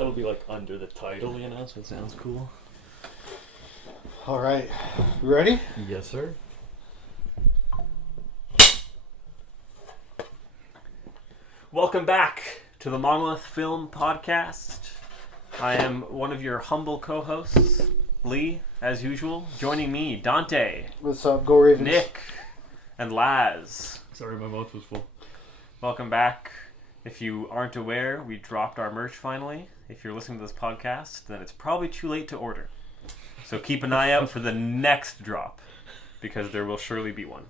That'll be like under the title, so it sounds cool. All right. You ready? Yes, sir. Welcome back to the Monolith Film Podcast. I am one of your humble co-hosts, Lee, as usual. Joining me, Dante. What's up? Go Ravens. Nick. And Laz. Sorry, my mouth was full. Welcome back. If you aren't aware, we dropped our merch finally. If you're listening to this podcast, then it's probably too late to order. So keep an eye out for the next drop, because there will surely be one.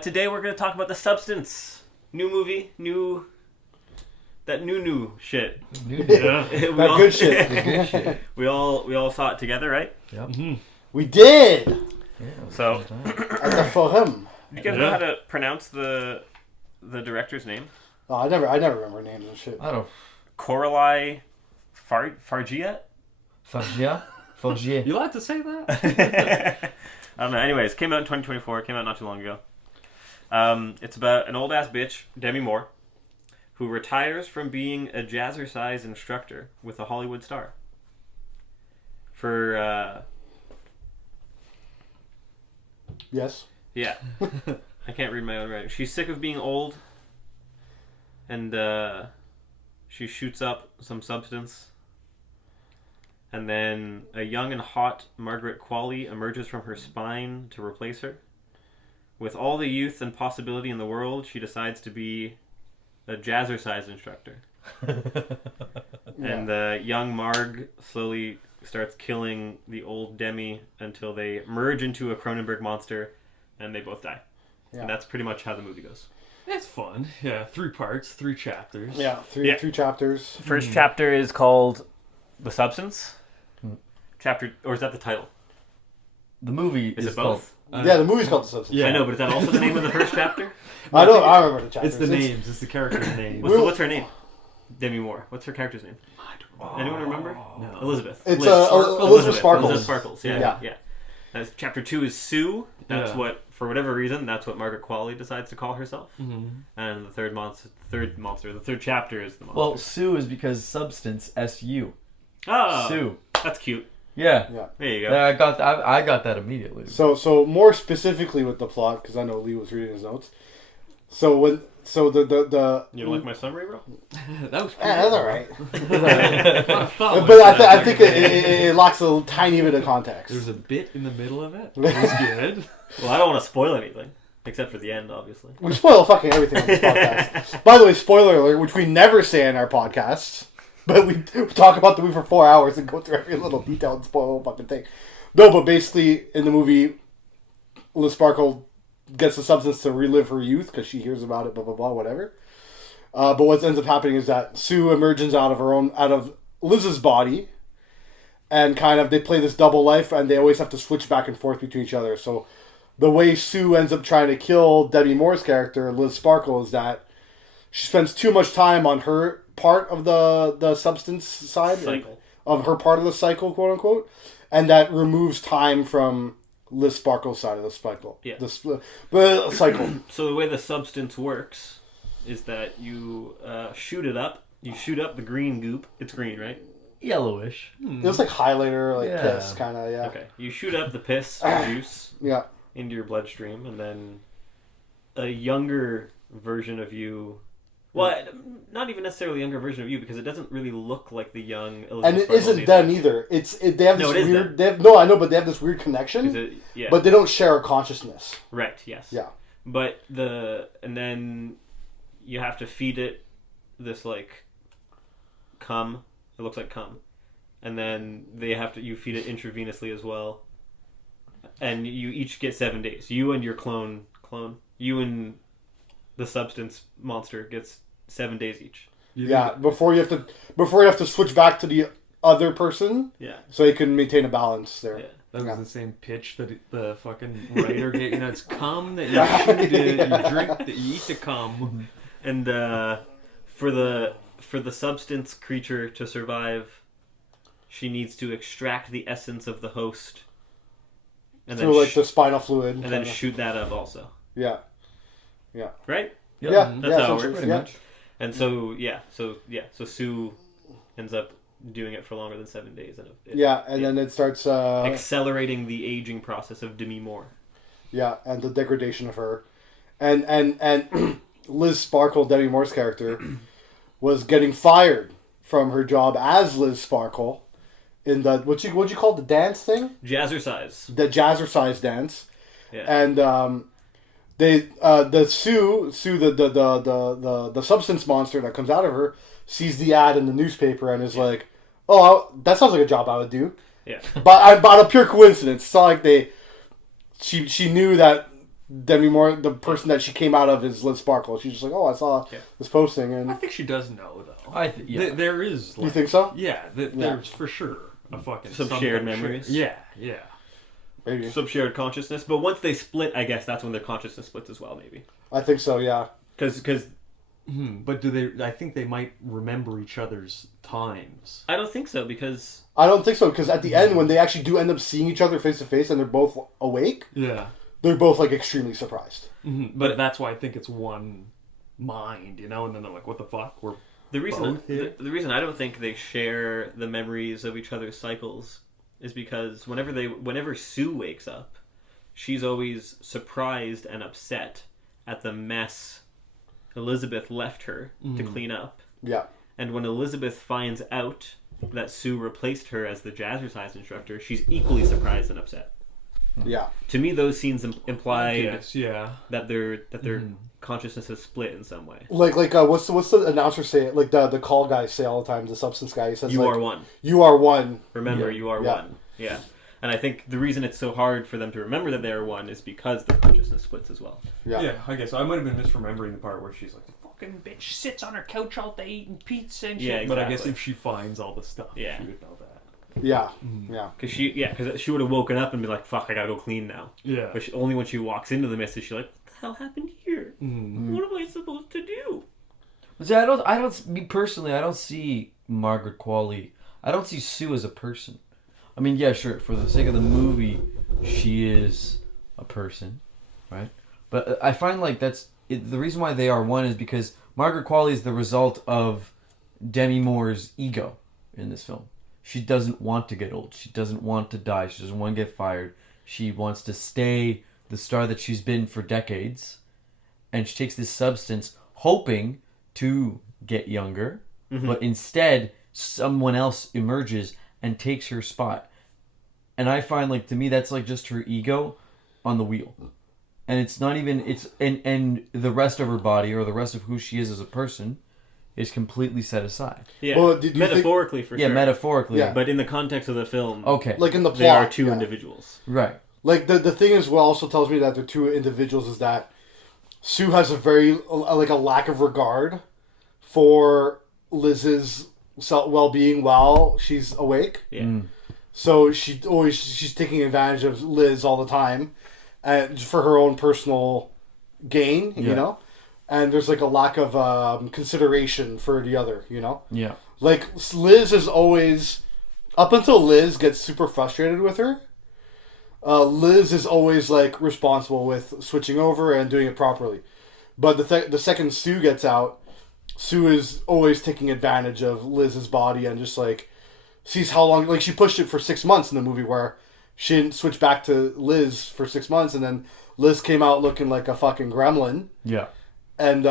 Today we're going to talk about The Substance. New movie, new shit. Yeah. Good shit. We all saw it together, right? Yep. Mm-hmm. We did. Yeah. So at the forum. You guys know how to pronounce the director's name? Oh, I never remember names and shit. I don't. Coralie Fargia? Fargia. You like to say that? I don't know. Anyways, came out in 2024. Came out not too long ago. It's about an old ass bitch, Demi Moore, who retires from being a jazzercise instructor with a Hollywood star. For Yes. Yeah. I can't read my own writing. She's sick of being old, and she shoots up some substance, and then a young and hot Margaret Qualley emerges from her spine to replace her. With all the youth and possibility in the world, she decides to be a jazzercise instructor. And the young Marg slowly starts killing the old Demi until they merge into a Cronenberg monster and they both die. Yeah. And that's pretty much how the movie goes. It's fun. Yeah, 3 parts, 3 chapters. Yeah, three chapters. First chapter is called The Substance. Chapter, or is that the title? The movie is it both? Yeah, the movie's called The Substance. Yeah. I know, but is that also the name of the first chapter? I remember the chapters. It's the names. It's the character's name. What's her name? Demi Moore. What's her character's name? Anyone remember? No. Elizabeth. It's Elizabeth Sparkles. Elizabeth Sparkles. Yeah. That's, chapter 2 is Sue. That's what, for whatever reason, that's what Margaret Qualley decides to call herself. Mm-hmm. And the third chapter is the monster. Well, Sue is because substance, S-U. Oh, Sue. That's cute. Yeah. There you go. I got that immediately. So more specifically with the plot, because I know Lee was reading his notes. The you don't like my summary, bro? That was cool. that's all right. But I think it lacks a tiny bit of context. There's a bit in the middle of it. It was good. Well, I don't want to spoil anything. Except for the end, obviously. We spoil fucking everything on this podcast. By the way, spoiler alert, which we never say in our podcasts. But we talk about the movie for 4 hours and go through every little detail and spoil the whole fucking thing. No, but basically, in the movie, Liz Sparkle gets the substance to relive her youth because she hears about it, blah, blah, blah, whatever. But what ends up happening is that Sue emerges out of Liz's body, and kind of they play this double life, and they always have to switch back and forth between each other. So the way Sue ends up trying to kill Demi Moore's character, Liz Sparkle, is that she spends too much time on her part of the substance side of her part of the cycle, quote unquote, and that removes time from Liz Sparkle's side of the cycle. Yeah. The cycle. So the way the substance works is that you shoot it up. You shoot up the green goop. It's green, right? Yellowish. It was like highlighter, piss, kind of. Yeah. Okay. You shoot up the piss juice. Yeah. Into your bloodstream, and then a younger version of you. Well, not even necessarily a younger version of you, because it doesn't really look like the young Elizabeth and it Sparkle isn't either. them either. They have this weird. I know, but they have this weird connection. But they don't share a consciousness. Right. Yes. Yeah. But and then you have to feed it this cum. It looks like cum, and then you feed it intravenously as well, and you each get 7 days. You and your clone. You and the substance monster gets 7 days each. Yeah, before you have to switch back to the other person. Yeah. So you can maintain a balance there. Yeah. That was the same pitch that the fucking writer gave. It's cum that you shoot it, you drink, that you eat the cum. And for the substance creature to survive, she needs to extract the essence of the host. And through the spinal fluid. And then shoot that up also. Yeah. Yeah. Right? Yep. Yeah. That's how it works. Pretty much. And so Sue ends up doing it for longer than 7 days. And then it starts accelerating the aging process of Demi Moore. Yeah, and the degradation of her. And Liz Sparkle, Demi Moore's character, was getting fired from her job as Liz Sparkle in the what'd you call the dance thing? Jazzercise. The jazzercise dance. Yeah. And the Sue the substance monster that comes out of her sees the ad in the newspaper and is like, "Oh, that sounds like a job I would do." Yeah. But a pure coincidence. It's not like she knew that Demi Moore, the person that she came out of, is Liz Sparkle. She's just like, "Oh, I saw this posting." And I think she does know, though. Yeah. There is. Like, you think so? Yeah, there's for sure a fucking some shared memories. Yeah. Maybe. Some shared consciousness. But once they split, I guess that's when their consciousness splits as well, maybe. I think so, yeah. Because But do they? I think they might remember each other's times. I don't think so, because... I don't think so, because at the end, when they actually do end up seeing each other face to face and they're both awake, Yeah. they're both, like, extremely surprised. Mm-hmm. But that's why I think it's one mind, And then they're like, what the fuck? We're The reason both here? the reason I don't think they share the memories of each other's cycles is because whenever Sue wakes up, she's always surprised and upset at the mess Elizabeth left her to clean up. Yeah. And when Elizabeth finds out that Sue replaced her as the jazzercise instructor, she's equally surprised and upset. Yeah. To me, those scenes imply that their consciousness is split in some way. Like what's the announcer say? Like the call guy say all the time. The substance guy, he says, You like, are one. You are one. Remember, you are one. Yeah. And I think the reason it's so hard for them to remember that they are one is because their consciousness splits as well. Yeah, I guess I might have been misremembering the part where she's like, the fucking bitch sits on her couch all day eating pizza and shit. Yeah, exactly. But I guess if she finds all the stuff, she would know that. Yeah. Mm-hmm. Yeah. Because she would have woken up and been like, fuck, I gotta go clean now. Yeah. But only when she walks into the mist is she like, what the hell happened here? Mm-hmm. What am I supposed to do? But see, I don't. Me personally, I don't see Margaret Qualley. I don't see Sue as a person. I mean, yeah, sure. For the sake of the movie, she is a person, right? But I find like the reason why they are one is because Margaret Qualley is the result of Demi Moore's ego in this film. She doesn't want to get old. She doesn't want to die. She doesn't want to get fired. She wants to stay the star that she's been for decades. And she takes this substance hoping to get younger. Mm-hmm. But instead, someone else emerges and takes her spot. And I find, like, to me, that's like just her ego on the wheel. And it's not even... And the rest of her body or the rest of who she is as a person is completely set aside. Yeah, well, metaphorically for sure. Yeah, metaphorically. Yeah. But in the context of the film, okay, like in the plot, they are two individuals. Right. Like the thing is, what also tells me that they're two individuals is that Sue has a very like a lack of regard for Liz's well-being while she's awake. Yeah. Mm. So she's taking advantage of Liz all the time, and for her own personal gain, you know. And there's like a lack of consideration for the other, you know. Yeah. Like Liz is always, up until Liz gets super frustrated with her. Liz is always like responsible with switching over and doing it properly, but the second Sue gets out, Sue is always taking advantage of Liz's body and just like sees how long. Like she pushed it for 6 months in the movie where she didn't switch back to Liz for 6 months, and then Liz came out looking like a fucking gremlin. Yeah. And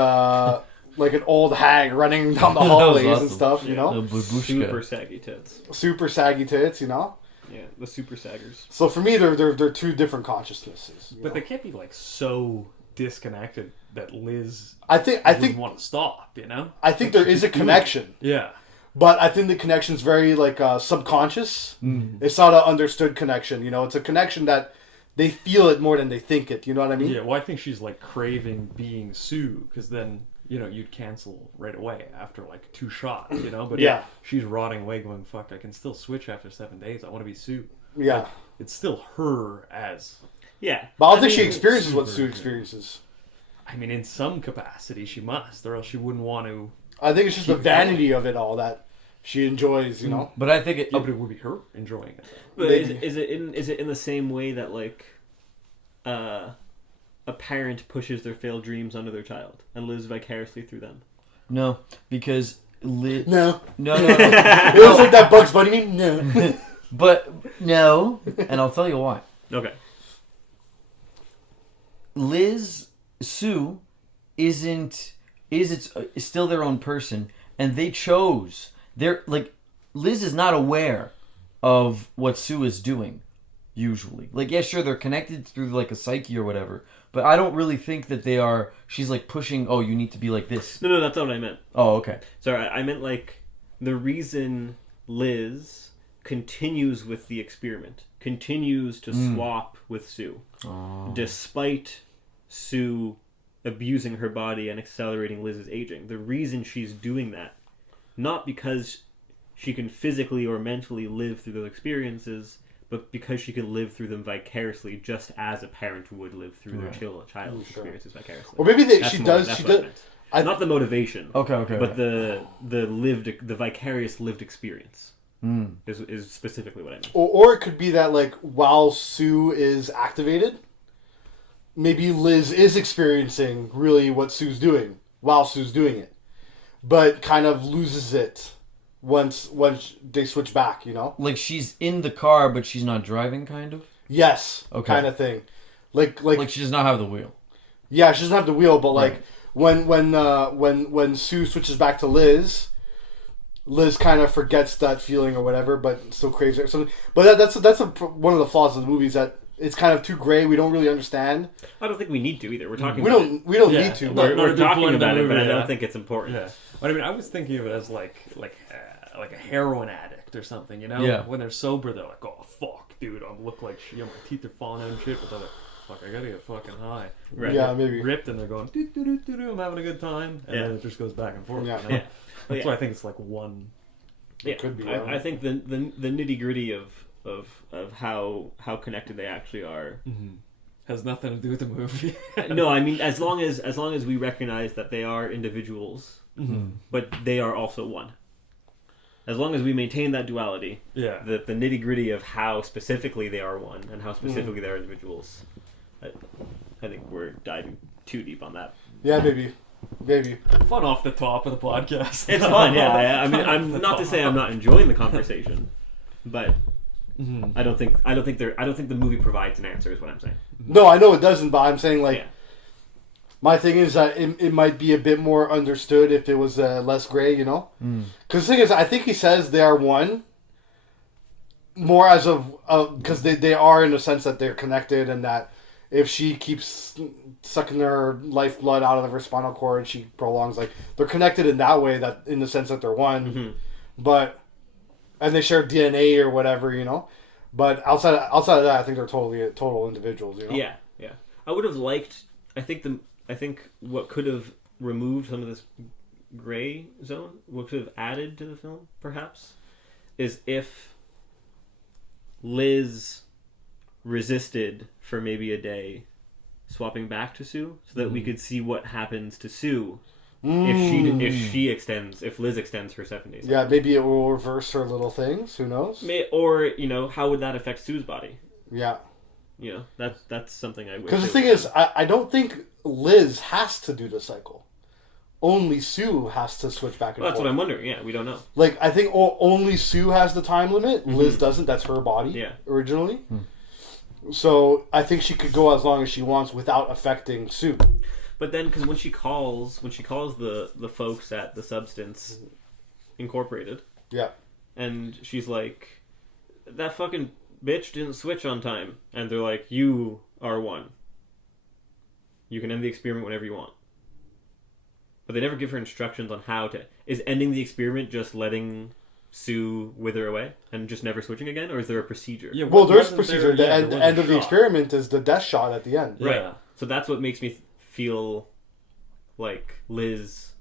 like an old hag running down the hallways awesome. and stuff, you know. The babushka. Super saggy tits. Super saggy tits, you know. Yeah, the super saggers. So for me, they're two different consciousnesses. But they can't be like so disconnected that Liz. I think want to stop. You know. I think there is a connection. Yeah. But I think the connection's very like subconscious. Mm. It's not an understood connection. You know, it's a connection that they feel it more than they think it. You know what I mean? Yeah. Well, I think she's like craving being Sue because then you'd cancel right away after like 2 shots. You know. But yeah, she's rotting away, going fuck. I can still switch after 7 days. I want to be Sue. Yeah. Like, it's still her as. Yeah. But I don't think she experiences what Sue experiences. I mean, in some capacity, she must, or else she wouldn't want to. I think it's just the vanity of it all that she enjoys, you know. But I think it. But it would be her enjoying it. But is it in the same way that like, a parent pushes their failed dreams onto their child and lives vicariously through them? No, because Liz. No. No. It was like that Bugs Bunny meme. No. But no, and I'll tell you why. Okay. Sue is still their own person, and they chose. They're like, Liz is not aware of what Sue is doing. Usually, like, yeah, sure, they're connected through like a psyche or whatever, but I don't really think that they are. She's like pushing. Oh, you need to be like this. No, that's not what I meant. Oh, okay. Sorry, I meant like the reason Liz continues with the experiment, continues to swap with Sue, despite Sue abusing her body and accelerating Liz's aging. The reason she's doing that, not because she can physically or mentally live through those experiences, but because she can live through them vicariously, just as a parent would live through their child's experiences vicariously. Or maybe That's she more- does. that's She what I does. meant. Not the motivation. Okay. But the vicarious lived experience is specifically what I meant. Or it could be that, like, while Sue is activated, maybe Liz is experiencing really what Sue's doing while Sue's doing it, but kind of loses it once they switch back, you know? Like, she's in the car, but she's not driving, kind of. Yes, Okay. kind of thing. Like She does not have the wheel. yeah, she doesn't have the wheel, but like Right. when Sue switches back to Liz kind of forgets that feeling or whatever, but still craves it or something. But that's one of the flaws of the movie is that it's kind of too gray. We don't really understand. I don't think we need to either. We're talking. We about don't Yeah. need to. Not- But not a We're big talking point of the about it, but I movie, don't yeah. think it's important. Yeah, but I mean, I was thinking of it as like a heroin addict or something. You know, Yeah. when they're sober, they're like, "Oh fuck, dude, I look like my teeth are falling out and shit," but they're like, "Fuck, I gotta get fucking high." Right. yeah, maybe. Ripped, and they're going, "Doo, doo, doo, doo, doo, I'm having a good time," and Yeah. then it just goes back and forth. Yeah. You know? Yeah. That's why I think it's like one. Yeah, could be, I don't know. I think the nitty gritty of how connected they actually are. Has nothing to do with the movie. No, I mean as long as we recognize that they are individuals, but they are also one. As long as we maintain that duality, Yeah. the nitty gritty of how specifically they are one and how specifically they are individuals, I think we're diving too deep on that. Yeah, maybe. Fun off the top of the podcast. It's fun, yeah. I mean, Fun off I'm the not to top. say I'm not enjoying the conversation, but I don't think the movie provides an answer. Is what I'm saying. No, I know it doesn't, but I'm saying like Yeah. my thing is that it might be a bit more understood if it was less gray, you know? Because the thing is, I think he says they are one. More as of because they are in the sense that they're connected, and that if she keeps sucking their lifeblood out of her spinal cord, she prolongs, like, they're connected in that way, that in the sense that they're one, but and they share DNA or whatever, you know. But outside of that, I think they're total individuals, you know. Yeah. I would have liked. I think what could have removed some of this gray zone, what could have added to the film, perhaps, is if Liz resisted for maybe a day, swapping back to Sue, so that we could see what happens to Sue if Liz extends her 7 days. Yeah, maybe it will reverse her little things. Who knows? Or how would that affect Sue's body? Yeah. That's something I wish. Because the they thing would- is, I don't think Liz has to do the cycle. Only Sue has to switch back and Well, that's forth. what I'm wondering. Yeah, we don't know. Like, I think only Sue has the time limit. Liz doesn't. That's her body. Yeah. Originally. So I think she could go as long as she wants without affecting Sue. But then, because when she calls the folks at the Substance Incorporated, Yeah. and she's like, "That fucking bitch didn't switch on time," and they're like, "You are one. You can end the experiment whenever you want." But they never give her instructions on how to. Is ending the experiment just letting Sue wither away and just never switching again, or is there a procedure? Yeah, Well, there's wasn't procedure. there- The yeah, end, there was end a of the shot. experiment is the death shot at the end. Right. Yeah. So that's what makes me feel like Liz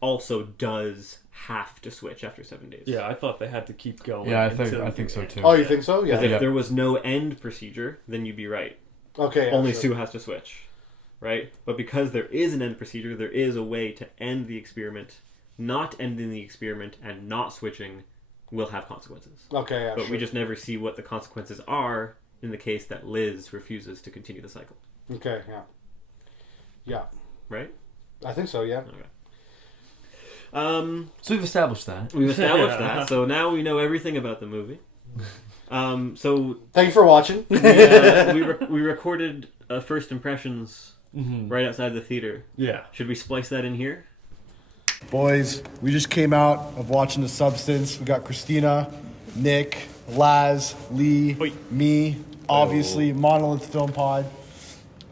also does have to switch after 7 days. Yeah, I thought they had to keep going. Yeah, I until think so the too. end. Oh, you think so? Yeah. Because if there was no end procedure, then you'd be right. Okay. Yeah, Only sure. Sue has to switch, right? But because there is an end procedure, there is a way to end the experiment. Not ending the experiment and not switching will have consequences. Okay. Yeah. But sure. we just never see what the consequences are in the case that Liz refuses to continue the cycle, Okay. Yeah. Yeah. right? I think so. Yeah. Okay. So we've established that. We've established that, so now we know everything about the movie. So Thank you for watching. we recorded first impressions right outside the theater. Yeah. Should we splice that in here? Boys, we just came out of watching The Substance. We got Christina, Nick, Laz, Lee, Oi. me, obviously, Monolith Film Pod.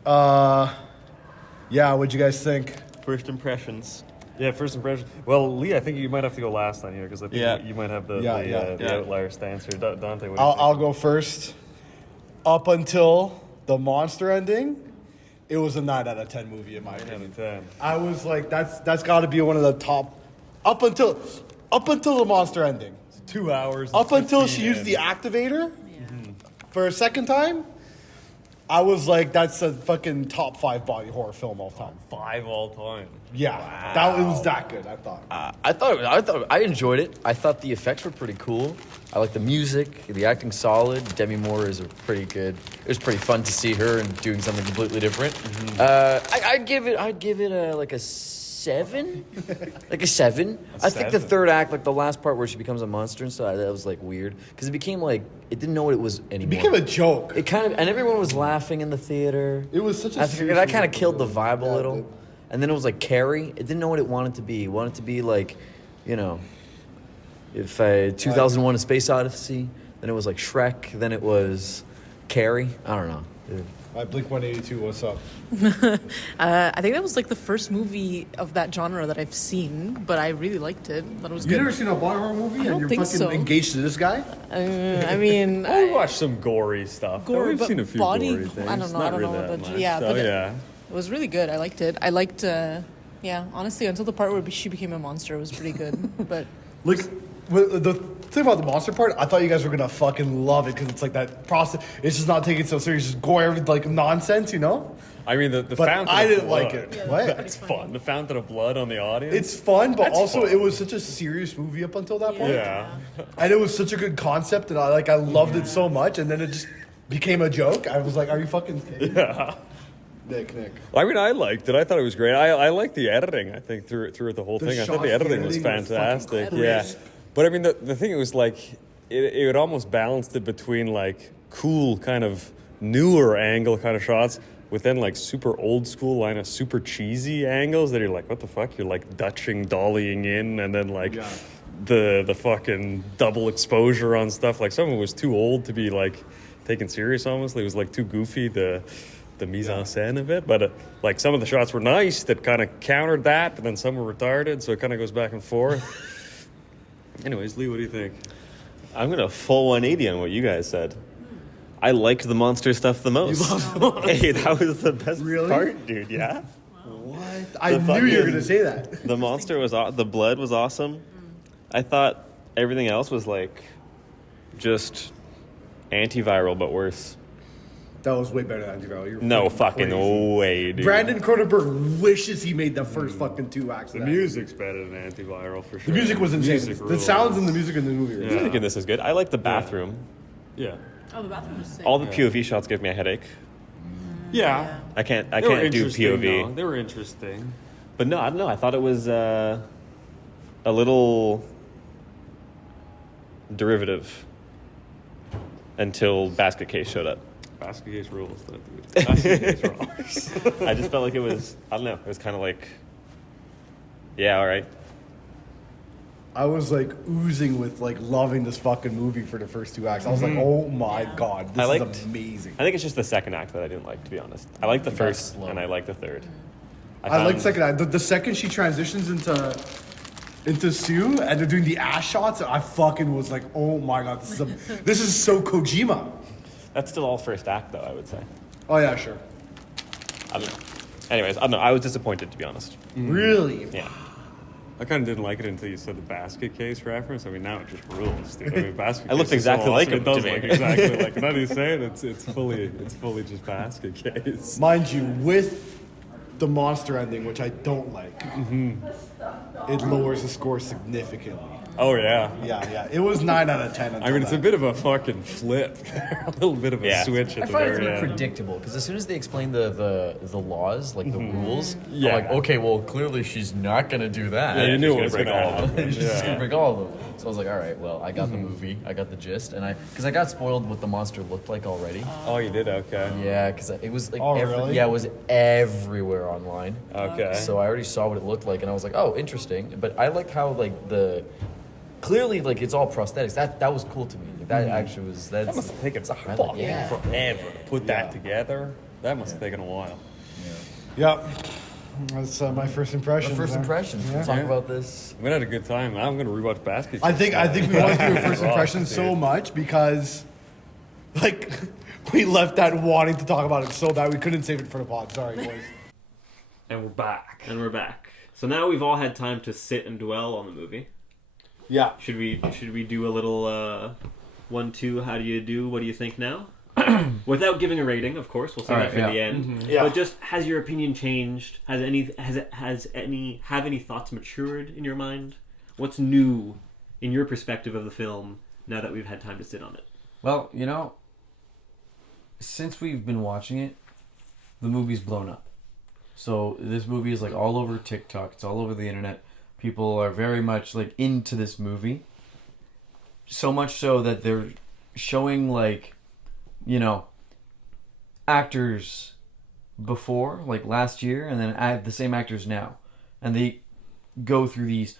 Yeah, what'd you guys think? First impressions. Yeah, first impression. Well, Lee, I think you might have to go last on here because I think you might have the Yeah. outlier stance here. Dante, what do you I'll think? go first. Up until the monster ending, it was a 9 out of 10 movie in my 10 opinion. out of 10. I was like, that's got to be one of the top. Up until the monster ending. 2 hours. Up until she used the activator for a second time, I was like, that's a fucking top 5 body horror film all time. 5 all time. Yeah, it was that good. I thought. I enjoyed it. I thought the effects were pretty cool. I like the music, the acting solid. Demi Moore is a pretty good. It was pretty fun to see her and doing something completely different. I'd give it like a 7, like a 7. I think the 7. third act, like the last part where she becomes a monster and stuff, that was like weird because it became like it didn't know what it was anymore. It became a joke. It kind of, and everyone was laughing in the theater. It was such a. I think serious that kind of movie. killed the vibe a Yeah, little. dude. And then it was like Carrie. It didn't know what it wanted to be. It wanted to be like, you know, if 2001: A Space Odyssey. Then it was like Shrek. Then it was Carrie. I don't know. Blink 182. What's up? I think that was like the first movie of that genre that I've seen, but I really liked it. Thought it was You good. never seen a body horror movie don't and you're think fucking so. engaged to this guy? I mean, We watched some gory stuff. Gore, We've but seen a few body- gory things. I don't know, Not I don't really know that about- much. yeah, Oh, but it- yeah. it was really good. I liked it. I liked, yeah, honestly, until the part where she became a monster, it was pretty good. But Like, the thing about the monster part, I thought you guys were gonna fucking love it because it's like that process. It's just not taking it so serious, just gore, everything like nonsense, you know. I mean, the But fountain I of didn't blood. like it. Yeah, What? that's It's funny. fun. The fountain of blood on the audience. It's fun, but That's also fun. it was such a serious movie up until that point. yeah. And it was such a good concept, and I loved it so much, and then it just became a joke. I was like, "Are you fucking kidding?" Yeah. Nick. I mean, I liked it. I thought it was great. I liked the editing. I think through the whole The thing. I thought shots, the editing the was editing was fucking fantastic. crisp. Yeah, but I mean, the thing it was like it almost balanced it between like cool kind of newer angle kind of shots with then like super old school line of super cheesy angles that you're like, what the fuck? You're like Dutching, dollying in, and then like the fucking double exposure on stuff. Like some of it was too old to be like taken serious. Almost it was like too goofy. The mise en scène of it, but like some of the shots were nice that kind of countered that, but then some were retarded, so it kind of goes back and forth. Anyways, Lee, what do you think? I'm gonna full 180 on what you guys said. I liked the monster stuff the most. Hey, that was the best Really? part, dude. Yeah. What? I The knew you were fucking- gonna say that. The monster was the blood was awesome. I thought everything else was like just antiviral but worse. That was way better than Antiviral. You're No fucking crazy. way, dude. Brandon Cronenberg wishes he made the first fucking 2 acts. The of that. music's better than antiviral for sure. The music was insane. Music The rules. sounds in the music in the movie. Were Yeah. I think this is good. I like the bathroom. Yeah. oh, the bathroom was sick. All the POV shots give me a headache. Yeah. I can't They were do interesting, POV. though. They were interesting. But no, I don't know. I thought it was a little derivative until Basket Case showed up. Basket case rules. Basket case rules. I just felt like it was, I don't know, it was kind of like, yeah, all right. I was like oozing with like loving this fucking movie for the first 2 acts. I was like, oh my god, this liked- is amazing. I think it's just the second act that I didn't like, to be honest. I liked the first slow. and I liked the third. I like the second act. The second she transitions into Sue and they're doing the ass shots, I fucking was like, oh my god, this is so Kojima. That's still all first act, though, I would say. Oh yeah, sure. I don't know. Anyways, I don't know. I was disappointed, to be honest. Really? Yeah. I kind of didn't like it until you said the basket case reference. I mean, now it just rules, dude. I mean, basket I looked case is so exactly like awesome. him It does to me. look exactly like. Now that you say it, it's fully just basket case. Mind you, with the monster ending, which I don't like. it lowers the score significantly. Oh yeah. Yeah. It was 9 out of 10. I mean, it's a bit of a fucking flip there. A little bit of a switch at I the find it to very be end. predictable because as soon as they explain the laws, like the rules, Yeah. I'm like, okay, well, clearly she's not gonna do that. Yeah, you knew She's it was gonna going break to all of happen. She's just gonna Yeah. break all of them. So I was like, all right, well, I got the movie, I got the gist, and because I got spoiled what the monster looked like already. Oh, you did? Okay. Yeah, because it was like really? yeah, it was everywhere online. Okay. So I already saw what it looked like, and I was like, oh, interesting. But I liked how like clearly like it's all prosthetics. That was cool to me. Like, that actually was That must have taken it's a highlight. fucking Yeah. forever to put that together. That must have taken a while. Yep. That's my first impression. My first impressions. We'll talk about this. We had a good time. I'm going to rewatch Basket. I think we want to do a first Rock, impression so dude. much because, like, we left that wanting to talk about it so bad we couldn't save it for the pod. Sorry, boys. And we're back. So now we've all had time to sit and dwell on the movie. Yeah. Should we do a little 1-2? How do you do? What do you think now? Without giving a rating, of course. We'll say that Alright, for yeah. the end. Yeah. But just has your opinion changed? Have any thoughts matured in your mind? What's new in your perspective of the film now that we've had time to sit on it? Well, since we've been watching it, the movie's blown up. So this movie is like all over TikTok. It's all over the internet. People are very much like into this movie. So much so that they're showing like, actors before, like last year, and then the same actors now. And they go through these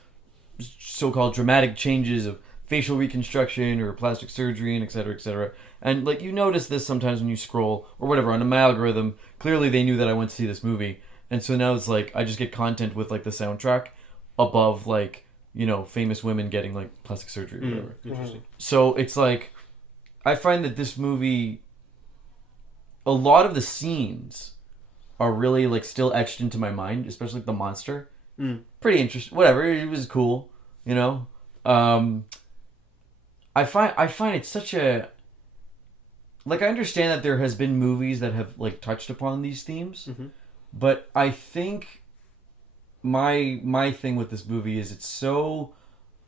so-called dramatic changes of facial reconstruction or plastic surgery and et cetera, et cetera. And like you notice this sometimes when you scroll or whatever on my algorithm. Clearly they knew that I went to see this movie. And so now it's like I just get content with like the soundtrack above like, famous women getting like plastic surgery or whatever. Interesting. So it's like I find that this movie, a lot of the scenes are really like still etched into my mind, especially like the monster. Pretty interesting. Whatever, it was cool, I find it such a like I understand that there has been movies that have like touched upon these themes, but I think my thing with this movie is it's so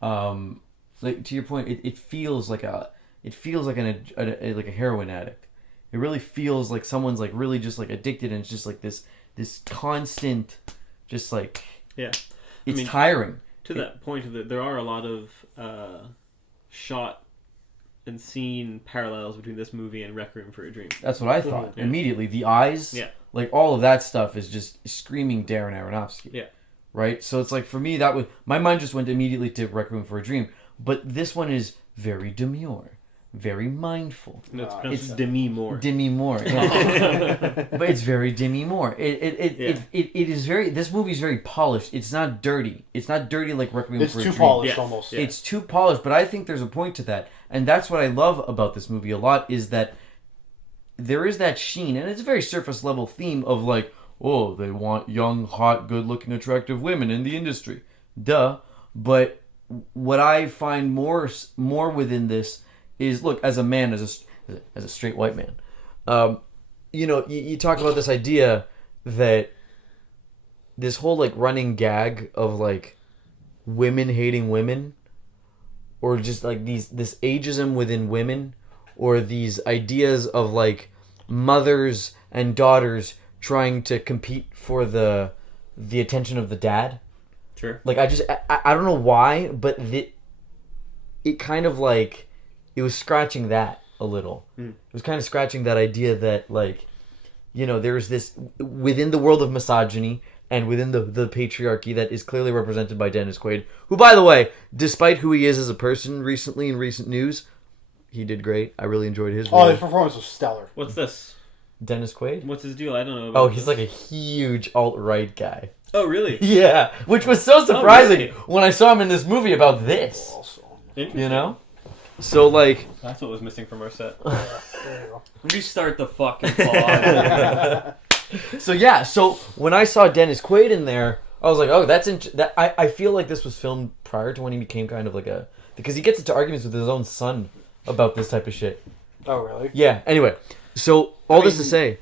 like to your point, it feels like a heroin addict. It really feels like someone's like really just like addicted, and it's just like this constant, just like it's tiring. To that point, there are a lot of shot and scene parallels between this movie and Requiem for a Dream. That's what I thought Yeah. immediately. The eyes, like all of that stuff is just screaming Darren Aronofsky. Yeah. Right. So it's like for me that was my mind just went immediately to Requiem for a Dream, but this one is very demure, very mindful. No, it's pronounced Demi Moore. Demi Moore, yeah. But it's very Demi Moore. It is very. This movie's very polished. It's not dirty. It's not dirty like Requiem It's for a too Dream. polished Yes. almost. Yeah. It's too polished, but I think there's a point to that, and that's what I love about this movie a lot is that there is that sheen, and it's a very surface level theme of like, oh, they want young, hot, good-looking, attractive women in the industry, duh. But what I find more within this is, look, as a man, as a straight white man, you talk about this idea that this whole like running gag of like women hating women, or just like this ageism within women, or these ideas of like mothers and daughters trying to compete for the attention of the dad. Sure. Like I don't know why, but it kind of like it was scratching that a little. It was kind of scratching that idea that like, there's this within the world of misogyny and within the patriarchy that is clearly represented by Dennis Quaid, who, by the way, despite who he is as a person recently in recent news, he did great. I really enjoyed his role. Oh, his performance was stellar. What's this? Dennis Quaid? What's his deal? I don't know. About Oh, he's like a huge alt-right guy. Oh, really? Yeah, which was so surprising really? when I saw him in this movie about this. Also, Interesting. So like, That's what was missing from our set. there you go. Restart the fucking pod. so when I saw Dennis Quaid in there, I was like, oh, I feel like this was filmed prior to when he became kind of like because he gets into arguments with his own son about this type of shit. Oh, really? Yeah. Anyway, so all this to say,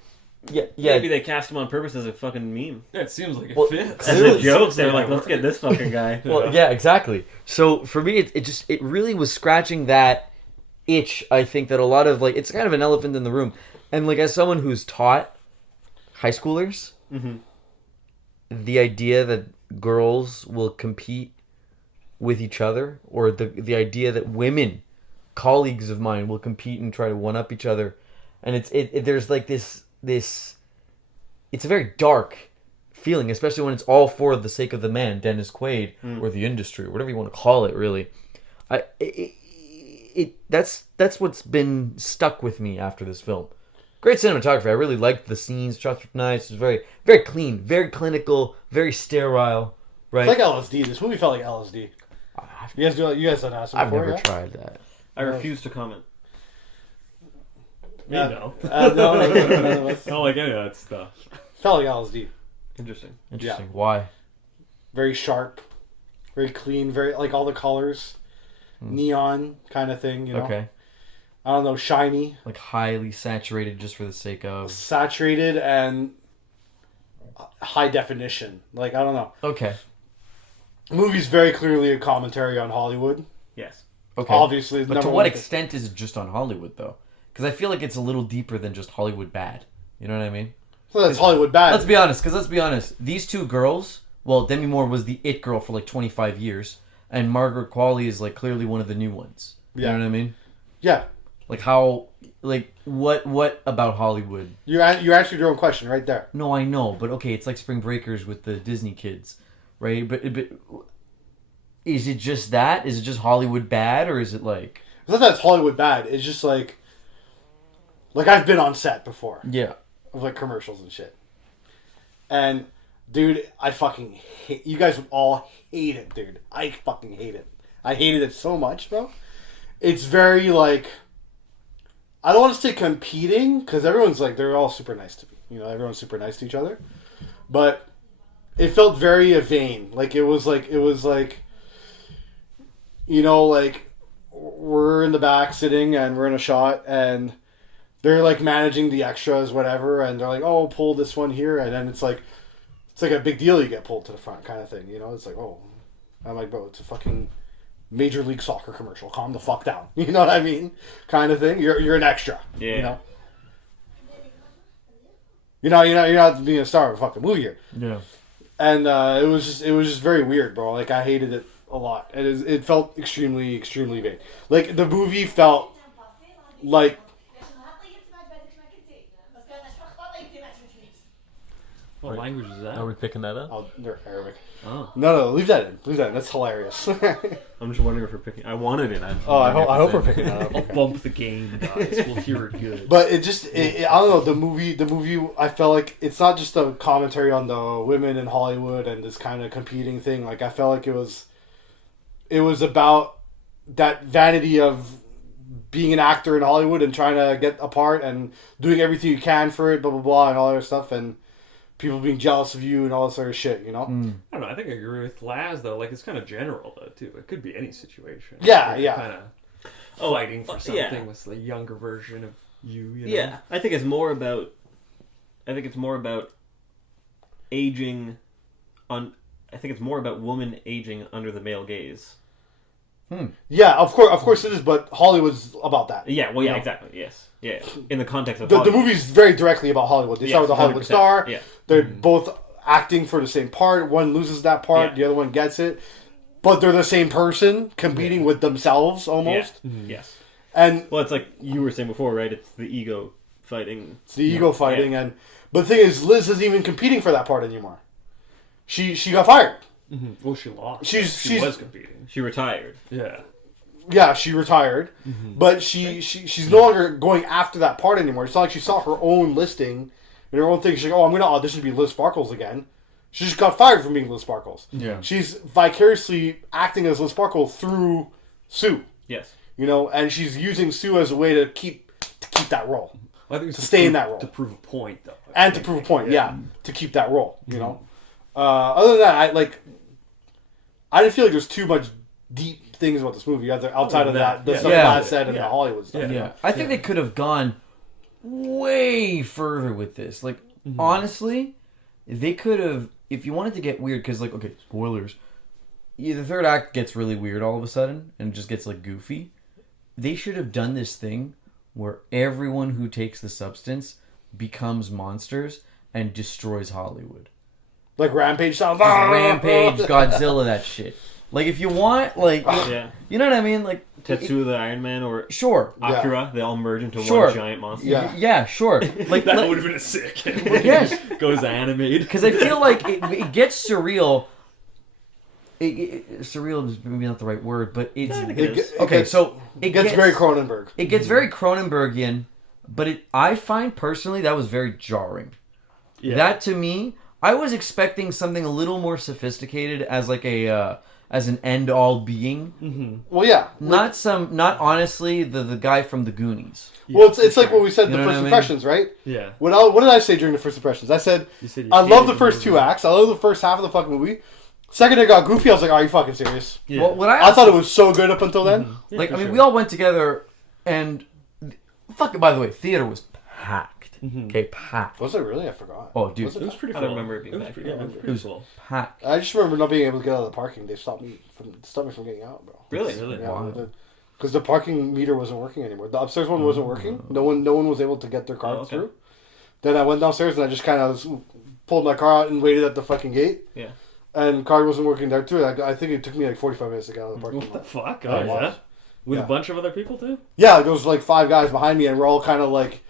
Yeah. Maybe they cast him on purpose as a fucking meme. Yeah, it seems like it Well, fits. As Clearly. a joke, they're like, let's get this fucking guy. Well, yeah, exactly. So for me, it really was scratching that itch. I think that a lot of like it's kind of an elephant in the room, and like as someone who's taught high schoolers, the idea that girls will compete with each other, or the idea that women, colleagues of mine, will compete and try to one up each other, and there's like this it's a very dark feeling, especially when it's all for the sake of the man, Dennis Quaid, or the industry, or whatever you want to call it. Really, that's what's been stuck with me after this film. Great cinematography. I really liked the scenes. Shots were nice. It was very, very clean, very clinical, very sterile. Right? It's like LSD. This movie felt like LSD. You guys done acid I've before, never yeah? tried that. I refuse to comment. Me, no. No, I don't like any of that stuff. felt like LSD. Interesting. Interesting. Why? Very sharp, very clean, very like all the colors, neon kind of thing. You know. Okay. I don't know, shiny, Like highly saturated just for the sake of. saturated, and high definition. Like I don't know. Okay. The movie's very clearly a commentary on Hollywood. Yes. Okay. Obviously, But to what extent is it just on Hollywood, though? Because I feel like it's a little deeper than just Hollywood bad. You know what I mean? So that's Hollywood bad. Let's be honest. These two girls, well, Demi Moore was the it girl for like 25 years, and Margaret Qualley is like clearly one of the new ones. You Yeah. know what I mean? Yeah, Like how, like what about Hollywood? you answered your own question right there. No, I know, but okay, it's like Spring Breakers with the Disney kids, right? But is it just that? Is it just Hollywood bad, or is it like? It's not that it's Hollywood bad. It's just like I've been on set before Yeah. of like commercials and shit. And dude, I fucking hate. You guys would all hate it, dude. I fucking hate it. I hated it so much, bro. It's very like. I don't want to say competing because everyone's like they're all super nice to me. You know, everyone's super nice to each other, but it felt very vain. Like it was like you know, like we're in the back sitting and we're in a shot and they're like managing the extras, whatever, and they're like, "Oh, pull this one here," and then it's like a big deal. You get pulled to the front, kind of thing. You know, it's like, oh, I'm like, bro, it's a fucking Major League Soccer commercial. Calm the fuck down. You know what I mean? Kind of thing. You're an extra. Yeah. You know, you're not being a star of a fucking movie here. Yeah. And it was just very weird, bro. Like I hated it a lot. It felt extremely vain. Like the movie felt like. What language is that? Are we picking that up? Oh, they're Arabic. Oh. No, leave that in. That's hilarious. I'm just wondering if we're picking. I wanted it. I hope we're picking that up. I'll bump the game, guys. We'll hear it good. But it just, I don't know, the movie, I felt like it's not just a commentary on the women in Hollywood and this kind of competing thing. Like, I felt like it was about that vanity of being an actor in Hollywood and trying to get a part and doing everything you can for it, blah, blah, blah, and all that other stuff, and people being jealous of you and all this other shit, you know? I don't know. I think I agree with Laz, though. Like, it's kind of general, though, too. It could be any situation. Yeah, You're yeah. kind of fighting for something yeah. with a younger version of you know? Yeah, I think it's more about. Aging on. I think it's more about women aging under the male gaze. Yeah, of course it is, but Hollywood's about that. Yeah, well, yeah, You know? exactly. Yes, yeah. In the context of The Hollywood. movie's very directly about Hollywood. They start with a Hollywood 100%. star. Yeah. They're both acting for the same part. One loses that part, Yeah. the other one gets it. But they're the same person competing with themselves almost. Yeah. Yes. And Well, it's like you were saying before, right? It's the ego fighting. it's the ego fighting. And but the thing is, Liz isn't even competing for that part anymore. She got fired. Well, she lost. She was competing. She retired. Yeah. Yeah, she retired, but she's no longer going after that part anymore. It's not like she saw her own listing and her own thing. She's like, oh, I'm going to audition to be Liz Sparkles again. She just got fired from being Liz Sparkles. Yeah. She's vicariously acting as Liz Sparkles through Sue, Yes. you know, and she's using Sue as a way to keep that role. Well, I think it's To stay in that role. To prove a point, though. And to prove a point, to keep that role, you know. Other than that, I didn't feel like there's too much deep things about this movie outside of that, the stuff Yeah. that I said and the Hollywood stuff. Yeah. I think they could have gone way further with this. Like, honestly, they could have, if you wanted to get weird, because, like, okay, spoilers. Yeah, the third act gets really weird all of a sudden and just gets, like, goofy. They should have done this thing where everyone who takes the substance becomes monsters and destroys Hollywood. Like Rampage style. Rampage, Godzilla, that shit. Like, if you want, like, Yeah. you know what I mean? Like, Tetsuo the Iron Man or sure. Akira, they all merge into Sure. one giant monster. Yeah. Yeah, sure. Like, That would have been a sick. yes. Goes animated. Because I feel like it gets surreal. Surreal is maybe not the right word, but it's I think it is. okay. So it gets very Cronenberg. It gets very Cronenbergian, but I find personally that was very jarring. Yeah. That to me, I was expecting something a little more sophisticated as like a as an end all being. Well, yeah. Not honestly the guy from the Goonies. Well, it's like what we said You the know first what I mean? impressions, right? Yeah. What did I say during the first impressions? I said said you I love hated the first the two movie. acts. I love the first half of the fucking movie. Second, it got goofy. I was like, "Are you fucking serious?" Yeah. Well, what I thought it was so good up until then. Yeah, like for I mean, sure. we all went together, and fucking by the way, theater was packed. Okay, packed. Was it really? I forgot. Oh, dude. Was It was pretty I full. don't remember it being was that pretty, good. yeah, it was It pretty was full. packed. I just remember not being able to get out of the parking. They stopped me from getting out, bro. Really? Yeah, because the parking meter wasn't working anymore. The upstairs one wasn't working. No one was able to get their car Oh, okay. through. Then I went downstairs and I just kind of pulled my car out and waited at the fucking gate. Yeah. And car wasn't working there too. I think it took me like 45 minutes to get out of the parking What the lot. fuck? Oh, Oh, wow. yeah? With Yeah. a bunch of other people too? Yeah, there was like 5 guys behind me and we're all kind of like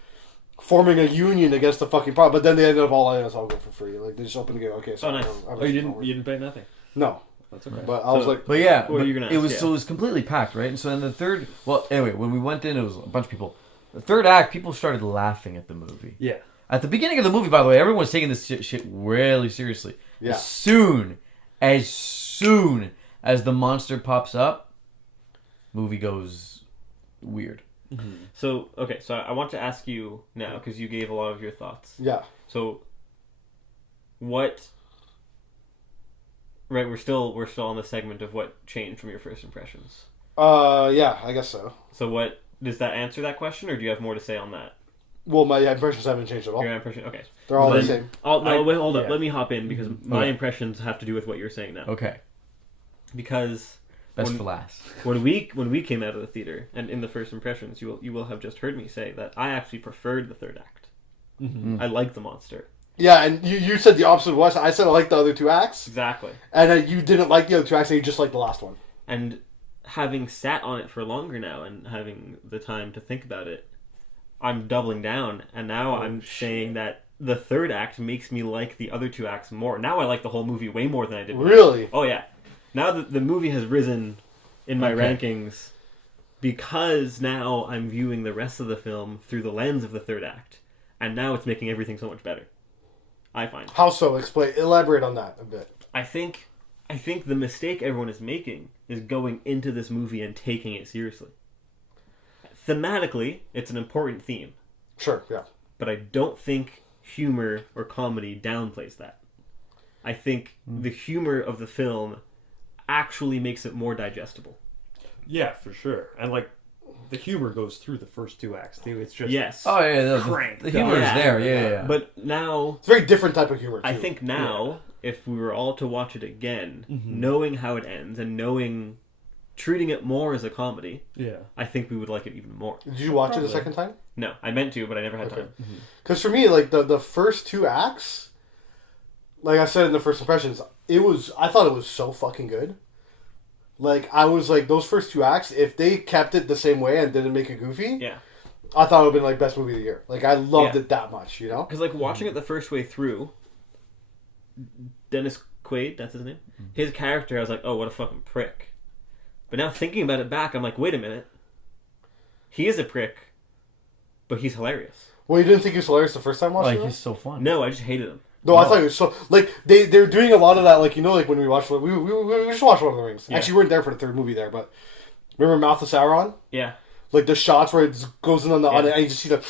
forming a union against the fucking problem. But then they ended up all letting us all go for free. Like they just opened the gate. Okay, so Oh, nice. Oh, you didn't pay nothing. No, That's okay. but I was So- like, But yeah, What were you gonna it ask? was Yeah. so it was completely packed, right? And so in the third, well, anyway, when we went in, it was a bunch of people. The third act, people started laughing at the movie. Yeah. At the beginning of the movie, by the way, everyone was taking this shit really seriously. Yeah. As soon as the monster pops up, movie goes weird. So, okay, so I want to ask you now, because you gave a lot of your thoughts. yeah, So, what... Right, we're still on the segment of what changed from your first impressions. yeah, I guess so. So what... Does that answer that question, or do you have more to say on that? Well, my impressions haven't changed at all. Your impression? Okay. They're all the Then- same. Wait, hold up. yeah. Let me hop in, because my Okay. impressions have to do with what you're saying now. Okay, Because... best When- for last. When we came out of the theater, and in the first impressions, you will have just heard me say that I actually preferred the third act. I like the monster. Yeah, and you said the opposite of us. I said I liked the other 2 acts, Exactly. and you didn't like the other 2 acts, and you just liked the last one. And having sat on it for longer now, and having the time to think about it, I'm doubling down, and now I'm saying that the third act makes me like the other 2 acts more. Now I like the whole movie way more than I did. Really? Oh yeah. Now that the movie has risen in my rankings, because now I'm viewing the rest of the film through the lens of the third act, and now it's making everything so much better. I find. How so? Elaborate on that a bit. I think the mistake everyone is making is going into this movie and taking it seriously. Thematically, it's an important theme, Sure, yeah. but I don't think humor or comedy downplays that. I think the humor of the film actually makes it more digestible. Yeah, for sure. And like, the humor goes through the first 2 acts too. It's just Yes. Oh yeah, Cranked the humor is up. there. Yeah. But now, It's a very different type of humor, too. I think now, if we were all to watch it again, knowing how it ends and treating it more as a comedy, yeah. I think we would like it even more. Did you watch it a Probably. second time? No, I meant to, but I never had Okay. time. Because for me, like, the first 2 acts, like I said in the first impressions, I thought it was so fucking good. Like, I was like, those first 2 acts, if they kept it the same way and didn't make it goofy, Yeah. I thought it would have been, like, best movie of the year. Like, I loved Yeah. it that much, you know? Because, like, watching it the first way through, Dennis Quaid, that's his name, his character, I was like, oh, what a fucking prick. But now thinking about it back, I'm like, wait a minute. He is a prick, but he's hilarious. Well, you didn't think he was hilarious the first time watching Like it? he's so fun. No, I just hated him. No, I thought it was so... Like, they're doing a lot of that, like, you know, like, when we watched... We just watched Lord of the Rings. Yeah. Actually, we weren't there for the third movie there, but... Remember Mouth of Sauron? Yeah. Like, the shots where it goes in on the... Yeah. and you just see the...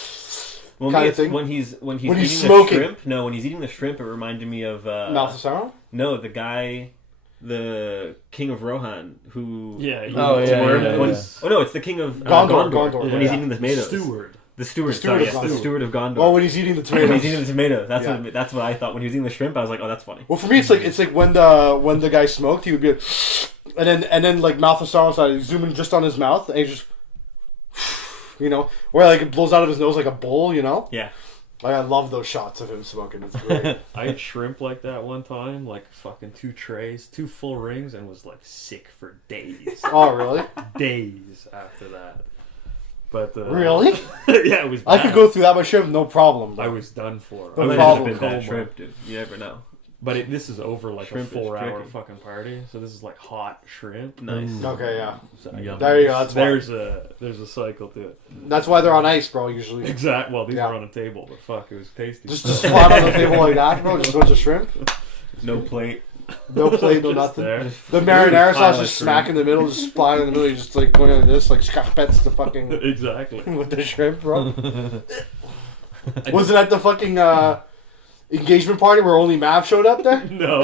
Well, kind me, of thing. when he's When eating he's the smoking. shrimp. No, when he's eating the shrimp, it reminded me of Mouth of Sauron? no, the guy, the King of Rohan, who Yeah. Oh, yeah, Worm- yeah, when- yeah. Oh no, it's the King of Gondor, when he's yeah. eating the tomatoes. Steward. The steward. The steward Sorry, of yes, the Gondor. steward of Gondor. Well, when he's eating the When tomatoes. he's eating the tomato. Yeah. That's what I thought. When he was eating the shrimp, I was like, oh, that's funny. Well, for me, it's like when the guy smoked, he would be like, and then like mouth of silence, he'd zoom in just on his mouth, and he just, where like it blows out of his nose like a bowl, Yeah. Like I love those shots of him smoking. It's great. I ate shrimp like that one time, like fucking 2 trays, 2 full rings, and was like sick for days. Oh, really? Days after that. But Really? yeah, it was I bad. could go through that much shrimp, no problem. I was done for. No I Might was have problem. been bad coma. shrimp, dude. You never know. But this is over like Shrimp is a 4-hour tricky. fucking party, so this is like hot shrimp. Nice. Okay, yeah. So, Yum. There you go. That's why. there's a cycle to it. That's why they're on ice, bro. Usually, Exact. Well, these Yeah. are on a table, but fuck, it was tasty. just flat on the table like that, bro. Just a bunch of shrimp. No plate. No plate, no Just nothing. there. The marinara sauce Pile of just smack in shrimp. the middle, just splat in the middle. You just like going like this, like scarpettes the fucking Exactly. with the shrimp, bro. Was it at the fucking engagement party where only Mav showed up there? No,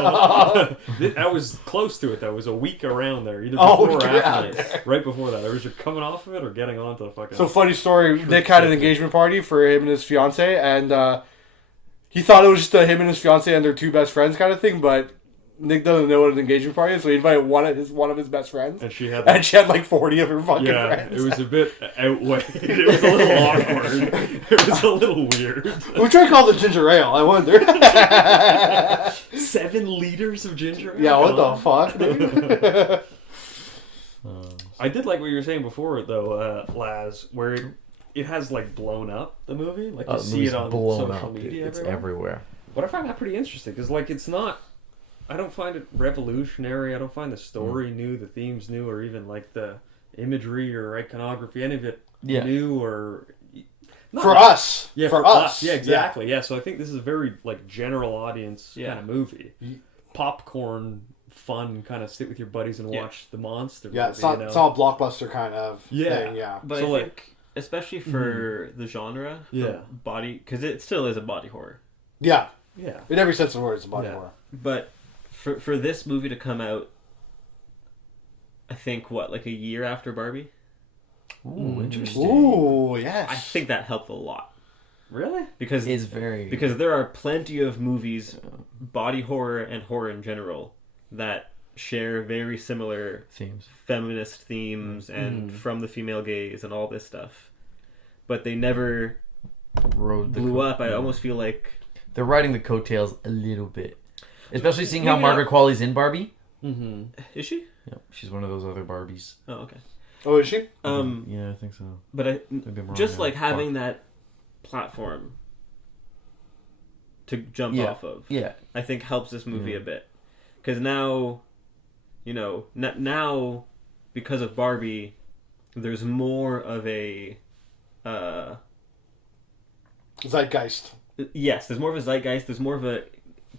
I was close to it. Though it was a week around there, either Oh, before or get after. out there. Right before that, I was either coming off of it or getting onto the fucking. So funny story. Nick had an engagement party for him and his fiance, and he thought it was just him and his fiance and their 2 best friends kind of thing. But Nick doesn't know what an engagement party is, so he invited one of his best friends, and she had. and she had like 40 of her fucking Yeah, friends. it was a bit outweighed. It was a little awkward. It was a little weird. We tried to call it ginger ale. I wonder. 7 liters of ginger ale? Yeah, what Come the on. fuck, dude? I did like what you were saying before, though, Laz, where it has like blown up the movie. Like you The see movie's it on blown social up, dude. media. It's everywhere. everywhere. But I find that pretty interesting because, like, it's not. I don't find it revolutionary. I don't find the story new, the themes new, or even like the imagery or iconography, any of it Yeah. new or. Not For like- us. Yeah, for us. Yeah, exactly. Yeah. So I think this is a very like general audience Yeah. kind of movie. Popcorn, fun, kind of sit with your buddies and Yeah. watch the monster. Yeah, movie, it's not you know? it's not a blockbuster kind of Yeah. thing. Yeah. But So, I like- think, especially for the genre, Yeah. body, because it still is a body horror. Yeah. Yeah. In every sense of the word, it's a body Yeah. horror. But for this movie to come out, I think like a year after Barbie. Ooh, interesting. Ooh, yes. I think that helped a lot Really? because Is very because there are plenty of movies, body horror and horror in general, that share very similar themes. feminist themes and from the female gaze and all this stuff, but they never Rode the blew up. I almost feel like They're riding the coattails a little bit, especially seeing how Maybe not. Margaret Qualley's in Barbie. Mm-hmm. is she? Yep, she's one of those other Barbies. Oh, okay. Oh, is she? Yeah, I think so. But Maybe I'm wrong just there. like having that platform to jump Yeah. off of, Yeah, I think helps this movie Yeah. a bit. Because now, now because of Barbie, there's more of a Zeitgeist. yes, there's more of a zeitgeist. There's more of a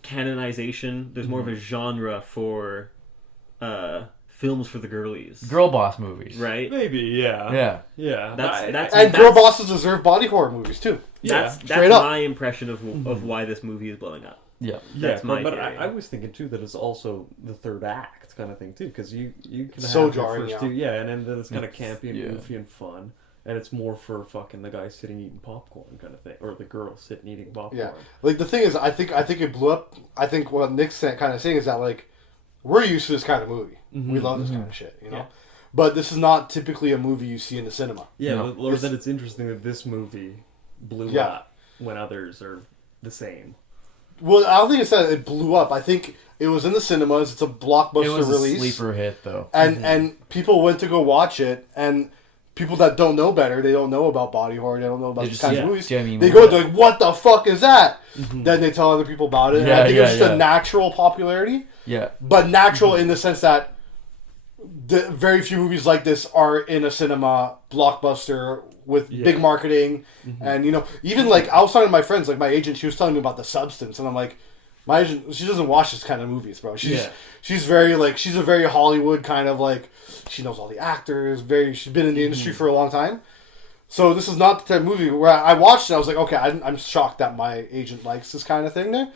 canonization. There's more of a genre for films for the girlies, girl boss movies. right? Maybe. Yeah. Yeah, Yeah. That's And girl bosses deserve body horror movies too. That's straight up. my impression of why this movie is blowing up. yeah. That's my but theory. I was thinking too that it's also the third act kind of thing too, because you can So have jarring, the first yeah. two, yeah, and then it's kind of campy and Yeah. goofy and fun, and it's more for fucking the guy sitting eating popcorn kind of thing, or the girl sitting eating popcorn. Yeah. Like the thing is, I think it blew up. I think what Nick's kind of saying is that like we're used to this kind of movie. We love this kind of shit, you know. Yeah. But this is not typically a movie you see in the cinema. Yeah, No. or that it's interesting that this movie blew Yeah. up when others are the same. Well, I don't think it's that it blew up. I think it was in the cinemas. It's a blockbuster It was release. a sleeper hit though. And people went to go watch it, and people that don't know better, they don't know about body horror, they don't know about They these just kinds see of movies. Demi They Moore. go like, "What the fuck is that?" Then they tell other people about it. And I Yeah, think it's yeah, just a natural popularity, Yeah, but natural in the sense that very few movies like this are in a cinema blockbuster with big marketing, and even like I was talking to my friends, like my agent, she was telling me about The Substance, and I'm like, my agent, she doesn't watch this kind of movies, bro. She's very like she's a very Hollywood kind of like she knows all the actors. She's been in the industry for a long time. So this is not the type of movie where I watched it. I was like, okay, I'm shocked that my agent likes this kind of thing there.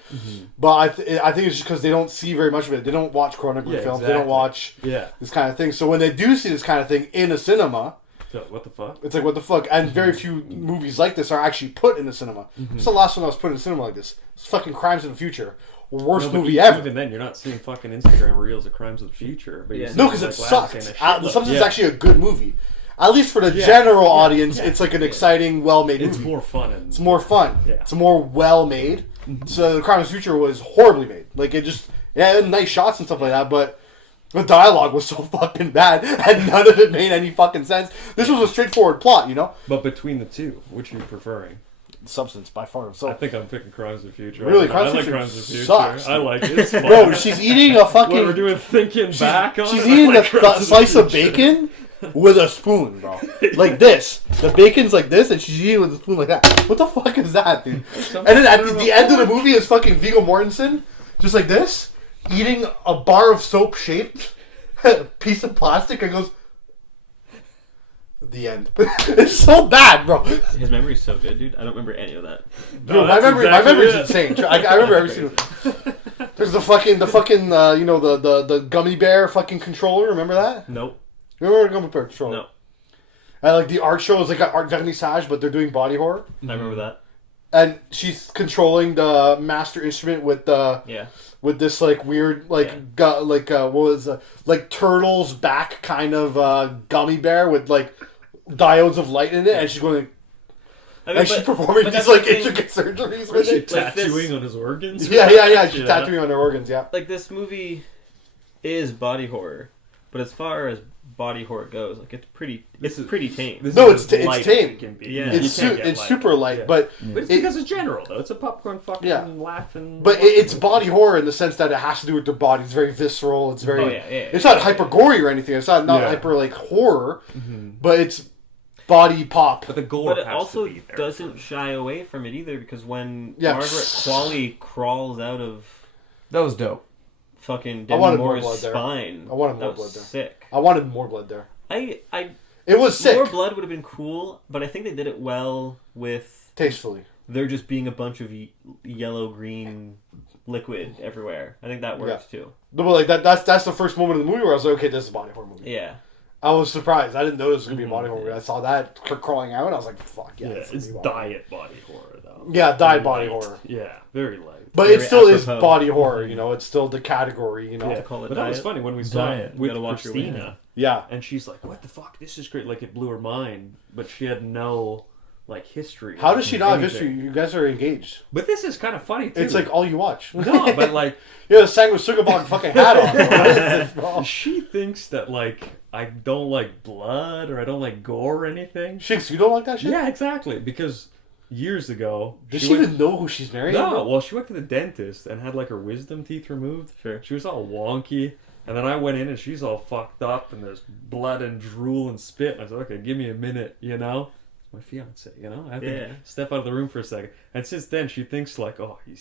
But I think it's just because they don't see very much of it. They don't watch Cronenberg films. They don't watch Yeah. this kind of thing. So when they do see this kind of thing in a cinema, So, what the fuck? It's like, what the fuck? And very few movies like this are actually put in the cinema. It's the last one that was put in the cinema like this. It's fucking Crimes of the Future. Worst No, but movie ever. Even then, you're not seeing fucking Instagram reels of Crimes of the Future. But Yeah. No, because it sucked. The Substance is actually a good movie. At least for the general audience, it's like an exciting, well-made movie. It's more fun. And, It's more fun. Yeah. It's more well-made. So the Crimes of the Future was horribly made. Like, it just... Yeah, it had nice shots and stuff like that, but... The dialogue was so fucking bad, and none of it made any fucking sense. This was a straightforward plot, you know? But between the two, which are you preferring? Substance, by far. So, I think I'm picking Crimes of the Future. Really? I Crimes of like the Future Crimes of the Future. sucks, I dude. like it. It's fun. bro, she's eating a fucking... When we're doing thinking back on She's it, I eating like a Crimes of the slice of Future. bacon with a spoon, bro. Like this. The bacon's like this, and she's eating with a spoon like that. What the fuck is that, dude? And then at the end of the movie is fucking Viggo Mortensen, just like this, eating a bar of soap shaped piece of plastic, and goes, the end. It's so bad, bro. His memory's so good, dude. I don't remember any of that. Bro, my that's memory's exactly insane. I remember every single. There's the fucking you know, the gummy bear fucking controller. Remember that? Nope. Remember the gummy bear controller? No. And like the art show is like an art vernissage, but they're doing body horror. I remember that. And she's controlling the master instrument with the Yeah. with this like weird like what was like turtle's back kind of gummy bear with like diodes of light in it, and she's going. I mean, And she's performing these that's like the thing. intricate surgeries Was with she it. Like this- tattooing on his organs? Yeah. She's tattooing on her organs. Yeah. Like, this movie is body horror, but as far as body horror goes, like, it's pretty tame. This No, is it's as light tame. as it can be. Yeah. It's You can't get it's light. super light, Yeah. but But it's it- because it's general, though. It's a popcorn fucking Yeah. laughing. But it's body horror in the sense that it has to do with their body. It's very visceral. It's very. Oh, yeah. It's not hyper gory or anything. It's not Yeah. hyper like horror, but it's body pop. But the gore But it has also to be there. doesn't shy away from it either, because when Yeah. Margaret Qualley crawls out of That was dope. fucking I Demi wanted more Moore's blood there. spine, I wanted more that blood was there. sick. I wanted more blood there. I It was sick, more blood would have been cool, but I think they did it well with tastefully. there just being a bunch of yellow green liquid everywhere. I think that works too. No, but like that's the first moment of the movie where I was like, okay, this is a body horror movie. Yeah. I was surprised. I didn't know this was gonna be a body horror movie. I saw that crawling out, and I was like, fuck yeah. Yeah, it's it's gonna be body diet body horror, though. horror. Yeah, died Very body light. horror. Yeah, very light. But Very it still is apropos. body horror. You know, it's still the category. You know. Yeah, call it but that was diet. funny when we saw Diet. it with Gotta watch your weight. Christina, Yeah. and she's like, "What the fuck? This is great!" Like it blew her mind, but she had no like history. How does she not have anything. history? You guys are engaged. But this is kind of funny too. It's like all you watch. no, but like You have a Sango Sugabong fucking hat on. Bro. What is this, bro? she thinks that like I don't like blood or I don't like gore or anything. Shakes, you don't like that shit? Yeah, exactly. Because years ago, Does she even know who she's marrying? No, bro? well, she went to the dentist and had like her wisdom teeth removed. Sure. She was all wonky, and then I went in and she's all fucked up, and there's blood and drool and spit. And I said, "Okay, give me a minute," you know. It's my fiance, you know. I have Yeah. to step out of the room for a second. And since then, she thinks like, "Oh, he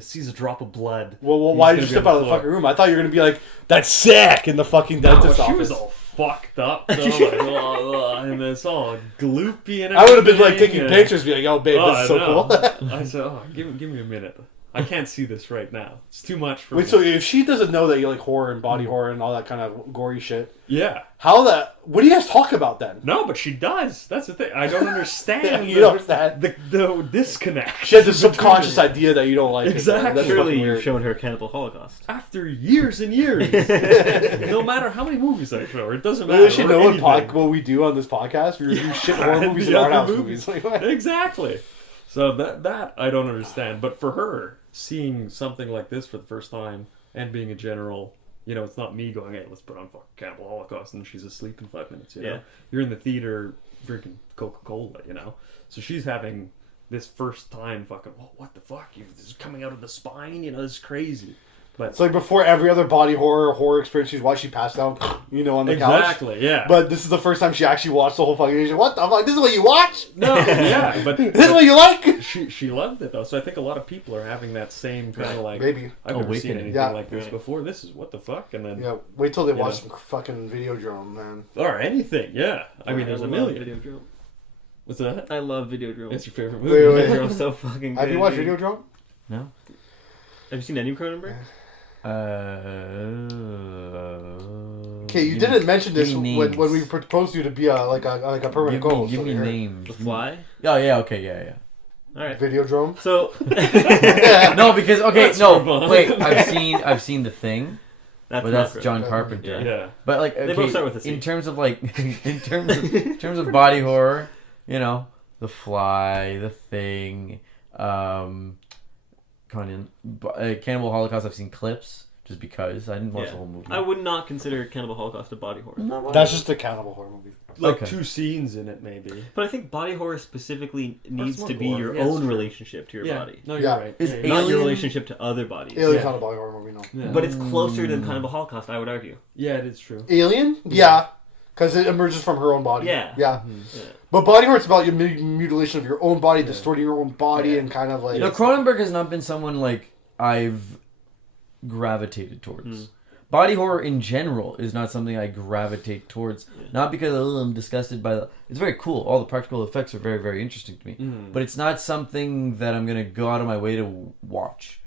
sees a drop of blood." Well, He's why gonna did you be step on out of the floor. fucking room? I thought you were gonna be like, "That's sick" in the fucking No, dentist she office. was all fucked up, so like, and it's all gloopy and everything. I would have been like taking and- pictures, be like, "Yo, babe, Oh, this is so I know. cool." I said, "Oh, give me a minute. I can't see this right now. It's too much for Wait, me." so if she doesn't know that you like horror and body horror and all that kind of gory shit, Yeah. what do you guys talk about then? No, but she does. That's the thing. I don't understand. You don't understand. the disconnect. She has this between subconscious them. idea that you don't like. it. Exactly. That's Surely fucking you've weird. shown her Cannibal Holocaust. After years and years, no matter how many movies I show her, it doesn't matter. Maybe she or know anything. what we do on this podcast. We review shit horror And movies the and art other house movies. Exactly. So that I don't understand. But for her, seeing something like this for the first time and being a general, you know, it's not me going, "Hey, let's put on fucking Cannibal Holocaust," and she's asleep in 5 minutes. You know, Yeah. you're in the theater drinking Coca-Cola. You know, so she's having this first time fucking. Oh, what the fuck? This is coming out of the spine. You know, this is crazy. But It's like before every other body horror experience she's watched, she passed out, you know, on the couch. exactly, yeah. But this is the first time she actually watched the whole fucking thing. She's like, what the fuck? This is what you watch? no, yeah, but This is what you like? she loved it though. So I think a lot of people are having that same kind of like. Maybe. I've never seen Awakening. anything Yeah. like this Right. before. This is what the fuck, and then Yeah, wait till they Yeah. watch some fucking Videodrome, man. or anything. Yeah, I mean, there's a love million. Videodrome. What's that? I love Videodrome. It's your favorite Wait, movie. wait. Videodrome's so fucking good. Have you watched dude. Videodrome? No. Have you seen any Cronenberg? Okay, you Give me- didn't mention this give me when names. we proposed you to be a permanent co-host. Give me over here. names. The Fly. Oh yeah, okay, yeah. All right. Videodrome. So No, because okay, Let's no, move on. wait. I've seen The Thing, that's but that's not John Yeah. Carpenter. Yeah. But like, okay, They both start with a C. in terms of like, in terms of body horror, you know, The Fly, The Thing, Cannibal Holocaust. I've seen clips just because I didn't watch Yeah. the whole movie. I would not consider Cannibal Holocaust a body horror. That's just a cannibal horror movie. Like Okay. 2 scenes in it, maybe. But I think body horror specifically needs more to be gore. your Yeah, it's own true. relationship to your Yeah. body. No, you're Yeah. right. Is Yeah, Not your Alien- relationship to other bodies. Alien's Yeah. not a body horror movie, no. yeah. But it's closer than Cannibal Holocaust, I would argue. Yeah, it is true. Alien? Yeah. Because it emerges from her own body. Yeah. Yeah. Yeah. But body horror, it's about your mutilation of your own body, distorting your own body, Yeah. and kind of like... You know, Cronenberg has not been someone like I've gravitated towards. Body horror in general is not something I gravitate towards. Not because I'm disgusted by the... It's very cool. All the practical effects are very, very interesting to me. But it's not something that I'm going to go out of my way to watch.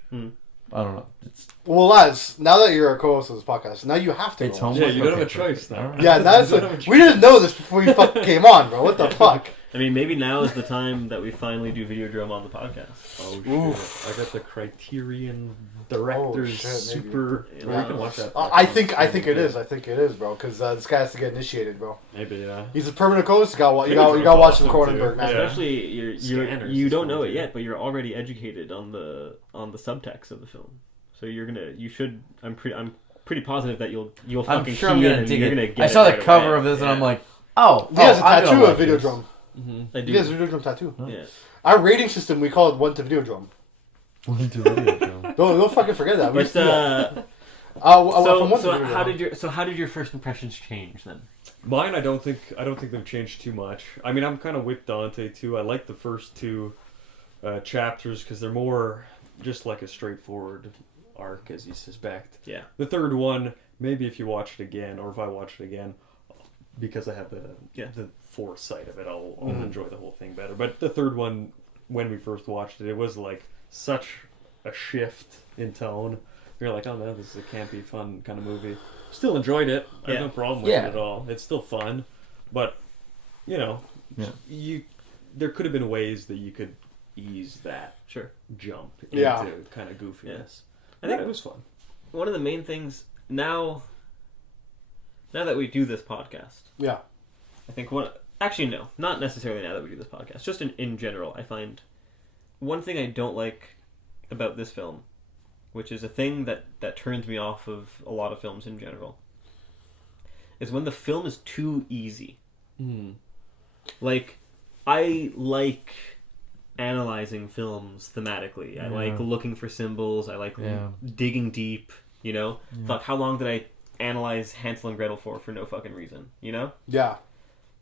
I don't know. It's Well, lads, now that you're a co-host of this podcast, now you have to It's go. home. Yeah, you don't have a Okay, choice now. perfect. Yeah, that's You don't have a we didn't know this before we fucking came on, bro. What the fuck? I mean, maybe now is the time that we finally do Videodrome on the podcast. Oh shit! Oof. I got the Criterion Director's Oh, shit, maybe. super. Yeah. Well, you can watch that. I think it is. I think it is, bro. Because this guy has to get initiated, bro. Maybe yeah. He's a permanent co-host. You got you Videodrome's got to watch some awesome, Cronenberg, too. man. Yeah. Especially Scanners you is don't know fun, it too. yet, but you're already educated on the subtext of the film. So you should. I'm pretty positive that you'll I'm fucking sure key I'm in going to and dig you're it. gonna get I saw it the right cover away. of this and Yeah. I'm like, oh. He has a I'm gonna tattoo of watch this. Videodrome. I do. He has a Videodrome tattoo. Yeah. Our rating system, we call it 1 to Videodrome. Don't fucking forget that. We used But to do that. so From 1 to Videodrome. how did your first impressions change then? Mine, I don't think they've changed too much. I mean, I'm kind of with Dante too. I like the first 2 chapters because they're more just like a straightforward arc, as you suspect. Yeah. The third one, maybe if you watch it again, or if I watch it again, because I have the foresight of it, I'll enjoy the whole thing better. But the third one, when we first watched it, it was like such a shift in tone. You're like, oh man, this is a campy, fun kind of movie. Still enjoyed it. I have Yeah. no problem with Yeah. it at all. It's still fun, but you know, there could have been ways that you could ease that Sure. jump Yeah. into kind of goofiness. I think it was fun. one of the main things now that we do this podcast, Yeah. I think actually no, not necessarily now that we do this podcast, just in general, I find one thing I don't like about this film, which is a thing that turns me off of a lot of films in general, is when the film is too easy. Like, I like analyzing films thematically. I like looking for symbols. I like digging deep, you know? Fuck, how long did I analyze Hansel and Gretel for no fucking reason, you know? Yeah.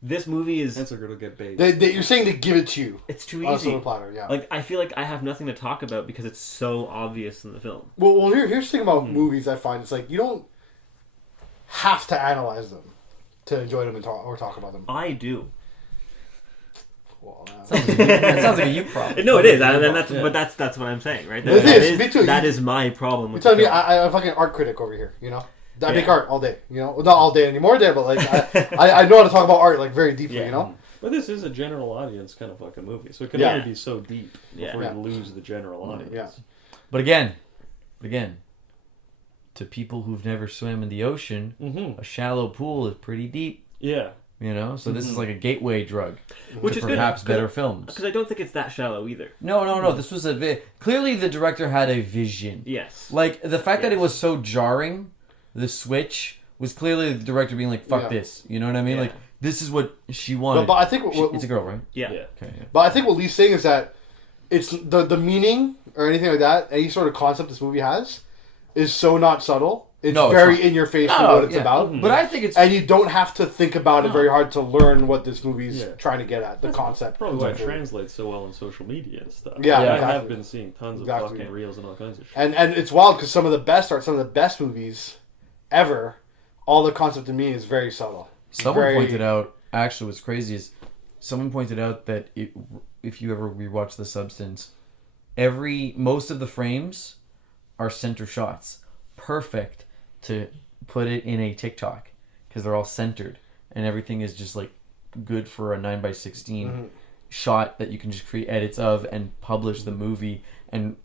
This movie is... Answer girl to get bait. You're saying they give it to you. It's too On a easy. silver platter, yeah. Like, I feel like I have nothing to talk about because it's so obvious in the film. Well, here's the thing about movies I find. It's like, you don't have to analyze them to enjoy them and talk about them. I do. Well, That sounds like a you problem. No, it is. But that's what I'm saying, right? It is, me too. That is my problem you with tell the me, film. I'm a fucking art critic over here, you know? I make Yeah. art all day, you know? Not all day anymore, but like, I know how to talk about art, like, very deeply, Yeah. you know? But this is a general audience kind of fucking movie, so it can Yeah. only be so deep before Yeah. you lose the general audience. Yeah. But again, to people who've never swam in the ocean, a shallow pool is pretty deep. Yeah. You know, so this is like a gateway drug, Which to is good, perhaps 'cause better I- films. Because I don't think it's that shallow either. No. This was clearly the director had a vision. Yes. Like the fact that it was so jarring, the switch was clearly the director being like, "Fuck Yeah. this," you know what I mean? Yeah. Like this is what she wanted. But I think it's a girl, right? Yeah. Yeah. Okay. Yeah. But I think what Lee's saying is that it's the meaning or anything like that, any sort of concept this movie has, is so not subtle. It's No, it's very not. in your face No, for what it's yeah. about. But I think it's And you don't have to think about it very hard to learn what this movie's Yeah. trying to get at, the concept. Probably why it Exactly. translates so well in social media and stuff. Yeah, I exactly. have been seeing tons of Exactly. fucking reels and all kinds of shit. And it's wild because some of the best movies ever, all the concept to me is very subtle. Someone Very- pointed out. Actually, what's crazy is someone pointed out that if you ever rewatch The Substance, most of the frames are center shots, perfect to put it in a TikTok. because they're all centered and everything is just like good for a 9x16 shot that you can just create edits of and publish the movie and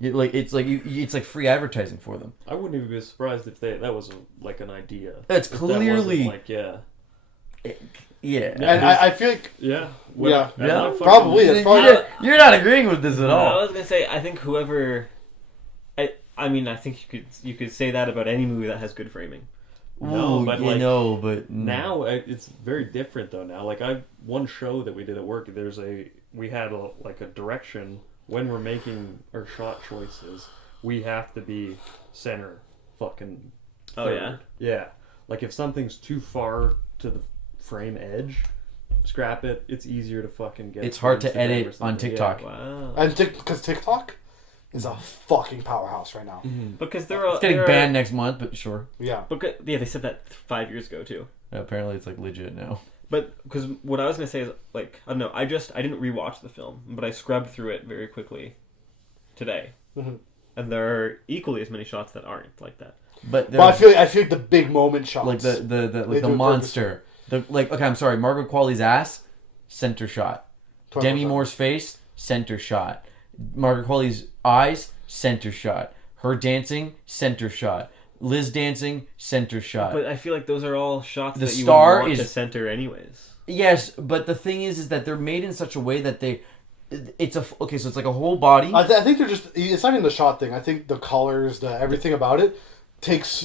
it's like free advertising for them. I wouldn't even be surprised if that was like an idea. That's If clearly that wasn't, like yeah. And I feel like yeah. Yeah. probably that's probably You're not agreeing with this at I all. was gonna say, I think whoever, I mean, I think you could say that about any movie that has good framing. No, but like but now it's very different though. Now, like one show that we did at work, we had a direction when we're making our shot choices. We have to be center fucking. Oh third. Yeah. Like if something's too far to the frame edge, scrap it. It's easier to fucking get. It's hard to Instagram or edit on something. TikTok. Yeah. Wow. and because TikTok is a fucking powerhouse right now. Because they're all It's getting banned next month, but sure. Yeah. Yeah, they said that 5 years ago too. Apparently, it's like legit now. But because what I was gonna say is like I don't know. I didn't rewatch the film, but I scrubbed through it very quickly today, and there are equally as many shots that aren't like that. But I feel like the big moment shots, like They the do it monster. Okay, I'm sorry. Margaret Qualley's ass, center shot. 12%. Demi Moore's face, center shot. Margaret Qualley's eyes, center shot. Her dancing, center shot. Liz dancing, center shot. But I feel like those are all shots The that you star would want is- to center anyways. Yes, but the thing is that they're made in such a way that it's so it's like a whole body. I think they're just. It's not even the shot thing. I think the colors, everything about it takes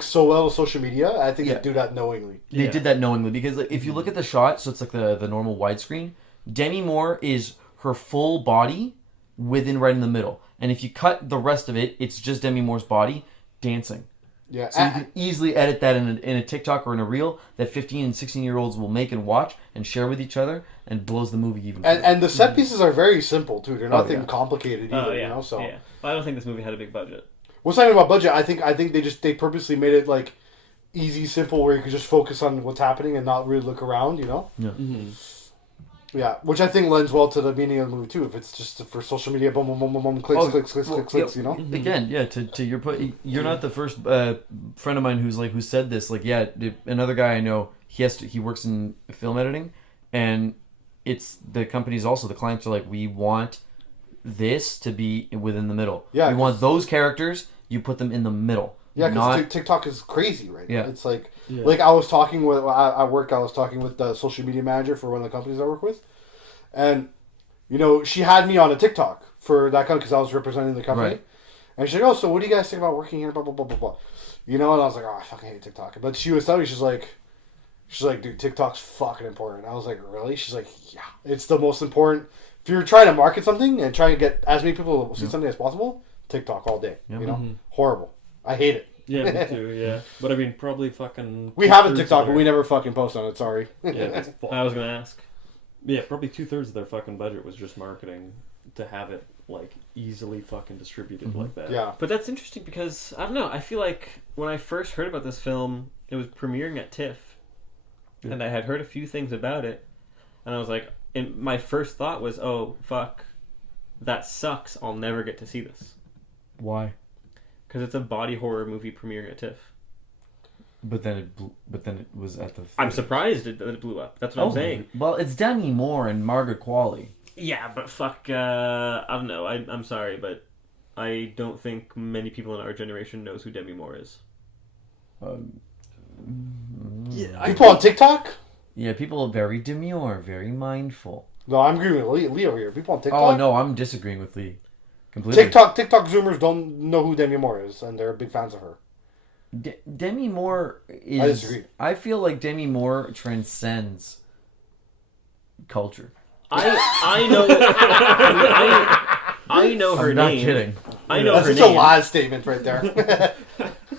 so well to social media. I think Yeah. they do that knowingly. They did that knowingly because like, if you look at the shot, so it's like the normal widescreen. Demi Moore is her full body within right in the middle, and if you cut the rest of it, it's just Demi Moore's body dancing. Yeah. So you can easily edit that in a TikTok or in a reel that 15 and 16-year-olds will make and watch and share with each other and blows the movie even further. And the set pieces are very simple too. They're nothing yeah. complicated either. Oh yeah, You know, so yeah. But I don't think this movie had a big budget. what's talking about budget? I think they purposely made it like easy, simple, where you could just focus on what's happening and not really look around. You know. Yeah. Yeah, which I think lends well to the meaning of the movie too. If it's just for social media, boom, boom, boom, boom, boom, clicks, clicks, you know. Again, yeah. To your point, you're not the first friend of mine who said this. Like, yeah, another guy I know, he works in film editing, and it's the companies also the clients are like, we want this to be within the middle. Yeah, we want those characters. You put them in the middle. Yeah, because not TikTok is crazy right now. Yeah. It's like I was talking with at work. I was talking with the social media manager for one of the companies I work with, and you know she had me on a TikTok for that company because I was representing the company, Right. and she's like, "Oh, so what do you guys think about working here?" Blah blah blah blah blah. You know, and I was like, "Oh, I fucking hate TikTok." But she was telling me, she's like, "Dude, TikTok's fucking important." I was like, "Really?" She's like, "Yeah, it's the most important. If you're trying to market something and trying to get as many people to see something as possible, TikTok all day. You know, horrible. I hate it." Yeah, me too. Yeah, but I mean, probably fucking. We have a 2/3 TikTok, of but we never fucking post on it. Sorry. Yeah, that's I was gonna ask. yeah, probably 2/3 of their fucking budget was just marketing to have it like easily fucking distributed like that. Yeah. But that's interesting because I don't know. I feel like when I first heard about this film, it was premiering at TIFF, and I had heard a few things about it, and I was like, and my first thought was, "Oh fuck, that sucks. I'll never get to see this." why? Because it's a body horror movie premiering at TIFF. But then it was at the. I'm surprised that it blew up. That's what I'm saying. Well, it's Demi Moore and Margaret Qualley. Yeah, but fuck, I don't know. I'm sorry, but I don't think many people in our generation knows who Demi Moore is. People on TikTok? Yeah, people are very demure, very mindful. No, I'm agreeing with Leo here. People on TikTok? Oh no, I'm disagreeing with Lee. Completely. TikTok Zoomers don't know who Demi Moore is, and they're big fans of her. Demi Moore is. I disagree. I feel like Demi Moore transcends culture. I know. I know her I'm not name. kidding. I know That's her such a name. last statement right there.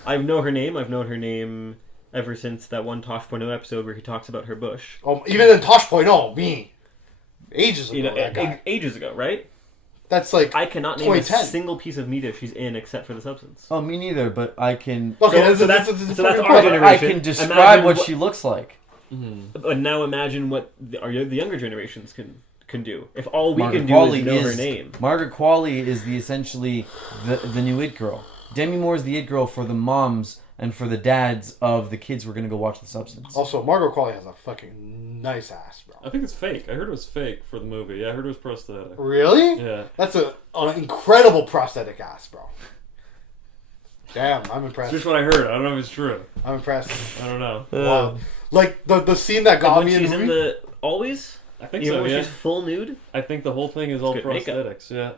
I know her name. I've known her name ever since that one Tosh.0 episode where he talks about her bush. Even in Tosh.0, me. Ages ago, You know, that guy. ages ago, right? That's like I cannot name a 2010. single piece of media she's in except for the substance. Oh, me neither. But I can. Okay, So that's fucking our important. generation. I can describe Imagine what what- she looks like. But now imagine what the younger generations can do. If all we Margaret can do Qualley is know her name. Margaret Qualley is essentially the new it girl. Demi Moore is the it girl for the moms and for the dads of the kids who are gonna go watch The Substance. Also, Margot Qualley has a fucking nice ass, bro. I think it's fake. I heard it was fake for the movie. Yeah, I heard it was prosthetic. Really? Yeah. That's an incredible prosthetic ass, bro. Damn, I'm impressed. It's just what I heard. I don't know if it's true. I'm impressed. I don't know. Wow. Like the scene that got when me in she's the in movie. the always. I think Even so, when yeah. she's full nude. I think the whole thing is all good makeup. prosthetics, yeah.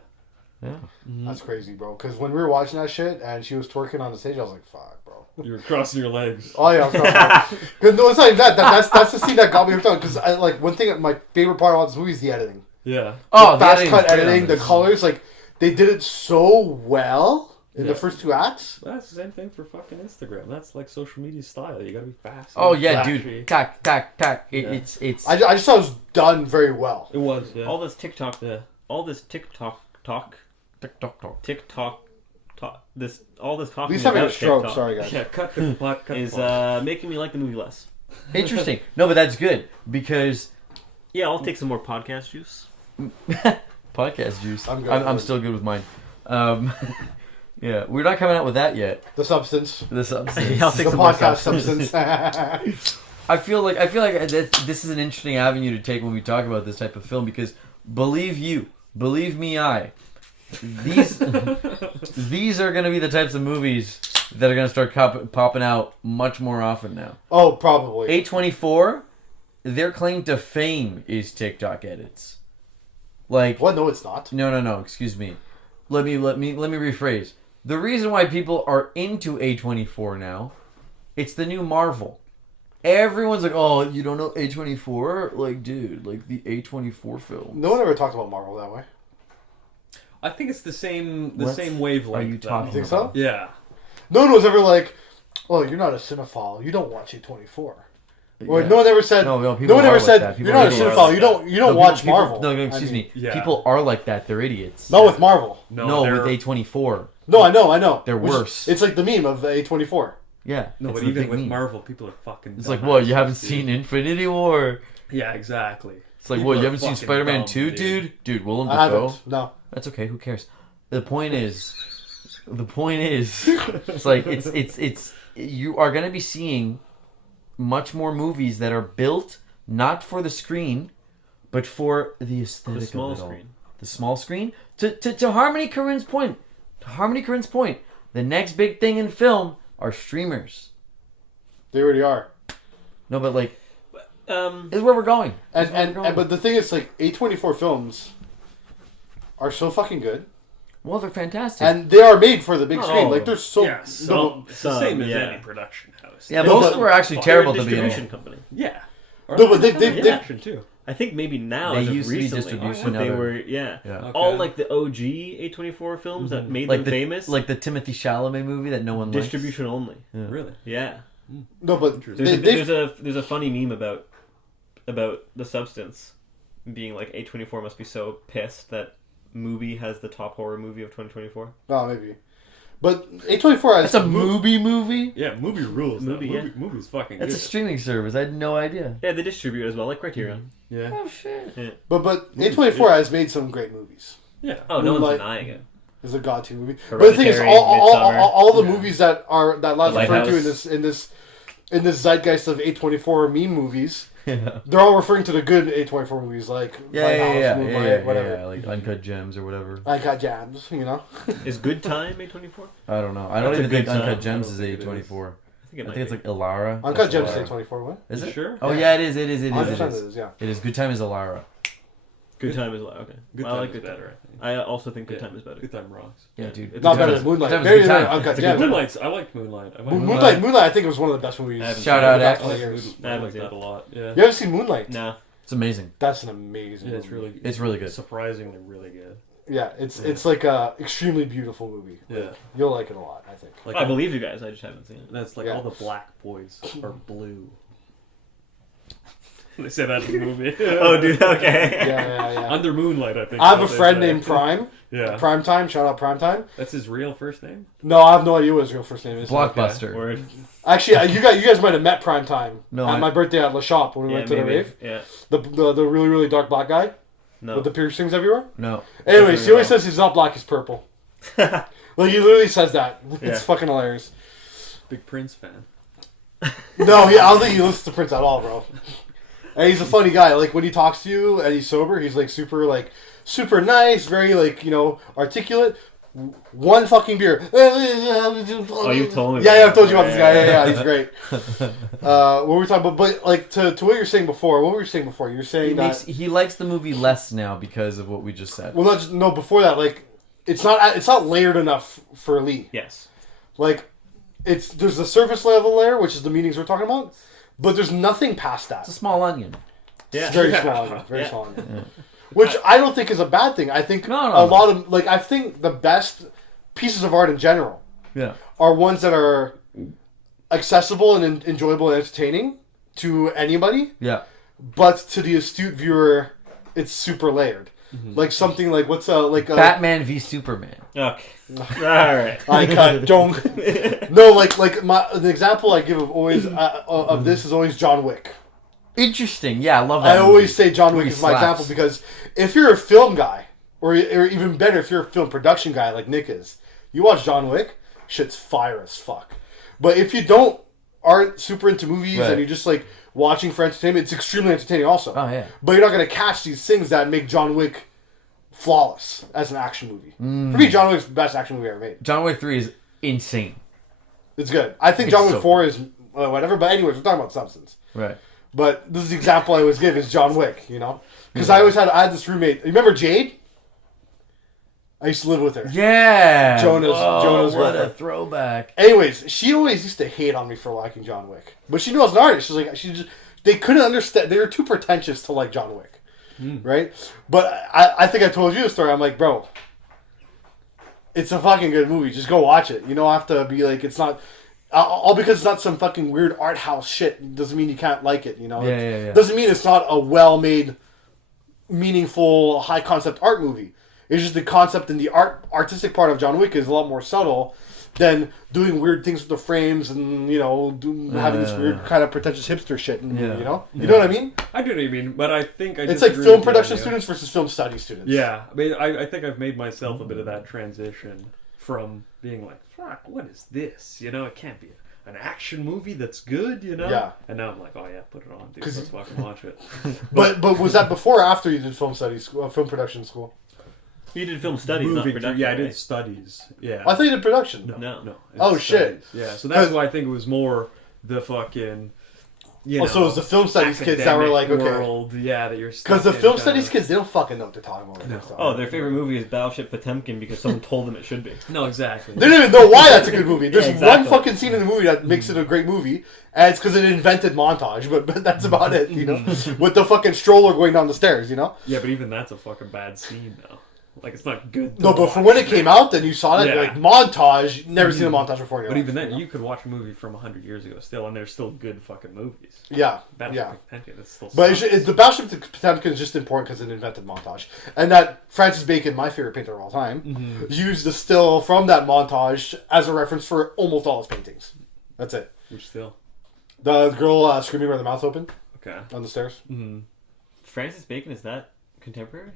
Yeah. That's crazy, bro. Because when we were watching that shit and she was twerking on the stage, I was like, "Fuck, bro." You were crossing your legs. Oh yeah, I was Cause no, it's not even that. That's the scene that got me hooked on. Because I like one thing. My favorite part about this movie is the editing. Yeah. Oh, The fast cut editing's great on editing, the this. colors. Like they did it so well in the Yeah. first two acts. That's the same thing for fucking Instagram. That's like social media style. You gotta be fast. Oh and yeah, flashy. dude. Tack, tack, tack. Yeah. It's. I just thought it was done very well. It was, yeah. All this TikTok. Yeah. All this TikTok talk. TikTok. TikTok. Talk. This. All this At talking least having a about stroke. TikTok Sorry, guys. Yeah, cut the plot, cut is the plot. making me like the movie less. Interesting. No, but that's good because Yeah, I'll take some more podcast juice. podcast juice. I'm good. I'm still good with mine. Yeah, we're not coming out with that yet. The substance. The Substance. I'll take The some more podcast substance. substance. I feel like this is an interesting avenue to take when we talk about this type of film because believe me, these these are going to be the types of movies that are going to start popping out much more often now. Oh, probably. A24, their claim to fame is TikTok edits. Like What? No, it's not. no, excuse me. Let me rephrase. The reason why people are into A24 now, it's the new Marvel. Everyone's like, "Oh, you don't know A24?" Like, dude, like the A24 film. No one ever talked about Marvel that way. I think it's the same What wavelength. are you though. talking You think so? Yeah. No one was ever like, "Oh, you're not a cinephile. You don't watch A24." Or Yeah. no one ever said. No, No, people one are ever like said that. you're People not a really are cinephile. like You don't. You don't No, watch people- Marvel. No, excuse I mean, me. Yeah. People are like that. They're idiots. Not with Marvel. No, they're- with A24. No, I know. They're worse. It's like the meme of A24. Yeah. No, it's but the even big with meme. Marvel, people are fucking. It's like, dumbasses, what? You haven't dude. seen Infinity War? Yeah, exactly. It's like, People what? You are haven't seen fucking Spider-Man dumb, 2, dude? Dude, Willem I Dafoe? haven't. No. That's okay. Who cares? The point is, it's like it's you are gonna be seeing much more movies that are built not for the screen, but for the aesthetic The small of it all. screen. The small screen. To Harmony Korine's point. The next big thing in film are streamers. They already are. No, but like, Um, this is where we're going. This is where And we're going. but the thing is, like A24 films are so fucking good, well, they're fantastic. and they are made for the big screen. all Like of they're so. Yeah, so it's the some, same as yeah. any production house. yeah, No, most but- of them are actually They're terrible they're a to be in. distribution company. Yeah. Or No, but they've action too. I think maybe now They as of used to be recently, distribution, but now they they're- were yeah. Yeah. All Okay. like the OG A24 films that made Like them the famous. like the Timothy Chalamet movie that no one likes. distribution only. Really? Yeah. No, but There's a funny meme about The Substance being like A24 must be so pissed that Mubi has the top horror movie of 2024. no, maybe. But A24 has That's a movie. Yeah, movie rules. Movie, yeah. Movie's fucking That's a good. streaming service. I had no idea. Yeah, they distribute as well, like Criterion. Yeah. Oh shit. But A24 has made some great movies. Yeah. Oh, no one's Moonlight. denying it. It's a god tier movie. But the thing is, Hereditary, all the Yeah. movies that Lad's The referring to Lighthouse. in this zeitgeist of A24 meme movies, Yeah. they're all referring to the good A24 movies like Lighthouse, Moonlight, whatever. like Uncut Gems or whatever. I got jams, you know. Is Good Time A24? I don't know. I don't That's a even think good time. Uncut Gems I is don't think it A24. I think it I might think it's be. like Ilara. Uncut That's Gems is Ilara. A24. What? Is it? Sure? Oh yeah, it is. It is. 100% It it is. is, yeah. It is. Good Time is Ilara. Good Time is okay. Good I Time like is Good better, Time. I think. I also think Good Yeah. Time is better. Good Time rocks. Yeah, dude. It's Not Good better Time. than Moonlight. Good Time is Very Good better Time. than Uncut It's a good Gems. Moonlight's. I like Moonlight. I like Moonlight, I think it was one of the best movies. I haven't Shout seen out of the past X. 20 years. I like that a lot. Yeah. You ever seen Moonlight? No. It's amazing. That's an amazing Yeah, movie. it's really. It's really good. Surprisingly, really good. Yeah, it's like a extremely beautiful movie. Yeah. You'll like it a lot, I think. Like I believe you guys. I just haven't seen it. That's like Yeah. all the black boys are blue. They say that in the movie. Oh, dude. Okay. Yeah. Under Moonlight, I think. I have a is what they friend say. named Prime. Yeah. Prime Time. Shout out Prime Time. That's his real first name. No, I have no idea what his real first name is. Blockbuster. Word. Actually, you guys might have met Prime Time No, at I- my birthday at La Shop when we went to the maybe. rave. Yeah. The really really dark black guy No. with the piercings everywhere. No. Anyways, he always well. says he's not black, he's purple. Like he literally says that. It's Yeah. fucking hilarious. Big Prince fan. No, I don't think he listens to Prince at all, bro. And he's a funny guy. Like when he talks to you and he's sober, he's like super nice, very like articulate. One fucking beer. Oh, you told me. Yeah, I've told you about this guy. Yeah, he's great. What were we talking about? But like to what you're saying before. What were you saying before? You're saying He likes the movie less now because of what we just said. Well, no. Before that, like it's not layered enough for Lee. Yes. Like there's the surface level layer, which is the meanings we're talking about, but there's nothing past that. It's a small onion. Yeah. It's very small. Very small. Yeah. Which I don't think is a bad thing. I think No. lot of I think the best pieces of art in general are ones that are accessible and enjoyable and entertaining to anybody. Yeah. But to the astute viewer, it's super layered. Mm-hmm. Like something like Batman v Superman. Okay. All right. I don't. No, like the example I give of always of this is always John Wick. Interesting. Yeah, I love that. I always say John Wick is my example because if you're a film guy, or even better, if you're a film production guy like Nick is, you watch John Wick, shit's fire as fuck. But if you aren't super into movies and you're just like watching for entertainment, it's extremely entertaining also. Oh yeah. But you're not gonna catch these things that make John Wick flawless as an action movie. For me, John Wick's the best action movie ever made. John Wick 3 is insane. It's good. I think John Wick 4 is whatever. But anyways, we're talking about substance. Right. But this is the example I always give is John Wick, because I had this roommate. You remember Jade? I used to live with her. Yeah. Jonah's what girlfriend. a throwback. Anyways, she always used to hate on me for liking John Wick, but she knew I was an artist. She's like, they couldn't understand. They were too pretentious to like John Wick, right? But I think I told you the story. I'm like, bro, it's a fucking good movie. Just go watch it. You don't have to be like, it's not. All because it's not some fucking weird art house shit doesn't mean you can't like it, Yeah. Doesn't mean it's not a well-made, meaningful, high-concept art movie. It's just the concept and the artistic part of John Wick is a lot more subtle than doing weird things with the frames and, having this weird kind of pretentious hipster shit, you know what I mean? I do know what you mean, but I think It's like film production students versus film study students. Yeah, I mean, I think I've made myself a bit of that transition from being like, fuck, what is this? It can't be an action movie that's good, Yeah. And now I'm like, oh yeah, put it on, dude. Let's fucking watch it. But was that before or after you did film studies, film production school? You did film studies, not Moving production. through, I did right? studies. Yeah. I thought you did production. No. Oh, It's shit. studies. Yeah, so that's why I think it was more the fucking. So it was the film studies kids that were like, okay. World, yeah, that you're Because the stuck in film kind studies of- kids, they don't fucking know what they're talking about. No. Oh, their favorite movie is Battleship Potemkin because someone told them it should be. No, exactly. They don't even know why that's a good movie. There's Yeah, exactly. one fucking scene in the movie that makes it a great movie, and it's because it invented montage, but that's about it, With the fucking stroller going down the stairs, Yeah, but even that's a fucking bad scene, though. Like, it's not good. to No, but for watch. when it came out, then you saw that, you're Yeah. like, montage, never seen a montage before in your But life, even then, you could watch a movie from 100 years ago still, and they're still good fucking movies. Yeah, Battleship Potemkin, it's still. But sucks. the Battleship Potemkin is just important because it invented montage. And that Francis Bacon, my favorite painter of all time, used the still from that montage as a reference for almost all his paintings. That's it. Which still. The girl screaming with her mouth open Okay. on the stairs. Francis Bacon, is that contemporary?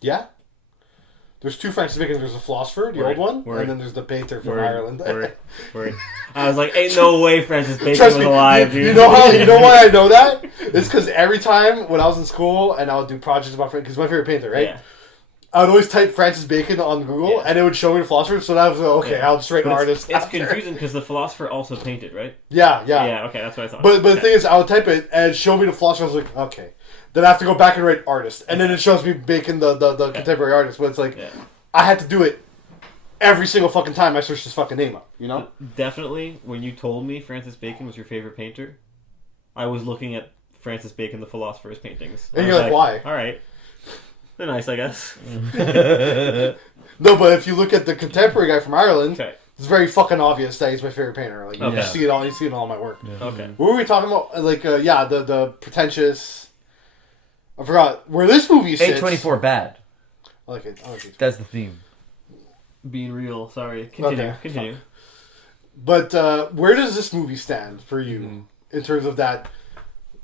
Yeah. There's two Francis Bacon. There's the philosopher, the Word. old one, Word. and then there's the painter from Word. Ireland. Word. I was like, ain't no way Francis Bacon Trust was me, alive, you dude. know how you know why I know that? It's because every time when I was in school and I would do projects about because my favorite painter, right? Yeah. I would always type Francis Bacon on Google, Yeah. and it would show me the philosopher. So that was okay. Yeah. I'll just write an But artist. It's after. confusing because the philosopher also painted, right? Yeah. Yeah, okay, that's what I thought. But the Okay. thing is, I would type it and show me the philosopher. I was like, okay. Then I have to go back and write artist, and then it shows me Bacon, the contemporary artist. But it's like Yeah. I had to do it every single fucking time I searched his fucking name up. You know? Definitely, when you told me Francis Bacon was your favorite painter, I was looking at Francis Bacon, the philosopher's paintings. And I you're was like, why? All right. They're nice, I guess. No, but if you look at the contemporary guy from Ireland, Okay. it's very fucking obvious that he's my favorite painter. Like you Okay. see it all. You see it in all my work. Okay. What were we talking about? Like, the pretentious. I forgot where this movie sits. A24 bad. I like it. That's the theme. Being real, sorry. Continue. Okay. Continue. But where does this movie stand for you in terms of that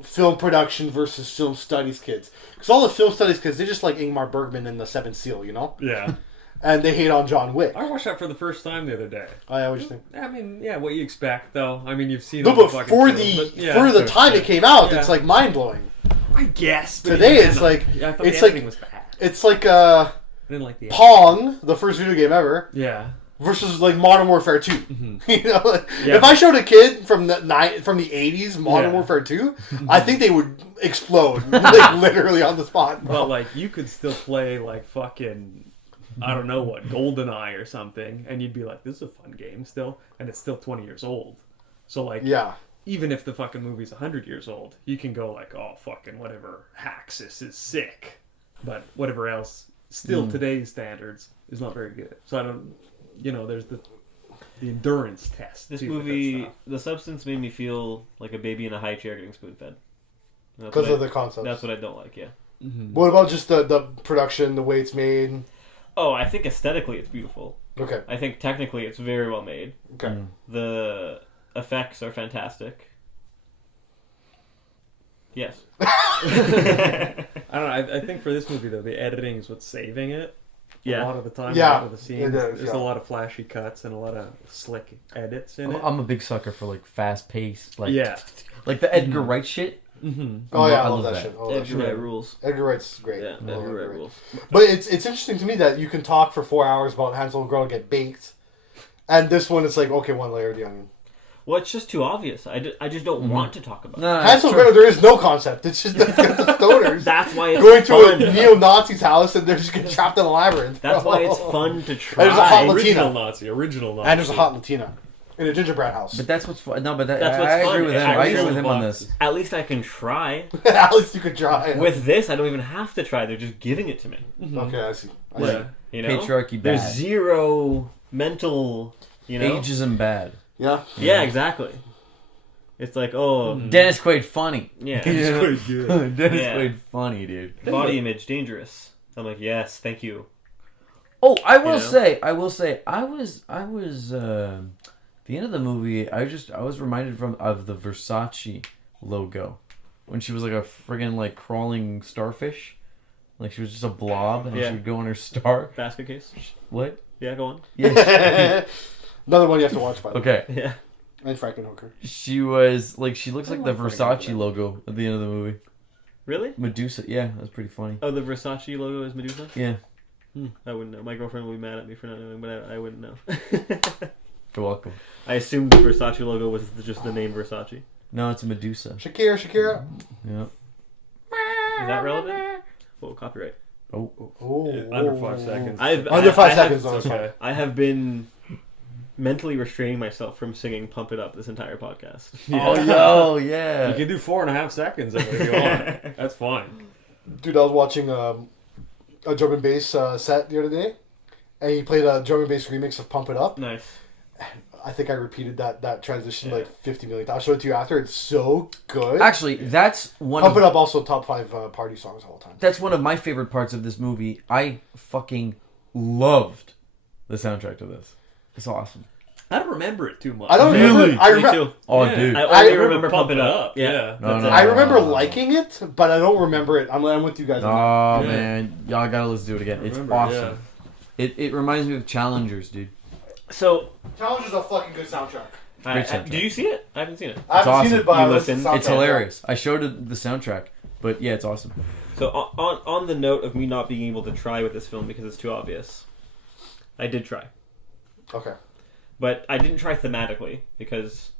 film production versus film studies kids? Because all the film studies kids, they just like Ingmar Bergman and the Seventh Seal, you know? Yeah. and they hate on John Wick. I watched that for the first time the other day. Oh, yeah, what do you think? I mean, yeah, what you expect though. I mean, you've seen No, all the but fucking for films, the for the time it came out, Yeah. it's like mind blowing. I guess. But Today, even it's then, like I thought it's the like editing was bad. it's like I didn't like the editing. Pong, the first video game ever, Yeah. versus like Modern Warfare 2. You know, like, Yeah. if I showed a kid from the 80s Modern Yeah. Warfare 2, I think they would explode like literally on the spot. But like, you could still play like fucking, I don't know what, GoldenEye or something, and you'd be like, this is a fun game still, and it's still 20 years old. So like, Yeah. even if the fucking movie's 100 years old, you can go like, oh fucking whatever, Haxis is sick, but whatever else, still today's standards is not very good. So I don't, there's the endurance test. This too with that movie, stuff. The Substance, made me feel like a baby in a high chair getting spoon fed. Because of the concepts. That's what I don't like. Yeah. What about just the production, the way it's made? Oh, I think aesthetically it's beautiful. Okay. I think technically it's very well made. Okay. The effects are fantastic. Yes. I don't know. I think for this movie though, the editing is what's saving it. Yeah. A lot of the time, Yeah, a lot of the scenes, it is, there's yeah. a lot of flashy cuts and a lot of slick edits in it. I'm a big sucker for like fast paced, like Yeah. like the Edgar Wright shit. Oh yeah, I I love love that that. shit. I love that Edgar shit. Wright rules. Edgar Wright's great. Yeah, I love Edgar Wright rules. But it's interesting to me that you can talk for 4 hours about Hansel and Gretel get baked, and this one it's like, okay, one layer of the onion. Well, it's just too obvious. I just don't want to talk about it. No, Hansel and Gretel, there is no concept. It's just the stoners That's why it's going to fun. a neo-Nazi's house and they're just getting trapped in a labyrinth. That's why it's fun to try. There's a hot Original Latina. Original Nazi. And there's a hot Latina in a gingerbread house. But that's what's fun. No, but That's what's I agree fun. with him. I I agree agree with with him on this. At least I can try. At least you could try. With this, I don't even have to try. They're just giving it to me. Okay, I see. I Yeah. see. You know, Patriarchy There's bad. zero mental. Ageism bad. Yeah. Yeah, exactly. It's like, oh, Dennis Quaid funny. yeah. Quite good. Dennis Yeah. Quaid funny, dude. Body image dangerous. I'm like, yes, thank you. Oh, I will know? say, I was the end of the movie. I was reminded of the Versace logo when she was like a friggin' like crawling starfish, like she was just a blob and Yeah. she would go on her star. Basket case. What? Yeah, go on. Yeah. Another one you have to watch, by the way. Okay. Yeah. And Frankenhooker. She was like she looks like the like Versace Frankenhooker. logo at the end of the movie. Really? Medusa. Yeah, that was pretty funny. Oh, the Versace logo is Medusa? Yeah. I wouldn't know. My girlfriend will be mad at me for not knowing, but I wouldn't know. You're welcome. I assumed the Versace logo was just the name Versace. No, it's a Medusa. Shakira. Yeah. Is that relevant? Oh, copyright. Oh. Oh. Under 5 seconds. Under 5 seconds, though. It's okay. I have been mentally restraining myself from singing "Pump It Up" this entire podcast. Oh, yo, yeah. You can do 4.5 seconds of it if you want. That's fine. Dude, I was watching a drum and bass set the other day, and he played a drum and bass remix of "Pump It Up." Nice. I think I repeated that transition like 50 million times. I'll show it to you after. It's so good. Actually, that's one "Pump of It Up" also top 5 party songs of all time. that's one of my favorite parts of this movie. I fucking loved the soundtrack to this. It's awesome. I don't remember it too much. I don't Really? remember. I Me remember. too. Oh, Yeah. dude. I I only remember "Pump It Up." Yeah. Yeah. No, That's no, it. I remember liking it, but I don't remember it. I'm with you guys. Oh, Yeah. man. Y'all gotta listen to it again. It's Remember, awesome. It reminds me of Challengers, dude. So, Challenge is a fucking good soundtrack. Great soundtrack. did you see it? I haven't seen it. I haven't awesome. seen it, but You I listened to listened? the It's soundtrack. hilarious. I showed it the soundtrack, but yeah, it's awesome. So, on the note of me not being able to try with this film because it's too obvious, I did try. Okay. But I didn't try thematically because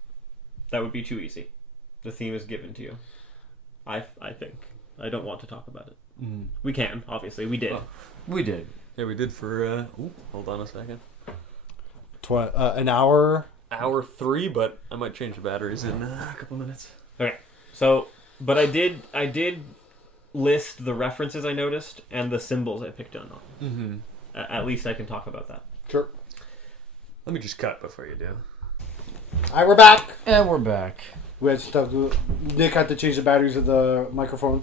that would be too easy. The theme is given to you. I think. I don't want to talk about it. We can, obviously. We did. We did. Yeah, we did for, hold on a second. An hour. Hour 3, but I might change the batteries in a couple minutes. Okay. So, but I did list the references I noticed and the symbols I picked on. Mm-hmm. At least I can talk about that. Sure. Let me just cut before you do. Alright, we're back. And we're back. We had stuff to Nick had to change the batteries of the microphone,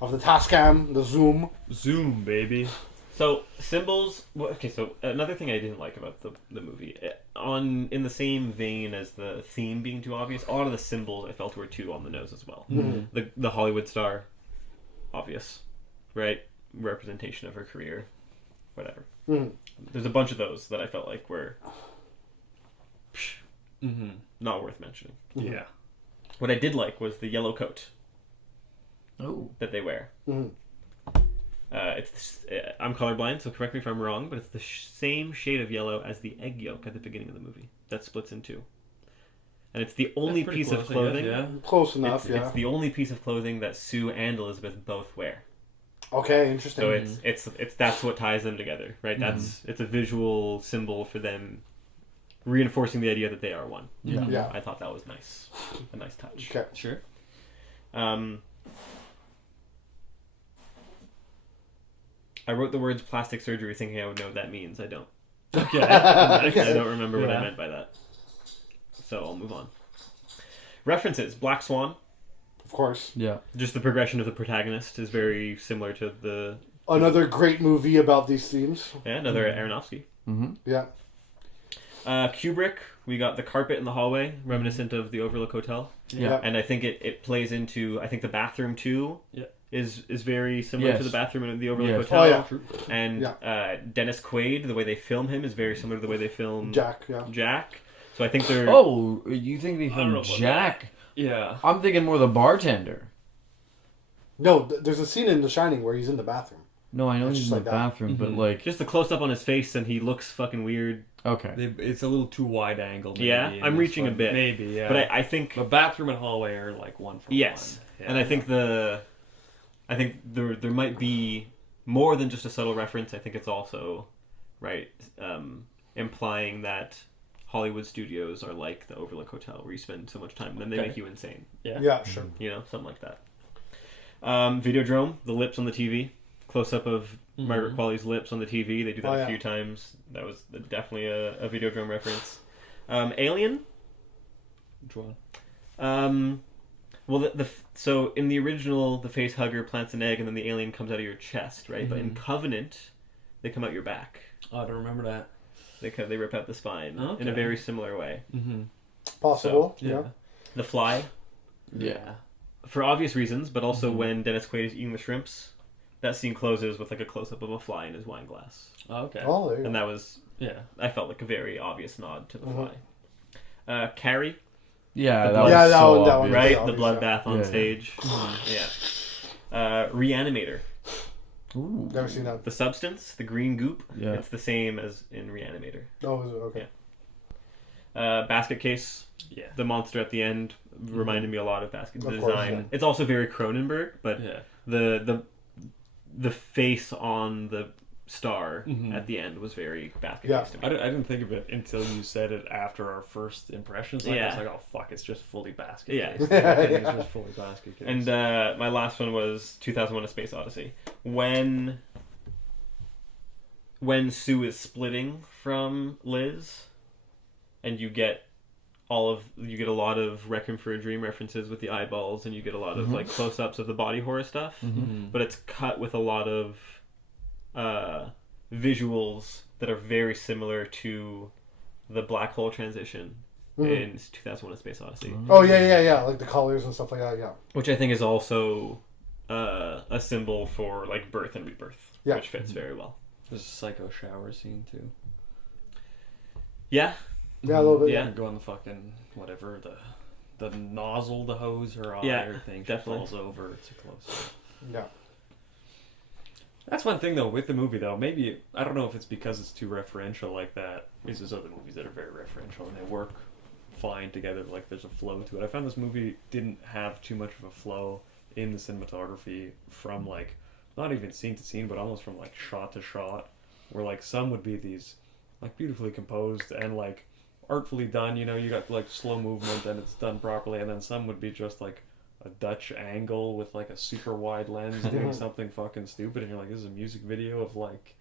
of the Tascam, the Zoom. Zoom, baby. So symbols. Well, okay, so another thing I didn't like about the movie, in the same vein as the theme being too obvious, a lot of the symbols I felt were too on the nose as well. Mm-hmm. The Hollywood star, obvious, right? Representation of her career, whatever. Mhm. There's a bunch of those that I felt like were Mm-hmm. not worth mentioning. Yeah. What I did like was the yellow coat Oh. that they wear. Mhm. I'm colorblind, so correct me if I'm wrong, but it's the same shade of yellow as the egg yolk at the beginning of the movie that splits in two. And it's the only That's pretty piece close, of I clothing. guess, yeah. Close enough, It's, yeah. it's the only piece of clothing that Sue and Elizabeth both wear. Okay, interesting. So it's that's what ties them together, right? It's a visual symbol for them, reinforcing the idea that they are one. Yeah. I thought that was nice, a nice touch. Okay. Sure. I wrote the words plastic surgery thinking I would know what that means. I don't. Okay. I don't remember what I Yeah. meant by that. So I'll move on. References. Black Swan. Of course. Yeah. Just the progression of the protagonist is very similar to the... Another great movie about these themes. Yeah, another Aronofsky. Mm-hmm. Yeah. Kubrick, we got the carpet in the hallway, reminiscent of the Overlook Hotel. Yeah. And I think it plays into... I think the bathroom, too, Yeah. is very similar Yes. to the bathroom in the Overlook Yes. Hotel. Oh, yeah. And Dennis Quaid, the way they film him is very similar to the way they film Jack, yeah. Jack. So I think they're... Oh, you think they I don't know filmed about Jack? Yeah. I'm thinking more the bartender. No, there's a scene in The Shining where he's in the bathroom. No, I know It's he's just in the like that. bathroom, but like, Just the close-up on his face and he looks fucking weird. okay. It's a little too wide angle. Maybe, Yeah, in I'm this reaching a one. bit. Maybe, yeah. But I think... The bathroom and hallway are like one for Yes. one. Yeah. And I think there might be more than just a subtle reference. I think it's also, right, implying that Hollywood studios are like the Overlook Hotel, where you spend so much time and then they Okay. make you insane. Yeah. Yeah, sure. You know, something like that. Videodrome, the lips on the TV. Close-up of Margaret Qualley's lips on the TV. They do that a few times. That was definitely a Videodrome reference. Alien. Which one? Well, so in the original, the face hugger plants an egg and then the alien comes out of your chest, right? But in Covenant, they come out your back. Oh, I don't remember that. They rip out the spine in Okay. a very similar way. Mm-hmm. Possible. Yeah. Yeah. The Fly, Yeah. for obvious reasons, but also when Dennis Quaid is eating the shrimps, that scene closes with like a close-up of a fly in his wine glass. Oh, okay. Oh, there you And go. that was, Yeah. I felt like a very obvious nod to the Fly. Carrie, Yeah, The that blood- was Yeah, that so one obvious. right? obvious, The bloodbath on Yeah. stage. Yeah. Reanimator. Ooh. Never seen that. The substance, the green goop, Yeah. it's the same as in Reanimator. Oh, is it? Okay. Basket Case, Yeah. the monster at the end reminded me a lot of Basket Of the course, design. yeah. It's also very Cronenberg, but Yeah. the face on the star Mhm. at the end was very Basket Yeah. Case to me. I didn't think of it until you said it after our first impressions. Like, I was Yeah. like, oh, fuck, it's just fully basket Yeah. case. It's just fully basket case. And my last one was 2001: A Space Odyssey. When Sue is splitting from Liz, and you get a lot of Requiem for a Dream references with the eyeballs, and you get a lot of like close-ups of the body horror stuff, but it's cut with a lot of visuals that are very similar to the black hole transition in 2001: A Space Odyssey, Oh, yeah. Like the colors and stuff like that, yeah. which I think is also a symbol for like birth and rebirth, Yeah. which fits very well. There's a psycho shower scene, too. Yeah, Yeah, a little bit. Yeah. Go on the fucking, whatever, the nozzle, the hose, her eye, Yeah, or thing. She definitely. falls over. It's a close. Yeah. That's one thing, though, with the movie, though. Maybe, I don't know if it's because it's too referential like that. There's other movies that are very referential, and they work fine together. Like, there's a flow to it. I found this movie didn't have too much of a flow in the cinematography from, like, not even scene to scene, but almost from, like, shot to shot, where, like, some would be these, like, beautifully composed and, like, artfully done. You know, you got, like, slow movement and it's done properly, and then some would be just, like, a Dutch angle with like a super wide lens doing something fucking stupid, and you're like, this is a music video of like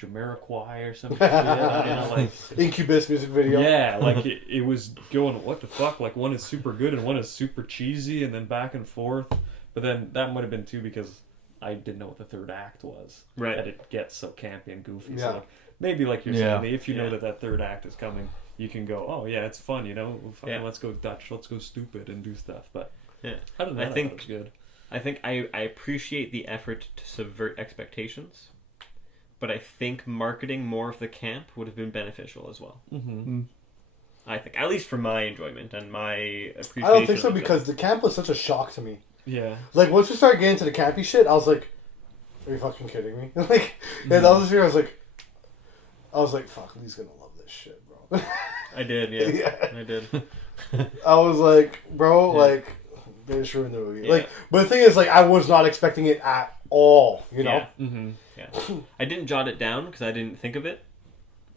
Jamiroquai or something. You know, like Incubus music video. yeah, like it was going, what the fuck? Like one is super good and one is super cheesy, and then back and forth. But then that might have been too because I didn't know what the third act was. Right. That it gets so campy and goofy. Yeah. So like maybe like you're Yeah. saying, if you know Yeah. that third act is coming, you can go, oh yeah, it's fun. You know, fucking Yeah. let's go Dutch, let's go stupid and do stuff. But yeah. other than that, I think it was good. I appreciate the effort to subvert expectations, but I think marketing more of the camp would have been beneficial as well. Mm-hmm. I think, at least for my enjoyment and my appreciation. I don't think so of the because the camp was such a shock to me. Yeah. Like once we started getting into the campy shit, I was like, "Are you fucking kidding me?" Like, and I was like, "Fuck, Lee's gonna love this shit, bro." I did, yeah. Yeah. I did. I was like, "Bro, like, they just ruined the movie." Like, but the thing is, like, I was not expecting it at all. You know? Yeah. Mm-hmm. Yeah. I didn't jot it down because I didn't think of it.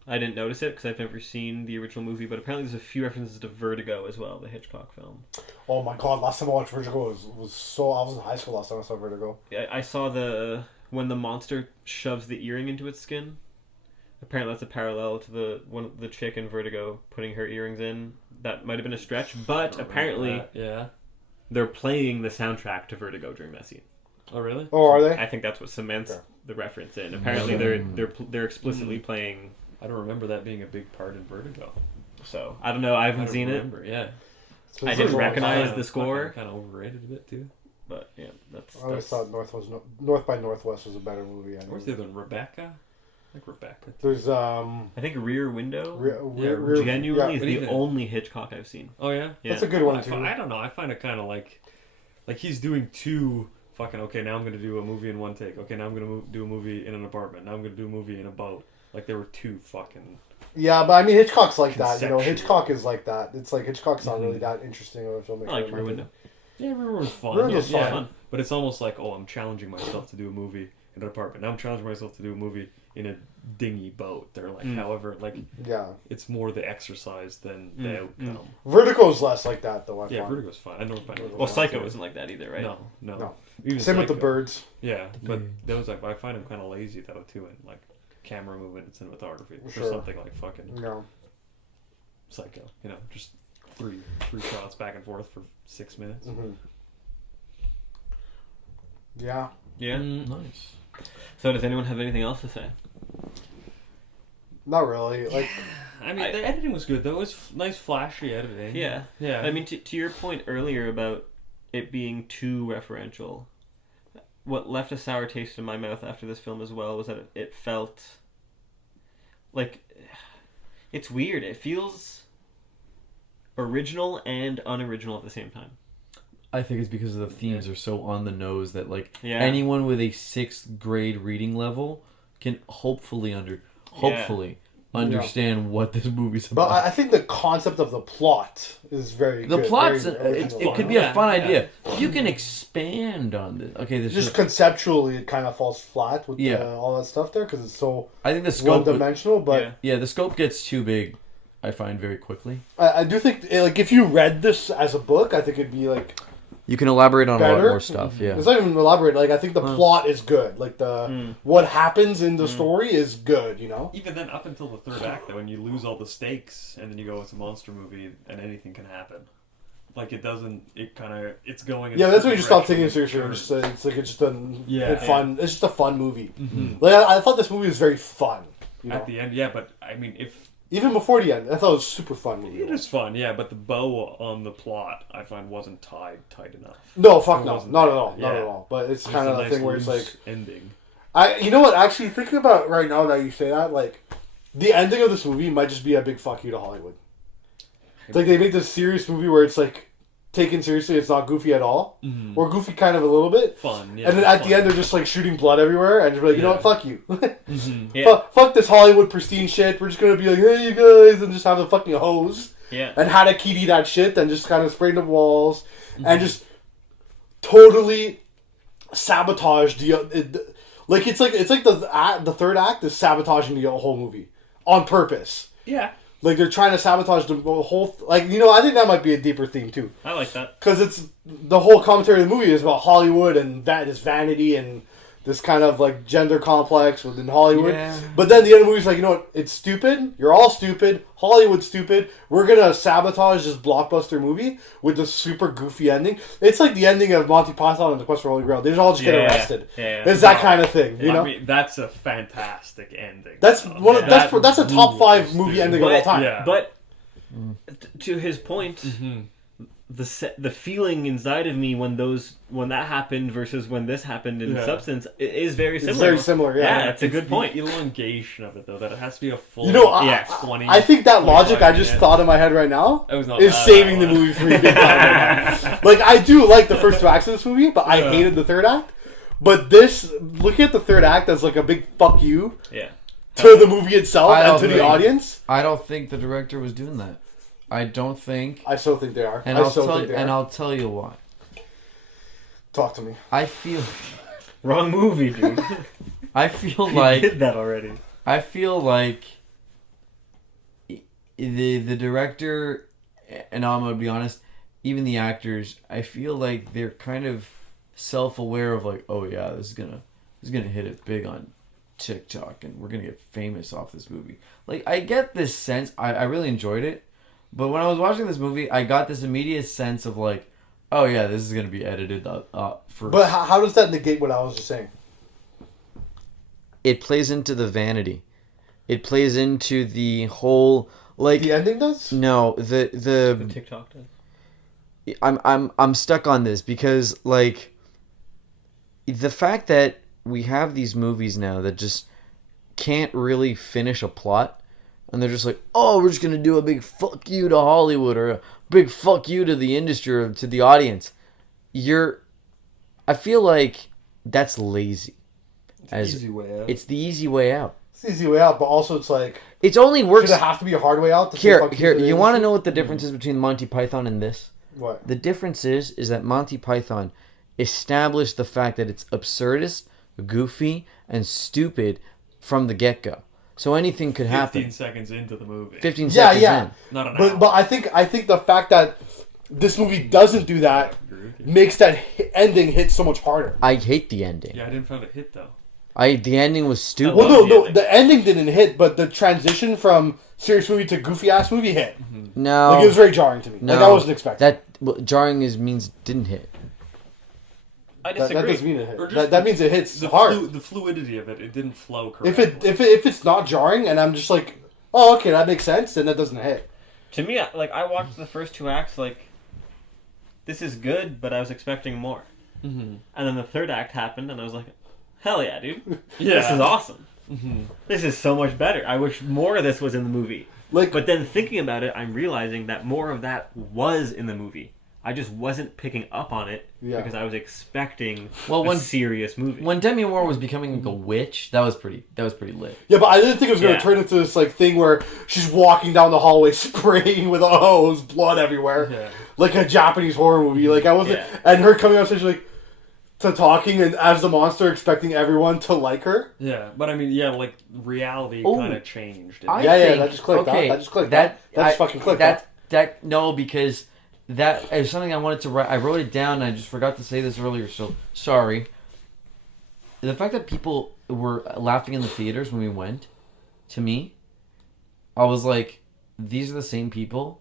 I didn't notice it because I've never seen the original movie, but apparently there's a few references to Vertigo as well, the Hitchcock film. Oh my god! Last time I watched Vertigo was so. I was in high school last time I saw Vertigo. I saw when the monster shoves the earring into its skin. Apparently that's a parallel to the chick in Vertigo putting her earrings in. That might have been a stretch, but apparently Yeah. they're playing the soundtrack to Vertigo during that scene. Oh, really? Oh, are they? I think that's what cements Okay. the reference in. Apparently they're explicitly playing. I don't remember that being a big part in Vertigo. So I don't know. I haven't don't seen remember. Yeah. I didn't recognize the score. Kind of overrated a bit too. But yeah, that's. I always thought North by Northwest was a better movie. Where's the other one? Rebecca? I think Rebecca. There's I think Rear Window genuinely is but the even- only Hitchcock I've seen. Oh yeah. Yeah. That's a good one I, too. I don't know. I find it kind of like he's doing two fucking. Okay, now I'm gonna do a movie in one take. Okay, now I'm gonna do a movie in an apartment. Now I'm gonna do a movie in a boat. Like there were two fucking. Yeah, but I mean Hitchcock's like that. You know, Conceptual. Hitchcock is like that. It's like Hitchcock's not really that interesting of a filmmaker. I like in my Rear opinion. Window. Yeah, Rear Window was fun. Rear Window's yeah, fun. But it's almost like, oh, I'm challenging myself to do a movie in an apartment. Now I'm challenging myself to do a movie in a dinghy boat. They're like, however, like Yeah, it's more the exercise than the outcome. Vertigo's less like that though. I Yeah, find. Vertigo's fun. I know about Well, Psycho isn't like that either, right? No. No. Even Same with the Psycho. birds. Yeah, but those like I find them kind of lazy though too in like camera movement and cinematography. For Sure. something like fucking No. Psycho, you know, just three shots back and forth for 6 minutes. Mm-hmm. Yeah. Yeah. Nice. So does anyone have anything else to say? Not really. Like, I mean, the editing was good though. It was nice, flashy editing. Yeah. Yeah. I mean, to your point earlier about it being too referential, what left a sour taste in my mouth after this film as well was that it felt like it's weird. It feels original and unoriginal at the same time. I think it's because the themes are so on the nose that like Yeah. anyone with a 6th grade reading level can hopefully understand what this movie's but about. I think the concept of the plot is very The good. plot's very it original. could be a fun idea. You can expand on this. Okay, this Just is, conceptually, it kind of falls flat with Yeah. all that stuff there because it's so I think the scope. one-dimensional. But Yeah. The scope gets too big. I find very quickly. I do think, like, if you read this as a book, I think it'd be like You can elaborate on a lot better. more stuff. Yeah. It's not even elaborate. Like, I think the plot is good. Like the what happens in the story is good. You know. Even then, up until the third act, though, when you lose all the stakes, and then you go, it's a monster movie, and anything can happen. Like it doesn't. It kind of. It's going. In Yeah, a that's when you just stop direction taking it seriously. turns. It's just, it's like it's just a Yeah. fun. It's just a fun movie. Like I thought this movie was very fun. You know? At the end, yeah, but I mean, if Even before the end, I thought it was a super fun movie. it is fun, yeah, but the bow on the plot, I find, wasn't tied tight enough. No, fuck It no, wasn't not that. at all, not Yeah. at all. But it's Just kind of a a nice thing where it's like, loose ending. you know what? Actually, thinking about right now that you say that, like, the ending of this movie might just be a big fuck you to Hollywood. It's like they made this serious movie where it's like taken seriously, it's not goofy at all, or goofy kind of a little bit. Fun, yeah. And then at fun. the end, they're just like shooting blood everywhere, and you're like, you know what? Fuck you. Yeah. Fuck this Hollywood pristine shit. We're just gonna be like, hey, you guys, and just have the fucking hose. Yeah. And harakiri that shit, and just kind of spray the walls, and just totally sabotage like it's like the third act is sabotaging the whole movie on purpose. Yeah. Like they're trying to sabotage the whole. Like, you know, I think that might be a deeper theme too, I like that. because it's the whole commentary of the movie is about Hollywood and this vanity and this kind of like gender complex within Hollywood. Yeah. But then the other movie's like, you know what? It's stupid. You're all stupid. Hollywood's stupid. We're gonna sabotage this blockbuster movie with this super goofy ending. It's like the ending of Monty Python and the Quest for Holy Grail. They just all just get Yeah. arrested. Yeah. It's that kind of thing, you know. I mean, that's a fantastic ending. That's though. one. Of, That that's a top 5 rules, movie dude. ending of all time. Yeah. But to his point, the feeling inside of me when that happened versus when this happened in Substance is very similar. It's very similar, yeah. That's a good point. The elongation of it, though, that it has to be a full. You know, 20. I think that logic I just minutes. thought in my head right now It was not is bad, saving that the one. movie for me big time right now. Like, I do like the first 2 acts of this movie, but I hated the third act. But this, looking at the third act as like a big fuck you Yeah. to the movie itself I and don't to the think- audience, I don't think the director was doing that. I don't think. I still think they are. And I'll tell you why. Talk to me. I feel Wrong movie, dude. I feel You like did that already. I feel like the director, and I'm gonna be honest, even the actors, I feel like they're kind of self-aware of like, oh yeah, this is gonna hit it big on TikTok, and we're gonna get famous off this movie. Like, I get this sense. I really enjoyed it, but when I was watching this movie, I got this immediate sense of like, oh yeah, this is gonna be edited for. But how does that negate what I was just saying? It plays into the vanity. It plays into the whole like. The ending does? No, The the TikTok does. I'm stuck on this because like the fact that we have these movies now that just can't really finish a plot, and they're just like, oh, we're just gonna do a big fuck you to Hollywood or a big fuck you to the industry or to the audience. I feel like that's lazy. Easy way out. It's the easy way out. It's the easy way out, but also it's like, It's only works. should it have to be a hard way out? To say Here, fuck here. to the You want to industry? know what the difference is between Monty Python and this? What? The difference is that Monty Python established the fact that it's absurdist, goofy, and stupid from the get-go. So anything could 15 happen. seconds into the movie. 15 Yeah, seconds yeah. in. Not an hour. But I think the fact that this movie doesn't do that makes that ending hit so much harder. I hate the ending. Yeah, I didn't find it hit though. The ending was stupid. Well, love no, the the ending didn't hit, but the transition from serious movie to goofy ass movie hit. No. Like, it was very jarring to me. no. Like, I wasn't expecting. That jarring means didn't hit. I That disagree. doesn't mean it Or hit. just That means it hits The hard. the fluidity of it, it didn't flow If correctly. if it's not jarring and I'm just like, oh, okay, that makes sense, then that doesn't hit. To me, like, I watched the first 2 acts, like, this is good, but I was expecting more. Mm-hmm. And then the third act happened, and I was like, hell yeah, dude. Yeah. This is awesome. Mm-hmm. This is so much better. I wish more of this was in the movie. Like, But then thinking about it, I'm realizing that more of that was in the movie. I just wasn't picking up on it Yeah. because I was expecting Well, a serious movie. When Demi Moore was becoming like a witch, that was pretty lit. yeah, but I didn't think it was going to Yeah. turn into this like thing where she's walking down the hallway spraying with a hose, blood everywhere, Yeah. like a Japanese horror movie. Like, I wasn't, Yeah. and her coming up stage like to talking and as the monster expecting everyone to like her. Yeah, but I mean, yeah, like reality Oh. kind of changed. I Yeah, think, that just clicked. Okay, That just clicked. That just fucking clicked. That no, because that is something I wanted to write. I wrote it down, and I just forgot to say this earlier. So sorry. The fact that people were laughing in the theaters when we went, to me, I was like, these are the same people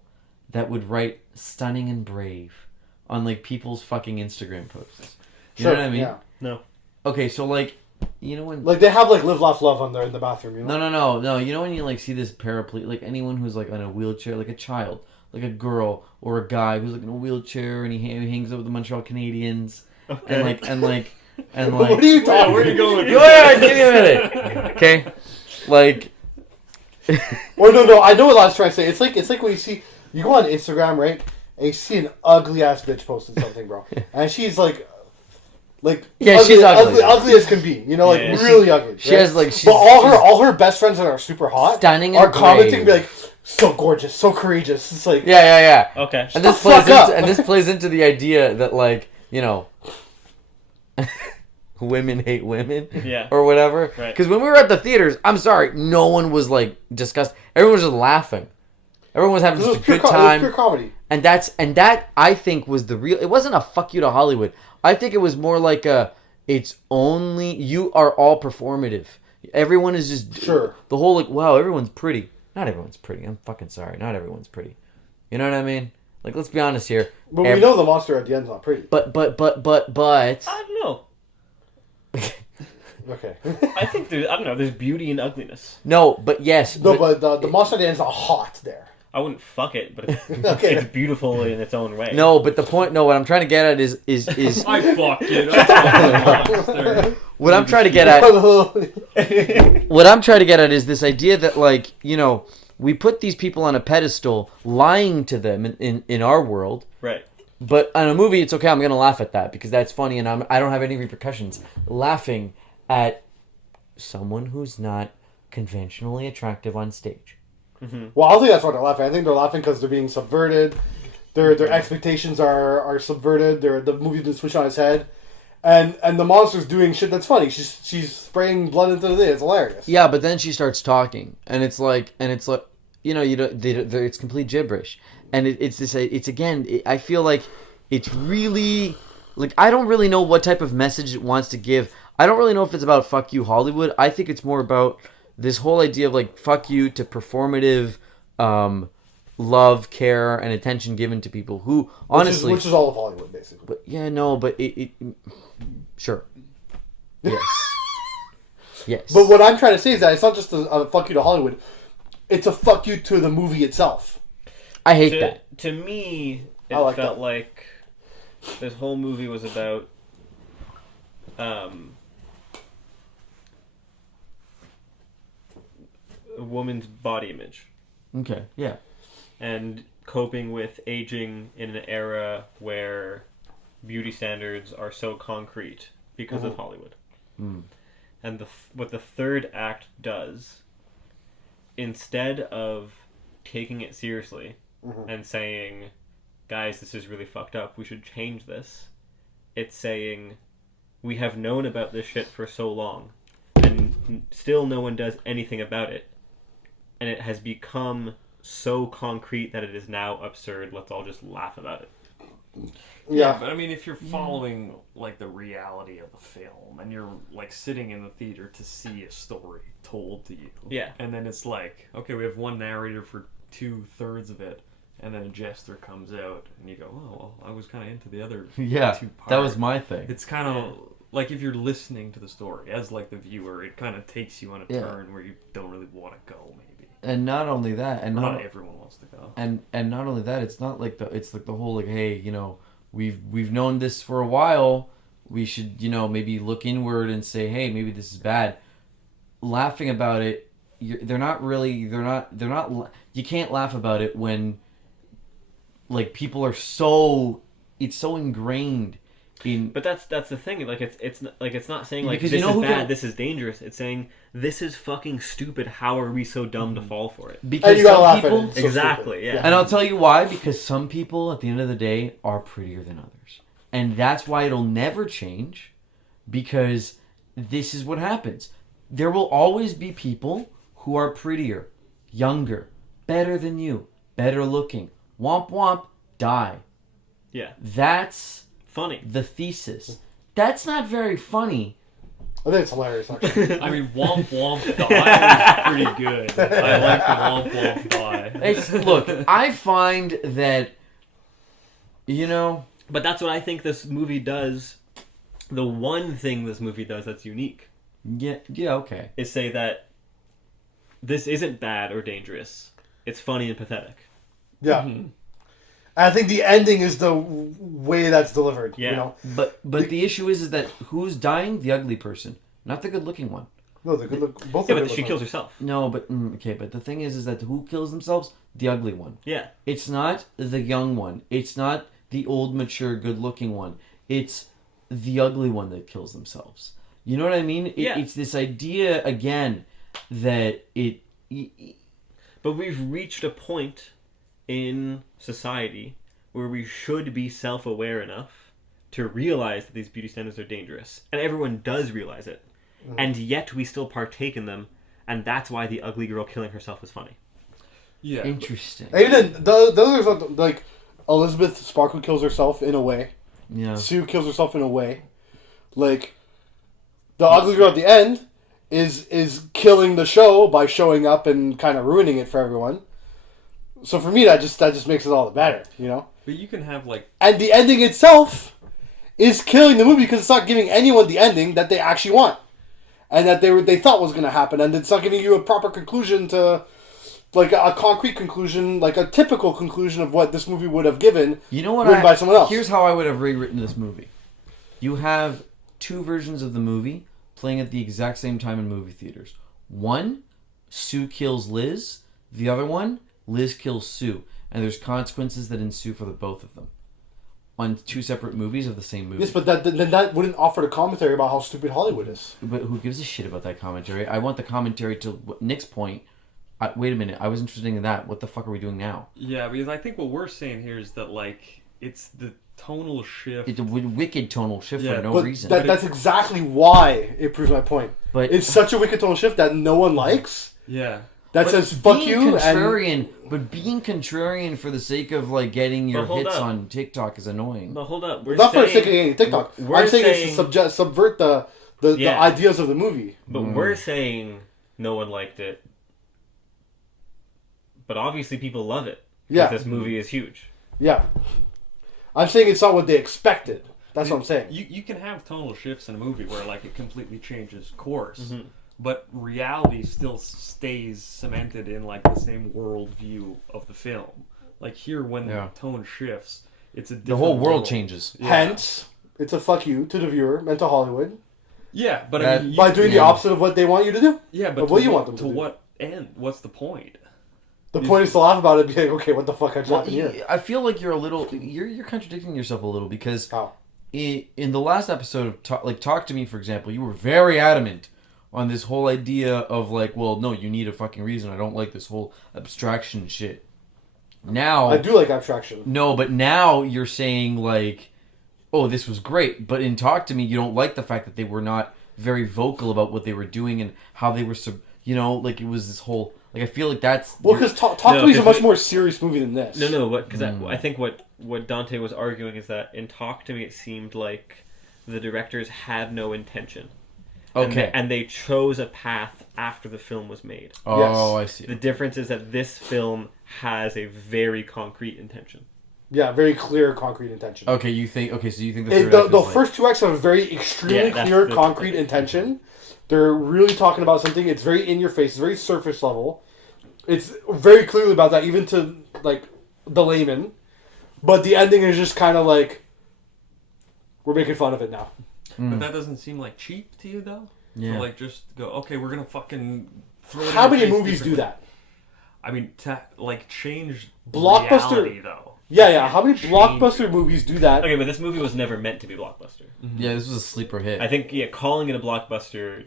that would write "stunning and brave" on like people's fucking Instagram posts. You know what I mean? Yeah. No. Okay, so like, you know when Like, they have like live, laugh, love on there in the bathroom. You know? No. You know when you like see this paraplegic, like anyone who's like on a wheelchair, like a child, like a girl or a guy who's like in a wheelchair and he hangs out with the Montreal Canadiens, and like What are you talking? where are you going with Go ahead, give me a minute. Okay, like Or no, I know what I was trying to say. It's like when you go on Instagram, right, and you see an ugly ass bitch posting something, bro, and she's like Yeah, she's ugly. ugly as can be, you know, like Yeah. really ugly. she has like but all her best friends that are super hot Stunning are and commenting, brave. be like, so gorgeous, so courageous. It's like, yeah. Okay. And the this plays fuck up. into, and this plays into the idea that like women hate women, Yeah. or whatever. Right. Because when we were at the theaters, I'm sorry, no one was like disgusted. Everyone was just laughing. Everyone was having it was just a good it was time. pure comedy. And that I think was the real. It wasn't a fuck you to Hollywood. I think it was more like a. It's only you are all performative. Everyone is just Sure. The whole like wow, everyone's pretty. Not everyone's pretty. I'm fucking sorry. Not everyone's pretty. You know what I mean? Like, let's be honest here. But we know the monster at the end's not pretty. But. I don't know. Okay. I think there's beauty in ugliness. No, but yes. No, but the monster at the end's not hot there. I wouldn't fuck it, but it's, Okay. it's beautiful in its own way. No, but the point. No, what I'm trying to get at is I fuck it. I fuck the monster. what I'm trying to get at. What I'm trying to get at is this idea that, like, you know, we put these people on a pedestal, lying to them in our world. Right. But in a movie, it's okay. I'm gonna laugh at that because that's funny, and I don't have any repercussions. Laughing at someone who's not conventionally attractive on stage. Well, I don't think that's why they're laughing. I think they're laughing because they're being subverted. Their expectations are subverted. The movie's been switched on its head, and the monster's doing shit that's funny. She's spraying blood into the thing. It's hilarious. Yeah, but then she starts talking, and it's like, you know, it's complete gibberish, and I feel like it's really, like, I don't really know what type of message it wants to give. I don't really know if it's about fuck you Hollywood. I think it's more about this whole idea of, like, fuck you to performative love, care, and attention given to people who, honestly... Which is all of Hollywood, basically. But, yeah, no, but it sure. Yes. Yes. But what I'm trying to say is that it's not just a fuck you to Hollywood. It's a fuck you to the movie itself. I hate that. To me, it I like felt that. like this whole movie was about a woman's body image Okay, yeah. and coping with aging in an era where beauty standards are so concrete because of Hollywood. And what the third act does, instead of taking it seriously and saying, guys, this is really fucked up, we should change this, it's saying, we have known about this shit for so long and still no one does anything about it, and it has become so concrete that it is now absurd. Let's all just laugh about it. Yeah. But I mean, if you're following like the reality of the film and you're like sitting in the theater to see a story told to you, Yeah. and then it's like, okay, we have one narrator for 2/3 of it, and then a jester comes out, and you go, oh, well, I was kind of into the other Yeah, two parts. that was my thing. It's kind of like if you're listening to the story as like the viewer, it kind of takes you on a Yeah. turn where you don't really want to go, maybe. And not only that, and Not everyone wants to go. and not only that, it's like the whole, like, hey, you know, we've known this for a while. We should, you know, maybe look inward and say, hey, maybe this is bad. Laughing about it, you can't laugh about it when, like, people are it's so ingrained in. But that's the thing. Like it's not saying like Because this you know is who bad, can- this is dangerous. It's saying this is fucking stupid. How are we so dumb to fall for it? Because And you gotta some laugh people, at it. It's so Exactly, stupid. yeah. and I'll tell you why. Because some people, at the end of the day, are prettier than others, and that's why it'll never change. Because this is what happens. There will always be people who are prettier, younger, better than you, better looking. Womp womp, die. Yeah. That's Funny. the thesis. That's not very funny. I think it's hilarious, actually. I mean, Womp Womp Die was pretty good. I like the Womp Womp Die. Look, I find that, you know, But that's what I think this movie does. The one thing this movie does that's unique yeah, okay. is say that this isn't bad or dangerous. It's funny and pathetic. Yeah. And I think the ending is the way that's delivered. Yeah. You know? But the issue is that who's dying? The ugly person, not the good-looking one. No, the good look. Both Yeah, of but them she look kills like- herself. No, but okay. But the thing is that who kills themselves? The ugly one. Yeah. It's not the young one. It's not the old, mature, good-looking one. It's the ugly one that kills themselves. You know what I mean? Yeah. It's this idea again that But we've reached a point in society where we should be self-aware enough to realize that these beauty standards are dangerous. And everyone does realize it. And yet we still partake in them. And that's why the ugly girl killing herself is funny. Yeah. interesting. And even the others, like Elizabeth Sparkle kills herself in a way. Yeah. Sue kills herself in a way. Like the ugly girl at the end is killing the show by showing up and kind of ruining it for everyone. So for me, that just makes it all the better, you know. But you can have like And the ending itself is killing the movie because it's not giving anyone the ending that they actually want, and that they thought was going to happen, and it's not giving you a proper conclusion to like a concrete conclusion, like a typical conclusion of what this movie would have given. You know what? Written by someone else. Here's how I would have rewritten this movie. You have two versions of the movie playing at the exact same time in movie theaters. One, Sue kills Liz. The other one, Liz kills Sue. And there's consequences that ensue for the both of them. On two separate movies of the same movie. Yes, but that wouldn't offer the commentary about how stupid Hollywood is. But who gives a shit about that commentary? I want the commentary to Nick's point. Wait a minute, I was interested in that. What the fuck are we doing now? Yeah, because I think what we're saying here is that, like, it's the tonal shift. It's a wicked tonal shift Yeah, for no But reason. that's exactly why it proves my point. But- it's such a wicked tonal shift that no one likes. Yeah. That says fuck being you. contrarian, but being contrarian for the sake of like getting your But hold hits up. on TikTok is annoying. But hold up, we're Not for the saying, sake of getting TikTok. we're I'm saying saying- it's to subvert the Yeah. ideas of the movie. but we're saying no one liked it. But obviously people love it. 'Cause Yeah. this movie is huge. Yeah. I'm saying it's not what they expected. That's what I'm saying. You can have tonal shifts in a movie where, like, it completely changes course. Mm-hmm. But reality still stays cemented in, like, the same worldview of the film. Like, here, when Yeah. the tone shifts, it's a different The whole world changes. Yeah. Hence, it's a fuck you to the viewer and to Hollywood Yeah, but That- I mean, by doing the opposite of what they want you to do. Yeah, but of what you want to them to do. what end? What's the point? The point is to laugh about it and be like, okay, what the fuck just Well, happened here? I feel like you're contradicting yourself a little because How? in the last episode of Talk to Me, for example, you were very adamant on this whole idea of like, well, no, you need a fucking reason. I don't like this whole abstraction shit. Now I do like abstraction. No, but now you're saying like, oh, this was great. But in Talk to Me, you don't like the fact that they were not very vocal about what they were doing and how they were, like it was this whole, like I feel like that's... Well, because Talk No, to Me is a 'cause much more serious movie than this. No, because I think what Dante was arguing is that in Talk to Me it seemed like the directors had no intention. Okay. And they chose a path after the film was made. Oh, Yes. I see. The difference is that this film has a very concrete intention. Yeah, very clear, concrete intention. Okay, so you think the third The act is like- first two acts have a very extremely Yeah, that's clear, the- concrete intention. They're really talking about something. It's very in your face. It's very surface level. It's very clearly about that, even to like the layman. But the ending is just kind of like we're making fun of it now. But that doesn't seem like cheap to you, though? Yeah. To, like, just go, okay, we're gonna fucking throw it in How your many face movies do differently. that? I mean, change Blockbuster- reality, though. Yeah. How many Change blockbuster it. movies do that? Okay, but this movie was never meant to be blockbuster. Yeah, this was a sleeper hit. I think calling it a blockbuster,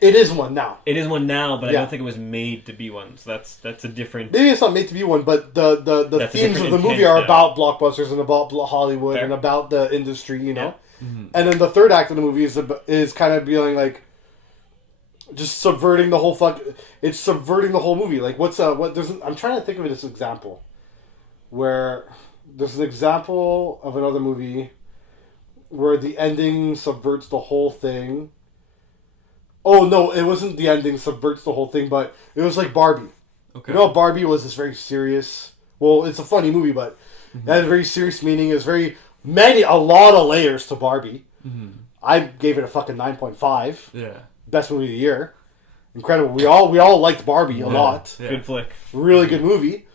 It is one now. it is one now, but I Yeah. don't think it was made to be one. So that's a different. Maybe it's not made to be one, but the That's a themes of different the movie intent, are though. about blockbusters and about Hollywood Fair. and about the industry, you know. Yeah. And then the third act of the movie is kind of being like, just subverting the whole It's subverting the whole movie. Like I'm trying to think of this example, where there's an example of another movie where the ending subverts the whole thing. Oh no, it wasn't the ending subverts the whole thing, but it was like Barbie. Okay. You know, Barbie was this very serious. Well, it's a funny movie, but it had a very serious meaning. It was a lot of layers to Barbie. I gave it a fucking 9.5. Yeah. Best movie of the year. Incredible. We all liked Barbie a lot. Yeah. Good flick. Really good movie.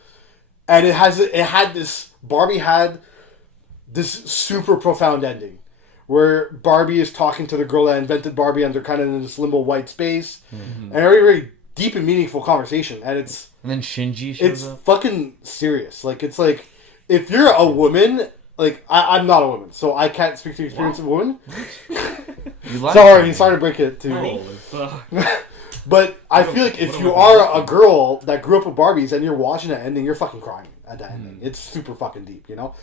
And Barbie had this super profound ending where Barbie is talking to the girl that invented Barbie and they're kind of in this limbo white space. And a very, very deep and meaningful conversation. And it's And then Shinji shows it's up. fucking serious. Like, it's like, if you're a woman, like, I'm not a woman, so I can't speak to the experience of a woman. You lied to me. Sorry to break it to you. Holy fuck. But I feel like if you are a girl that grew up with Barbies and you're watching that ending, you're fucking crying at that ending. It's super fucking deep, you know?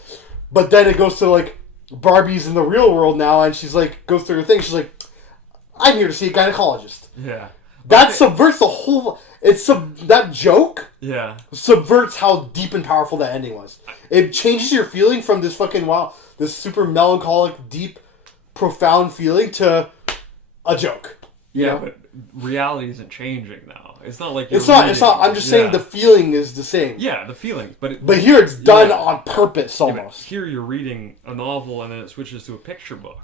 But then it goes to, like, Barbie's in the real world now, and she's like, goes through her thing, she's like, I'm here to see a gynecologist. Yeah. That subverts the whole... that joke Yeah. subverts how deep and powerful that ending was. It changes your feeling from this fucking this super melancholic, deep, profound feeling to a joke. You Yeah, know? but reality isn't changing now. It's not like It's not. I'm just saying the feeling is the same. Yeah, the feelings, but But here it's done Yeah. on purpose Yeah, but almost. here you're reading a novel and then it switches to a picture book.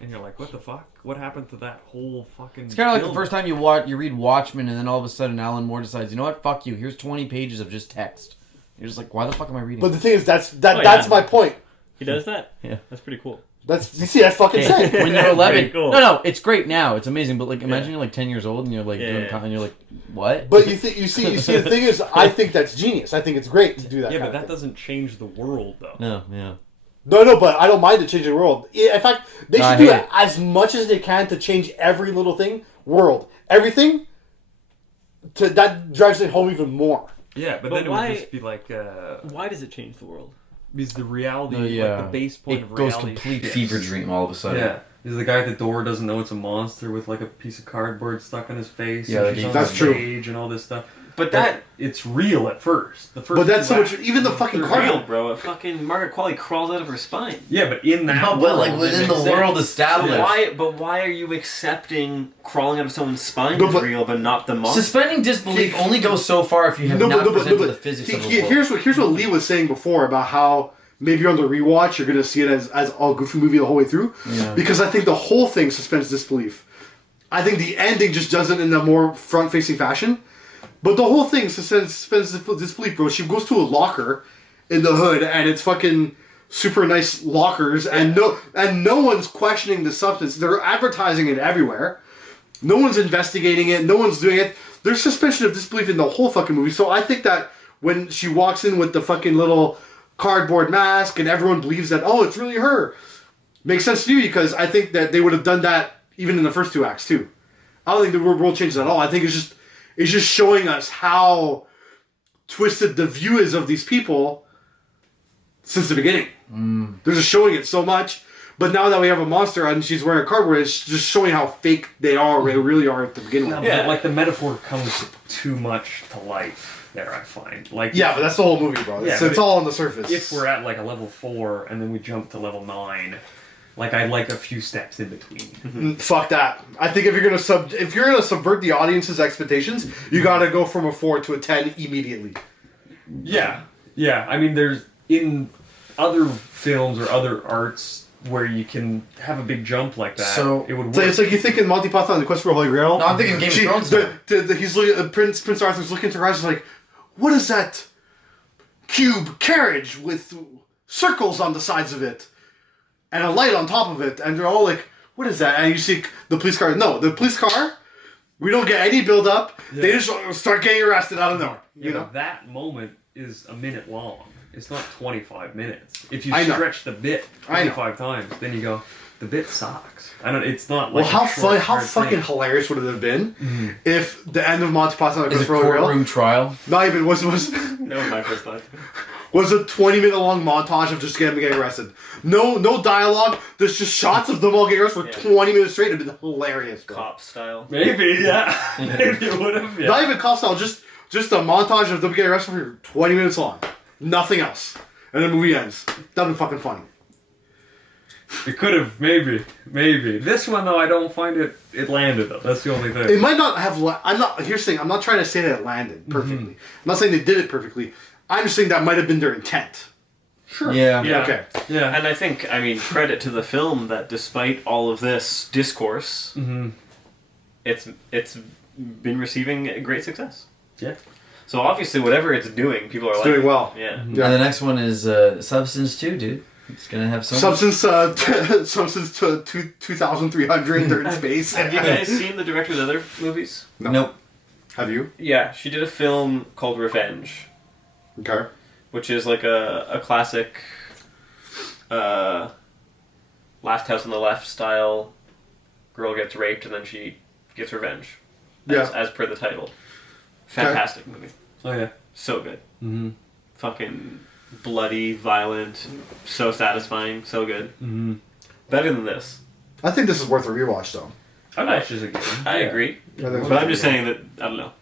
and you're like, what the fuck? What happened to that whole fucking? It's kind of like the first time you read Watchmen, and then all of a sudden Alan Moore decides, you know what, fuck you. Here's 20 pages of just text. You're just like, why the fuck am I reading? But the this? thing is, that's yeah. my point. He does that? Yeah. That's pretty cool. That's you see, that's fucking sick. When you're 11, Pretty cool. no, it's great now. It's amazing. But like, imagine you're like 10 years old and you're like, and you're like, what? But you see, the thing is, I think that's genius. I think it's great to do that. Yeah, kind but of that thing. doesn't change the world though. No, yeah. No, but I don't mind to change the world. In fact, they I should do hate it. as much as they can to change every little thing, everything. That drives it home even more. Yeah, but But then why- it would just be like, Why does it change the world? because the reality, Yeah. like the base point It of goes reality, complete shifts. fever dream all of a sudden. Yeah, is the guy at the door doesn't know it's a monster with like a piece of cardboard stuck on his face. Yeah, and she's on that's the true. stage and all this stuff. But that it's real at first. The first But that's so two much. acts- Even the fucking real, cardboard. bro. A fucking Margaret Qualley crawls out of her spine. Yeah, but in that No, world, but like it within the makes world sense. established. Why are you accepting crawling out of someone's spine No, is but- real, but not the monster? Suspending disbelief only goes so far if you have not presented the physics of the world. Here's what Lee was saying before about how maybe on the rewatch you're gonna see it as all goofy movie the whole way through. Yeah. Because I think the whole thing suspends disbelief. I think the ending just does it in a more front-facing fashion. But the whole thing suspends disbelief, bro. She goes to a locker in the hood, and it's fucking super nice lockers, and no one's questioning the substance. They're advertising it everywhere. No one's investigating it. No one's doing it. There's suspension of disbelief in the whole fucking movie. So I think that when she walks in with the fucking little cardboard mask, and everyone believes that, oh, it's really her, makes sense to you, because I think that they would have done that even in the first two acts too. I don't think the world changes at all. I think it's just showing us how twisted the view is of these people since the beginning. They're just showing it so much. But now that we have a monster and she's wearing a cardboard, it's just showing how fake they really are at the beginning. No, Yeah. but like the metaphor comes too much to life there, I find. Like Yeah, but that's the whole movie, bro. Yeah, It's but all on the surface. if we're at like a level 4 and then we jump to level 9, like I'd like a few steps in between. Fuck that. I think if you're gonna subvert the audience's expectations, you gotta go from a 4 to a 10 immediately. Yeah. I mean, there's in other films or other arts where you can have a big jump like that. So- it would work. So it's like you think in Monty Python, The Quest for the Holy Grail. No, I'm thinking Game of Thrones. He's looking, Prince Arthur's looking to Rise, like, what is that cube carriage with circles on the sides of it and a light on top of it? And they're all like, what is that? And you see the police car. No, the police car. We don't get any build up. They just start getting arrested out of nowhere. Yeah, You know. but that moment is a minute long. It's not 25 minutes. If you I know. stretch the bit I know. 25 times, then you go, the bit sucks. I don't. It's not Well, like how a short, how hard fucking thing. hilarious would it have been if the end of Monty Python and the Is Quest a for the Holy Grail courtroom trial? not even was That was my first thought. was a 20-minute long montage of just getting arrested. No dialogue. There's just shots of them all getting arrested for 20 minutes straight. It'd been hilarious. Bro. Cop style. Maybe, yeah. Maybe it would have. Yeah. Not even cop style. Just a montage of them getting arrested for 20 minutes long. Nothing else. And the movie ends. That'd be fucking funny. It could have, maybe. This one though, I don't find it landed though. That's the only thing. It might not have. Here's the thing. I'm not trying to say that it landed perfectly. I'm not saying they did it perfectly. I'm just saying that might have been their intent. Sure. Yeah. Yeah. Okay. Yeah. And I think, credit to the film that despite all of this discourse, it's been receiving great success. Yeah. So obviously, whatever it's doing, people are It's like doing well. Yeah. And the next one is Substance 2, dude. It's gonna have so much. Substance to 2,300. They're in space. Have you guys seen the director's other movies? No. Nope. Have you? Yeah, she did a film called Revenge, Okay. which is like a classic Last House on the Left style. Girl gets raped and then she gets revenge. As per the title. Fantastic movie. Oh yeah. So good. Mm-hmm. Fucking bloody, violent, so satisfying, so good. Mm-hmm. Better than this. I think this is worth a rewatch, though. I watched this again. I agree. But I'm just saying that, I don't know.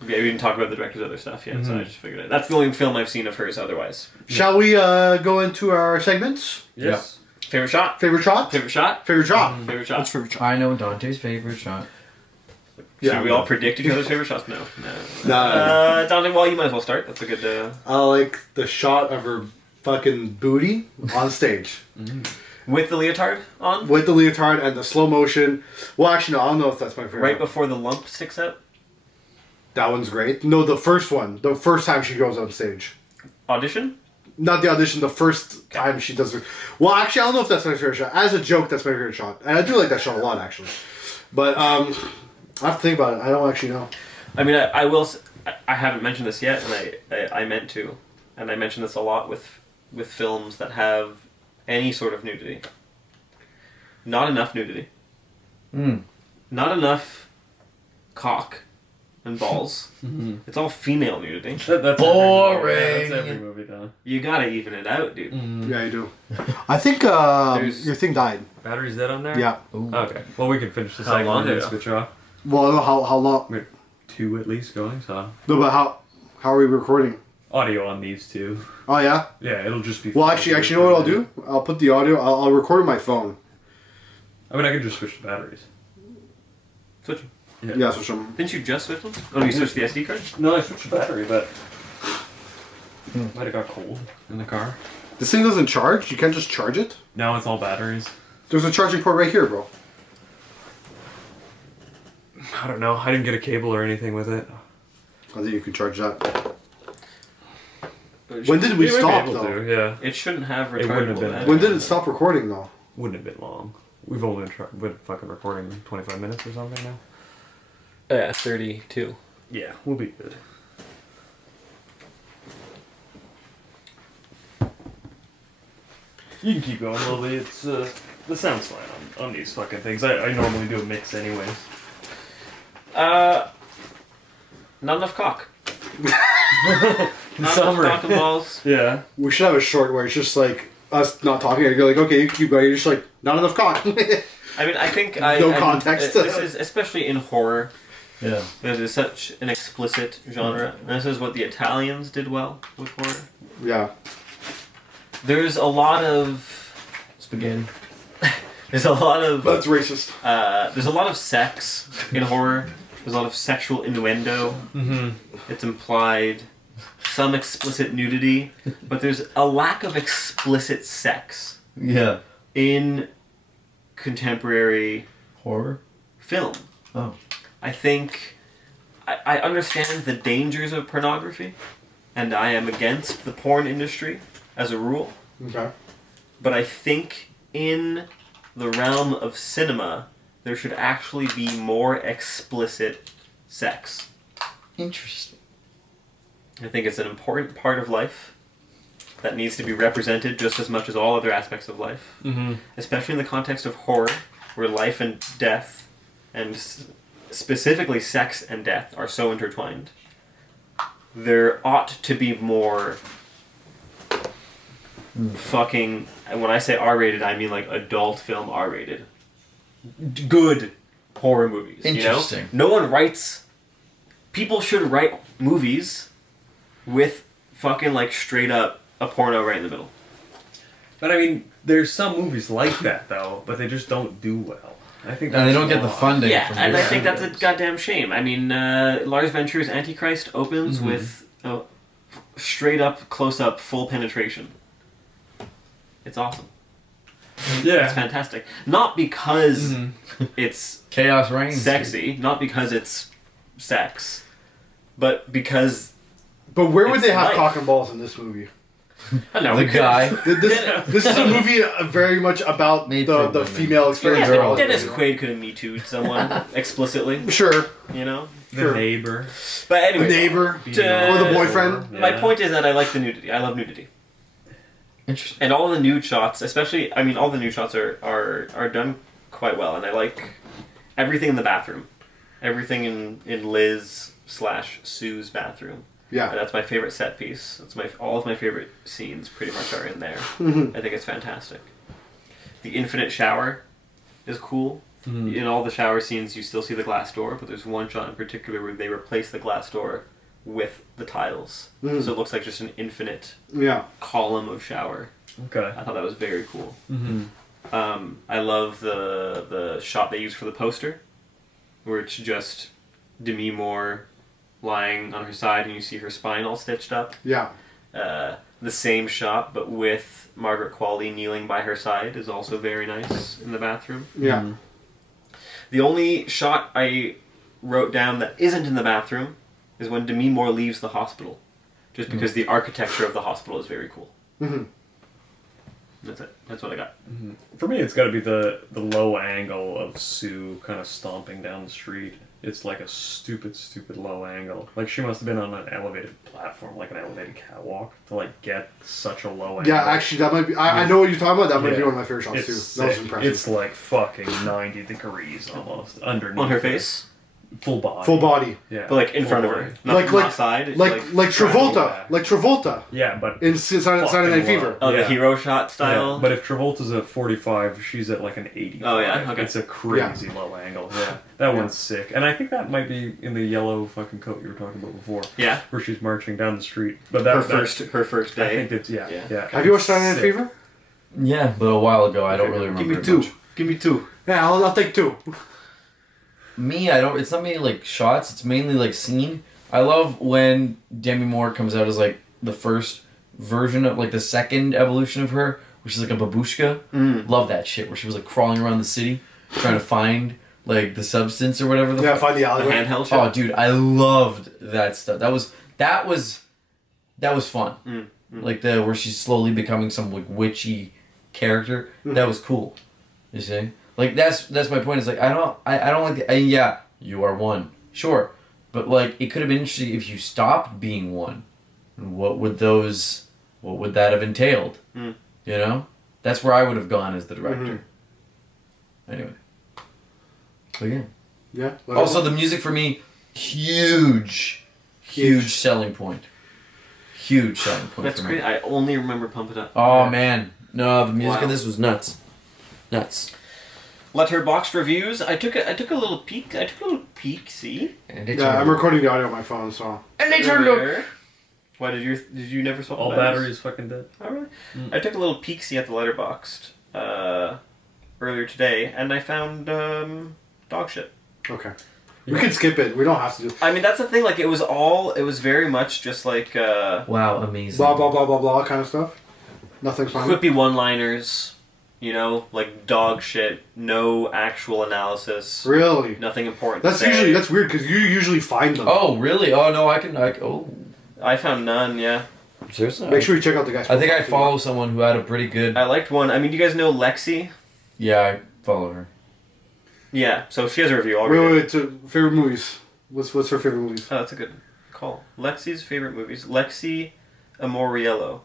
We didn't talk about the director's other stuff yet, so I just figured it. That's the only film I've seen of hers otherwise. Shall we go into our segments? Yes. Favorite shot? Favorite shot? Favorite shot? Favorite shot. Favorite shot? What's favorite shot? I know Dante's favorite shot. Should we all predict each other's favorite shots? No. No. Dante, well, you might as well start. That's a good... I like the shot of her fucking booty on stage. With the leotard on? with the leotard and the slow motion. Well, actually, no, I don't know if that's my favorite. Right before the lump sticks out? That one's great. No, the first one. The first time she goes on stage. Audition? Not the audition, the first time she does it. Well, actually, I don't know if that's my favorite shot. As a joke, that's my favorite shot. And I do like that shot a lot, actually. But I have to think about it. I don't actually know. I mean, I will... I haven't mentioned this yet, and I meant to. And I mention this a lot with films that have any sort of nudity. Not enough nudity. Not enough cock and balls. It's all female nudity. That's Boring. That's every movie, though. You gotta even it out, dude. Yeah, you do. I think your thing died. Battery's dead on there? Yeah. Okay. Well, we can finish the How segment long and then ago? switch off. Well, I don't know how long. We're 2 at least going, so... No, but how are we recording? Audio on these two. Oh, yeah? Yeah, it'll just be... Well, actually, you know what I'll do? I'll put the audio, I'll record on my phone. I mean, I can just switch the batteries. Switch them. Yeah, so some. Didn't you just switch them? Oh, you switched the SD card? No, I switched the battery, but... Might have got cold in the car. This thing doesn't charge? You can't just charge it? No, it's all batteries. There's a charging port right here, bro. I don't know. I didn't get a cable or anything with it. I think you can charge that. But it When did we might be stop, able though? to, yeah. It shouldn't have It wouldn't have retardable been. battery. When did it stop recording, though? Wouldn't have been long. We've only been fucking recording 25 minutes or something now. Yeah, 32. Yeah, we'll be good. You can keep going, Lily. It's the sound slide on these fucking things. I normally do a mix anyways. Not enough cock. Not enough cock and balls. Yeah. We should have a short where it's just like us not talking. You're like, okay, you keep going. You're just like, not enough cock. I mean, I think No context. This is especially in horror. Yeah. It is such an explicit genre. And this is what the Italians did well with horror. Yeah. There's a lot of Spaghetti. there's a lot of That's racist. there's a lot of sex in horror. There's a lot of sexual innuendo. Mm-hmm. It's implied. Some explicit nudity, but there's a lack of explicit sex Yeah. in contemporary Horror? film. Oh. I think I understand the dangers of pornography, and I am against the porn industry as a rule. Okay. But I think in the realm of cinema, there should actually be more explicit sex. Interesting. I think it's an important part of life that needs to be represented just as much as all other aspects of life. Mm-hmm. Especially in the context of horror, where life and death, and specifically sex and death, are so intertwined. There ought to be more fucking, and when I say R-rated, I mean like adult film R-rated. Good horror movies, Interesting. you know? No one writes... People should write movies with fucking like straight up a porno right in the middle. But I mean, there's some movies like that though, but they just don't do well. I think And they that's don't get the why. funding Yeah, from and I doing think that's a it. goddamn shame. I mean, Lars Ventur's Antichrist opens with straight up, close up, full penetration. It's awesome. It's Yeah. fantastic. Not because it's Chaos reigns. sexy, not because it's sex, but because But where would It's they have life. cock and balls in this movie? I don't know, The we could- guy. This is a movie very much about Made for the women. female experience. Yeah, girl. Dennis Quaid could have Me Too'd someone explicitly, Sure. you know. The Sure. neighbor. But The anyway, neighbor. to- Or the boyfriend. My Yeah. point is that I like the nudity. I love nudity. Interesting. And all the nude shots, especially, I mean, all the nude shots are done quite well, and I like everything in the bathroom, everything in Liz / Sue's bathroom. And Yeah. that's my favorite set piece. That's all of my favorite scenes pretty much are in there. I think it's fantastic. The infinite shower is cool. In all the shower scenes, you still see the glass door, but there's one shot in particular where they replace the glass door with the tiles, so it looks like just an infinite Yeah. column of shower. Okay. I thought that was very cool. Mm-hmm. I love the shot they use for the poster, where it's just Demi Moore lying on her side and you see her spine all stitched up. Yeah. the same shot, but with Margaret Qualley kneeling by her side, is also very nice in the bathroom. Yeah. The only shot I wrote down that isn't in the bathroom is when Demi Moore leaves the hospital. Just because the architecture of the hospital is very cool. Mm-hmm. That's it. That's what I got. For me, it's got to be the low angle of Sue kind of stomping down the street. It's like a stupid low angle. Like she must have been on an elevated platform, like an elevated catwalk, to like get such a low angle. Yeah, actually, that might be. I know what you're talking about. That might be one of my favorite shots It's too. sick. That was impressive. It's like fucking 90 degrees almost underneath. On her face? Full body. Full body. Yeah. But like in full front of body. her. Not Like- from outside. It's like Travolta, back. like Travolta Yeah, but in Saturday Night fucking Fever. low. Oh, the Yeah. hero shot style? Yeah, but if Travolta's at 45, she's at like an 85. Oh, yeah? Okay. It's a crazy low angle. Yeah, that one's sick. And I think that might be in the yellow fucking coat you were talking about before. Yeah. Where she's marching down the street. But that, her first I day. think it's yeah. Have you watched Saturday Night Sick. Fever? Yeah, but a while ago. I don't really Give remember me it two. much. Give me two. Yeah, I'll take two. Me, I don't. It's not mainly like shots. It's mainly like scene. I love when Demi Moore comes out as like the first version of like the second evolution of her, which is like a babushka. Love that shit where she was like crawling around the city trying to find like the substance or whatever. The Yeah, fuck. find the The alleyway. handheld shot. Oh, dude, I loved that stuff. That was fun. Like the where she's slowly becoming some like witchy character. That was cool. You see, like that's my point. Is like I don't like the, yeah, you are one, sure, but like it could have been interesting if you stopped being one. What would that have entailed? You know, that's where I would have gone as the director. Anyway, but yeah. Yeah. Also, the music for me, huge selling point. Huge selling point. That's for great. me. I only remember Pump It Up. Oh man, no, the music Wow. of this was nuts. Letterboxd reviews. I took a little peek. See. And it Yeah, I'm recording the audio on my phone, so. Earlier. Why did you never swap All the batteries fucking dead. Oh really? I took a little peek see at the Letterboxd earlier today, and I found dog shit. Okay. We can skip it. We don't have to do. I mean, that's the thing. Like, it was very much just like Wow, amazing. Blah blah blah blah blah kind of stuff. Nothing's fine. quippy one-liners. You know, like dog shit. No actual analysis. Really? Nothing important. That's to say. usually weird because you usually find them. Oh really? Oh no, oh. I found none. Yeah, Seriously? Make sure you check out the guy's. I think I profile, follow someone who had a pretty good. I liked one. I mean, do you guys know Lexi? Yeah, I follow her. Yeah. So she has a review too. already. Wait. Favorite movies. What's her favorite movies? Oh, that's a good call. Lexi's favorite movies. Lexi Amoriello.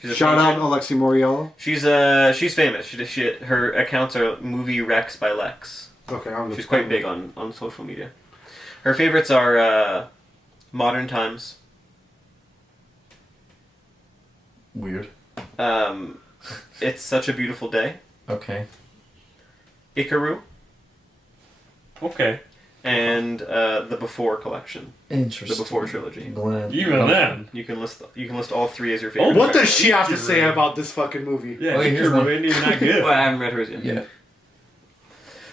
She's a Shout out painter. Alexi Moriello. She's famous. Her accounts are Movie Rex by Lex. Okay, I'm. She's quite big on social media. Her favorites are Modern Times. Weird. It's Such a Beautiful Day. Okay. Ikaru. Okay. And the Before collection. Interesting. The Before trilogy. Glad. Even then. You can list all three as your favorite. What does she have to Ikaru. say about this fucking movie? Yeah, Okay, here's one. ain't even that good. Well, I haven't read hers yet. Yeah.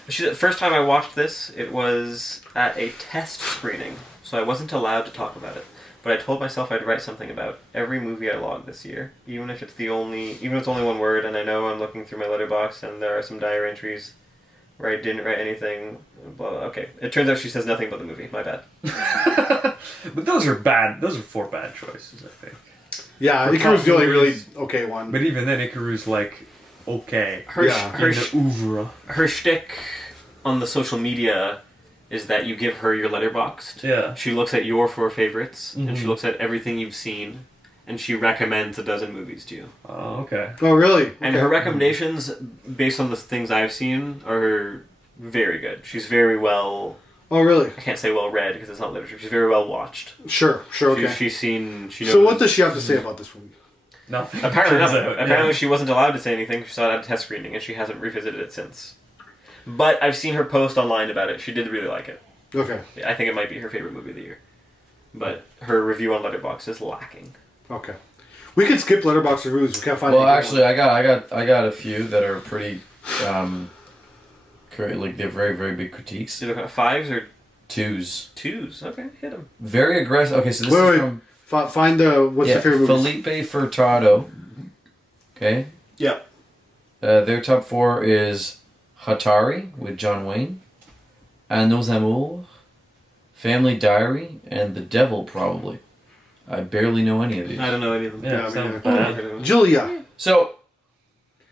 The first time I watched this, it was at a test screening, so I wasn't allowed to talk about it. But I told myself I'd write something about every movie I logged this year, even if it's only one word. And I know I'm looking through my letterbox, and there are some diary entries where I didn't write anything. Blah, blah. Okay, it turns out she says nothing about the movie. My bad. But those are bad. Those are 4 bad choices, I think. Yeah, For Ikaru's the only top really movies. okay one. But even then, Ikaru's like, okay. Her Yeah. her In the oeuvre. her shtick on the social media is that you give her your letterboxd. Yeah. She looks at your 4 favorites, and she Mhm. looks at everything you've seen, and she recommends a dozen movies to you. Oh, okay. Oh, really? And Okay. her recommendations, based on the things I've seen, are very good. She's very well... Oh, really? I can't say well read because it's not literature. She's very well watched. Sure. Okay. She's seen... She knows. So what does she have to say about this movie? Nothing. Apparently Turns nothing. out, Apparently yeah. she wasn't allowed to say anything. She saw it at a test screening, and she hasn't revisited it since. But I've seen her post online about it. She did really like it. Okay. I think it might be her favorite movie of the year. But her review on Letterboxd is lacking. Okay. We could skip letterbox reviews. We can't find. Well, any good actually, I got a few that are pretty, like they're very very big critiques. You looking at 5s or 2s. 2s? Okay, hit them. Very aggressive. Okay, so this Wait, is wait. from Find the what's your favorite movie? Felipe Furtado. Okay. Yeah. Their top 4 is Hatari with John Wayne, Un Nos Amours, Family Diary, and The Devil, probably. I barely know any of these. I don't know any of them. Yeah, me sounds neither. bad. Julia. So,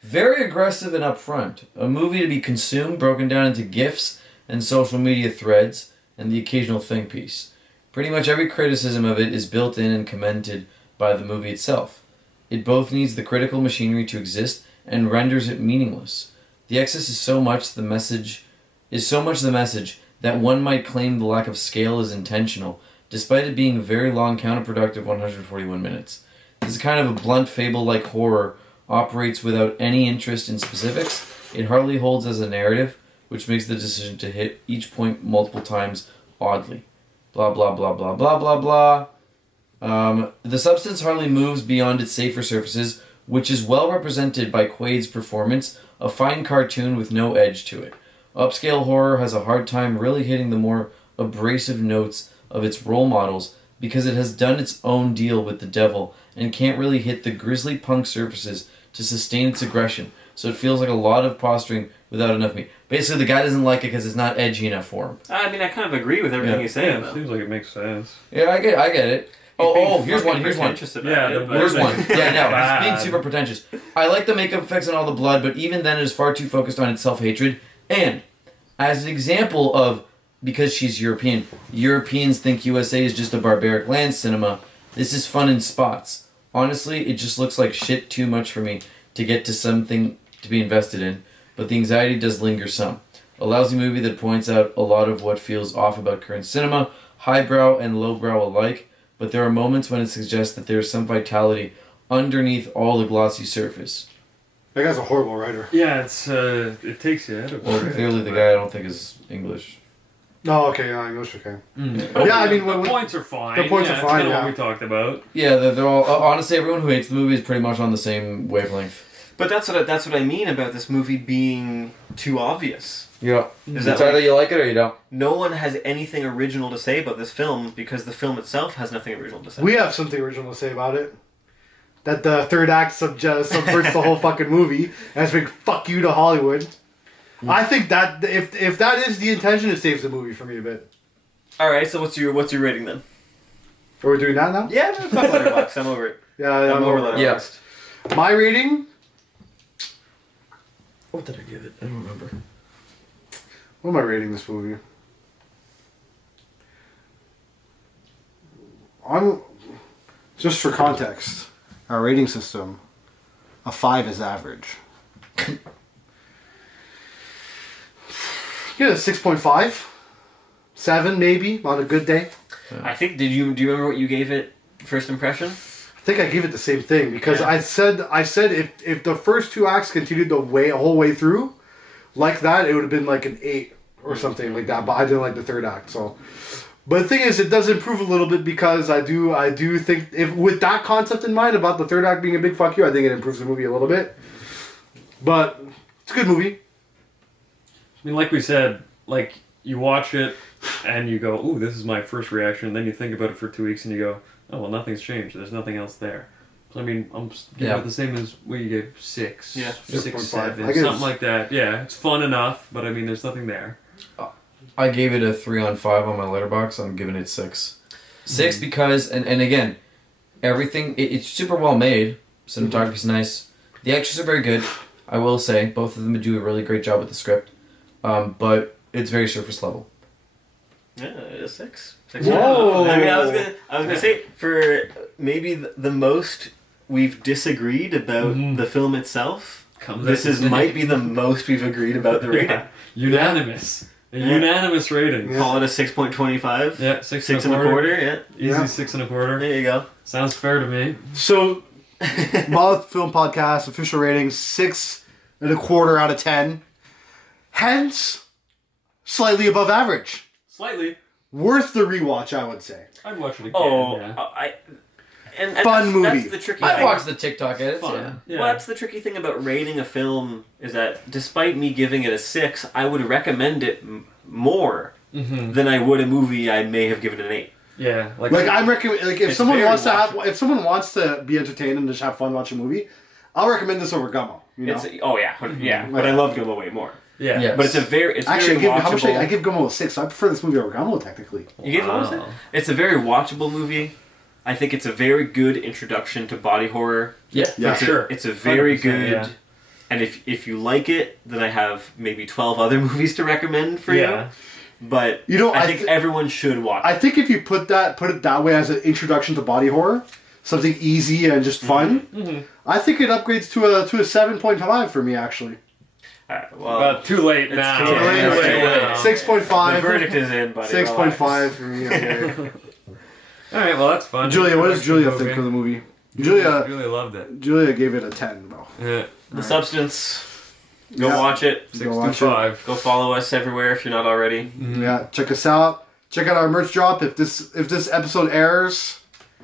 very aggressive and upfront. A movie to be consumed, broken down into GIFs and social media threads, and the occasional think piece. Pretty much every criticism of it is built in and commented by the movie itself. It both needs the critical machinery to exist and renders it meaningless. The excess is so much the message that one might claim the lack of scale is intentional, despite it being a very long, counterproductive 141 minutes. This kind of a blunt fable-like horror operates without any interest in specifics. It hardly holds as a narrative, which makes the decision to hit each point multiple times oddly. Blah blah blah blah blah blah blah. The substance hardly moves beyond its safer surfaces, which is well represented by Quaid's performance, a fine cartoon with no edge to it. Upscale horror has a hard time really hitting the more abrasive notes of its role models because it has done its own deal with the devil and can't really hit the grisly punk surfaces to sustain its aggression, so it feels like a lot of posturing without enough meat. Basically, the guy doesn't like it because it's not edgy enough for him. I mean, I kind of agree with everything he's Yeah, saying, it though. seems like it makes sense. Yeah, I get it. Oh, here's one. Yeah, Here's one. Yeah, no, Bad. he's being super pretentious. I like the makeup effects and all the blood, but even then it is far too focused on its self-hatred. And, as an example of, because she's European, Europeans think USA is just a barbaric land cinema, this is fun in spots. Honestly, it just looks like shit too much for me to get to something to be invested in, but the anxiety does linger some. A lousy movie that points out a lot of what feels off about current cinema, highbrow and lowbrow alike, but there are moments when it suggests that there is some vitality underneath all the glossy surface. That guy's a horrible writer. Yeah, it takes you out of Well, it. clearly the guy I don't think is English. Oh, okay, yeah, English, okay. Yeah, I mean, the when- points are fine. the points yeah, are it's fine, kinda yeah. what we talked about. Yeah, they're all... honestly, everyone who hates the movie is pretty much on the same wavelength. But that's what I mean about this movie being too obvious. Yeah. Is It's that either you like it or you don't. No one has anything original to say about this film because the film itself has nothing original to say. We have something original to say about it. That the third act subverts the whole fucking movie, and it's like, fuck you to Hollywood. I think that if that is the intention, it saves the movie for me a bit. All right, so what's your rating then? Are we doing that now? Yeah, no, fuck Letterboxd. I'm over it. Yeah, I'm over Letterboxd. Letterboxd. My rating? What did I give it? I don't remember. What am I rating this movie? I'm just for context. Our rating system, a 5 is average. Yeah, 6.5, 7 maybe on a good day. I think. Do you remember what you gave it first impression? I think I gave it the same thing because I said if the first 2 acts continued the whole way through, like that, it would have been like an 8 or something like that. But I didn't like the third act, so. But the thing is, it does improve a little bit because I do think if with that concept in mind about the third act being a big fuck you, I think it improves the movie a little bit. But it's a good movie. I mean, like we said, like you watch it and you go, "Ooh, this is my first reaction." Then you think about it for 2 weeks and you go, "Oh well, nothing's changed. There's nothing else there." So I mean, I'm giving it the same as what you gave 6, Yeah. 6, 6.5. 7, I guess- something like that. Yeah, it's fun enough, but I mean, there's nothing there. I gave it a 3 on 5 on my letterbox. I'm giving it 6. 6 because, and again, everything, it's super well made. Cinematography's nice. The actors are very good, I will say. Both of them do a really great job with the script. But it's very surface level. Yeah, a 6. 6. Whoa! I mean, I was gonna say for maybe the most we've disagreed about the film itself. This might be the most we've agreed about the rating. Yeah. Unanimous. A unanimous rating. Yeah. Call it a 6.25. Yeah, 6 6 and a quarter. Yeah. Easy Yeah. 6 and a quarter. There you go. Sounds fair to me. So, Monolith Film Podcast official rating 6.25 out of 10. Hence, slightly above average. Slightly. Worth the rewatch, I would say. I'd watch it again. Oh, yeah. and Fun that's, movie. That's the tricky I thing. watched the TikTok edits. Fun. Yeah. Yeah. Well, that's the tricky thing about rating a film is that despite me giving it a 6, I would recommend it more than I would a movie I may have given it an 8. Yeah, Like I'm recommend, like if It's someone very wants to have, watchable. if someone wants to be entertained and just have fun watching a movie, I'll recommend this over Gummo. You know, It's yeah, but I love Gummo way more. yeah. Yeah. But it's actually, very how much watchable. I give Gummo a 6. So I prefer this movie over Gummo technically. You gave it what was it? Wow. It's a very watchable movie. I think it's a very good introduction to body horror. Yeah, Yeah. for sure. It's a very 100%, good. yeah. And if you like it, then I have maybe 12 other movies to recommend for Yeah. you. But You know, I I think th- everyone should watch I it. think if you put it that way as an introduction to body horror, something easy and just fun, I think it upgrades to a 7.5 for me actually. Alright, well, But too late now. too late. It's Too too late. late. 6.5. the verdict is in, buddy. 6.5 for me. Okay. All right, well that's fun. Julia, what does Julia Movie. think of the movie? Julia loved it. Julia gave it a 10, bro. Yeah. The Substance. Go Yeah. watch it. Go watch it. 625. Go follow us everywhere if you're not already. Yeah, check us out. Check out our merch drop if this episode airs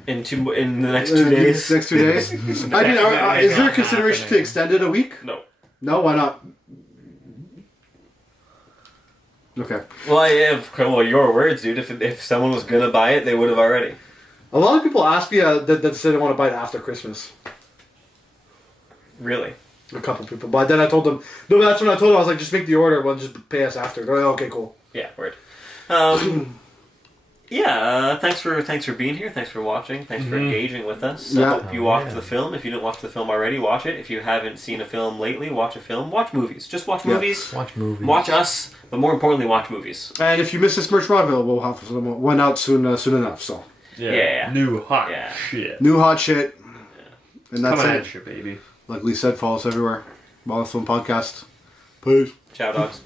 In the next in 2 the days. Next 2 days. I mean, is there a consideration to extend it a week? No. No, why not? Okay. Well, I have your words, dude. If someone was gonna buy it, they would have already. A lot of people ask me that said they want to buy it after Christmas. Really. A couple people, but then I told them no. That's when I told them I was like, just make the order, but just pay us after. They're like, okay, cool. Yeah. Word. Thanks for being here. Thanks for watching. Thanks for engaging with us. Yeah. I hope you watched the film. If you didn't watch the film already, watch it. If you haven't seen a film lately, watch a film. Watch movies. Just watch Yeah. movies. Watch movies. Watch us, but more importantly, watch movies. And if you miss this merch run, we'll have one out soon enough. So Yeah. New hot Yeah. shit. new hot shit, and that's Coming it. at you, baby. Like Lee said, follow us everywhere. Monolith Film Podcast. Peace. Ciao, dogs.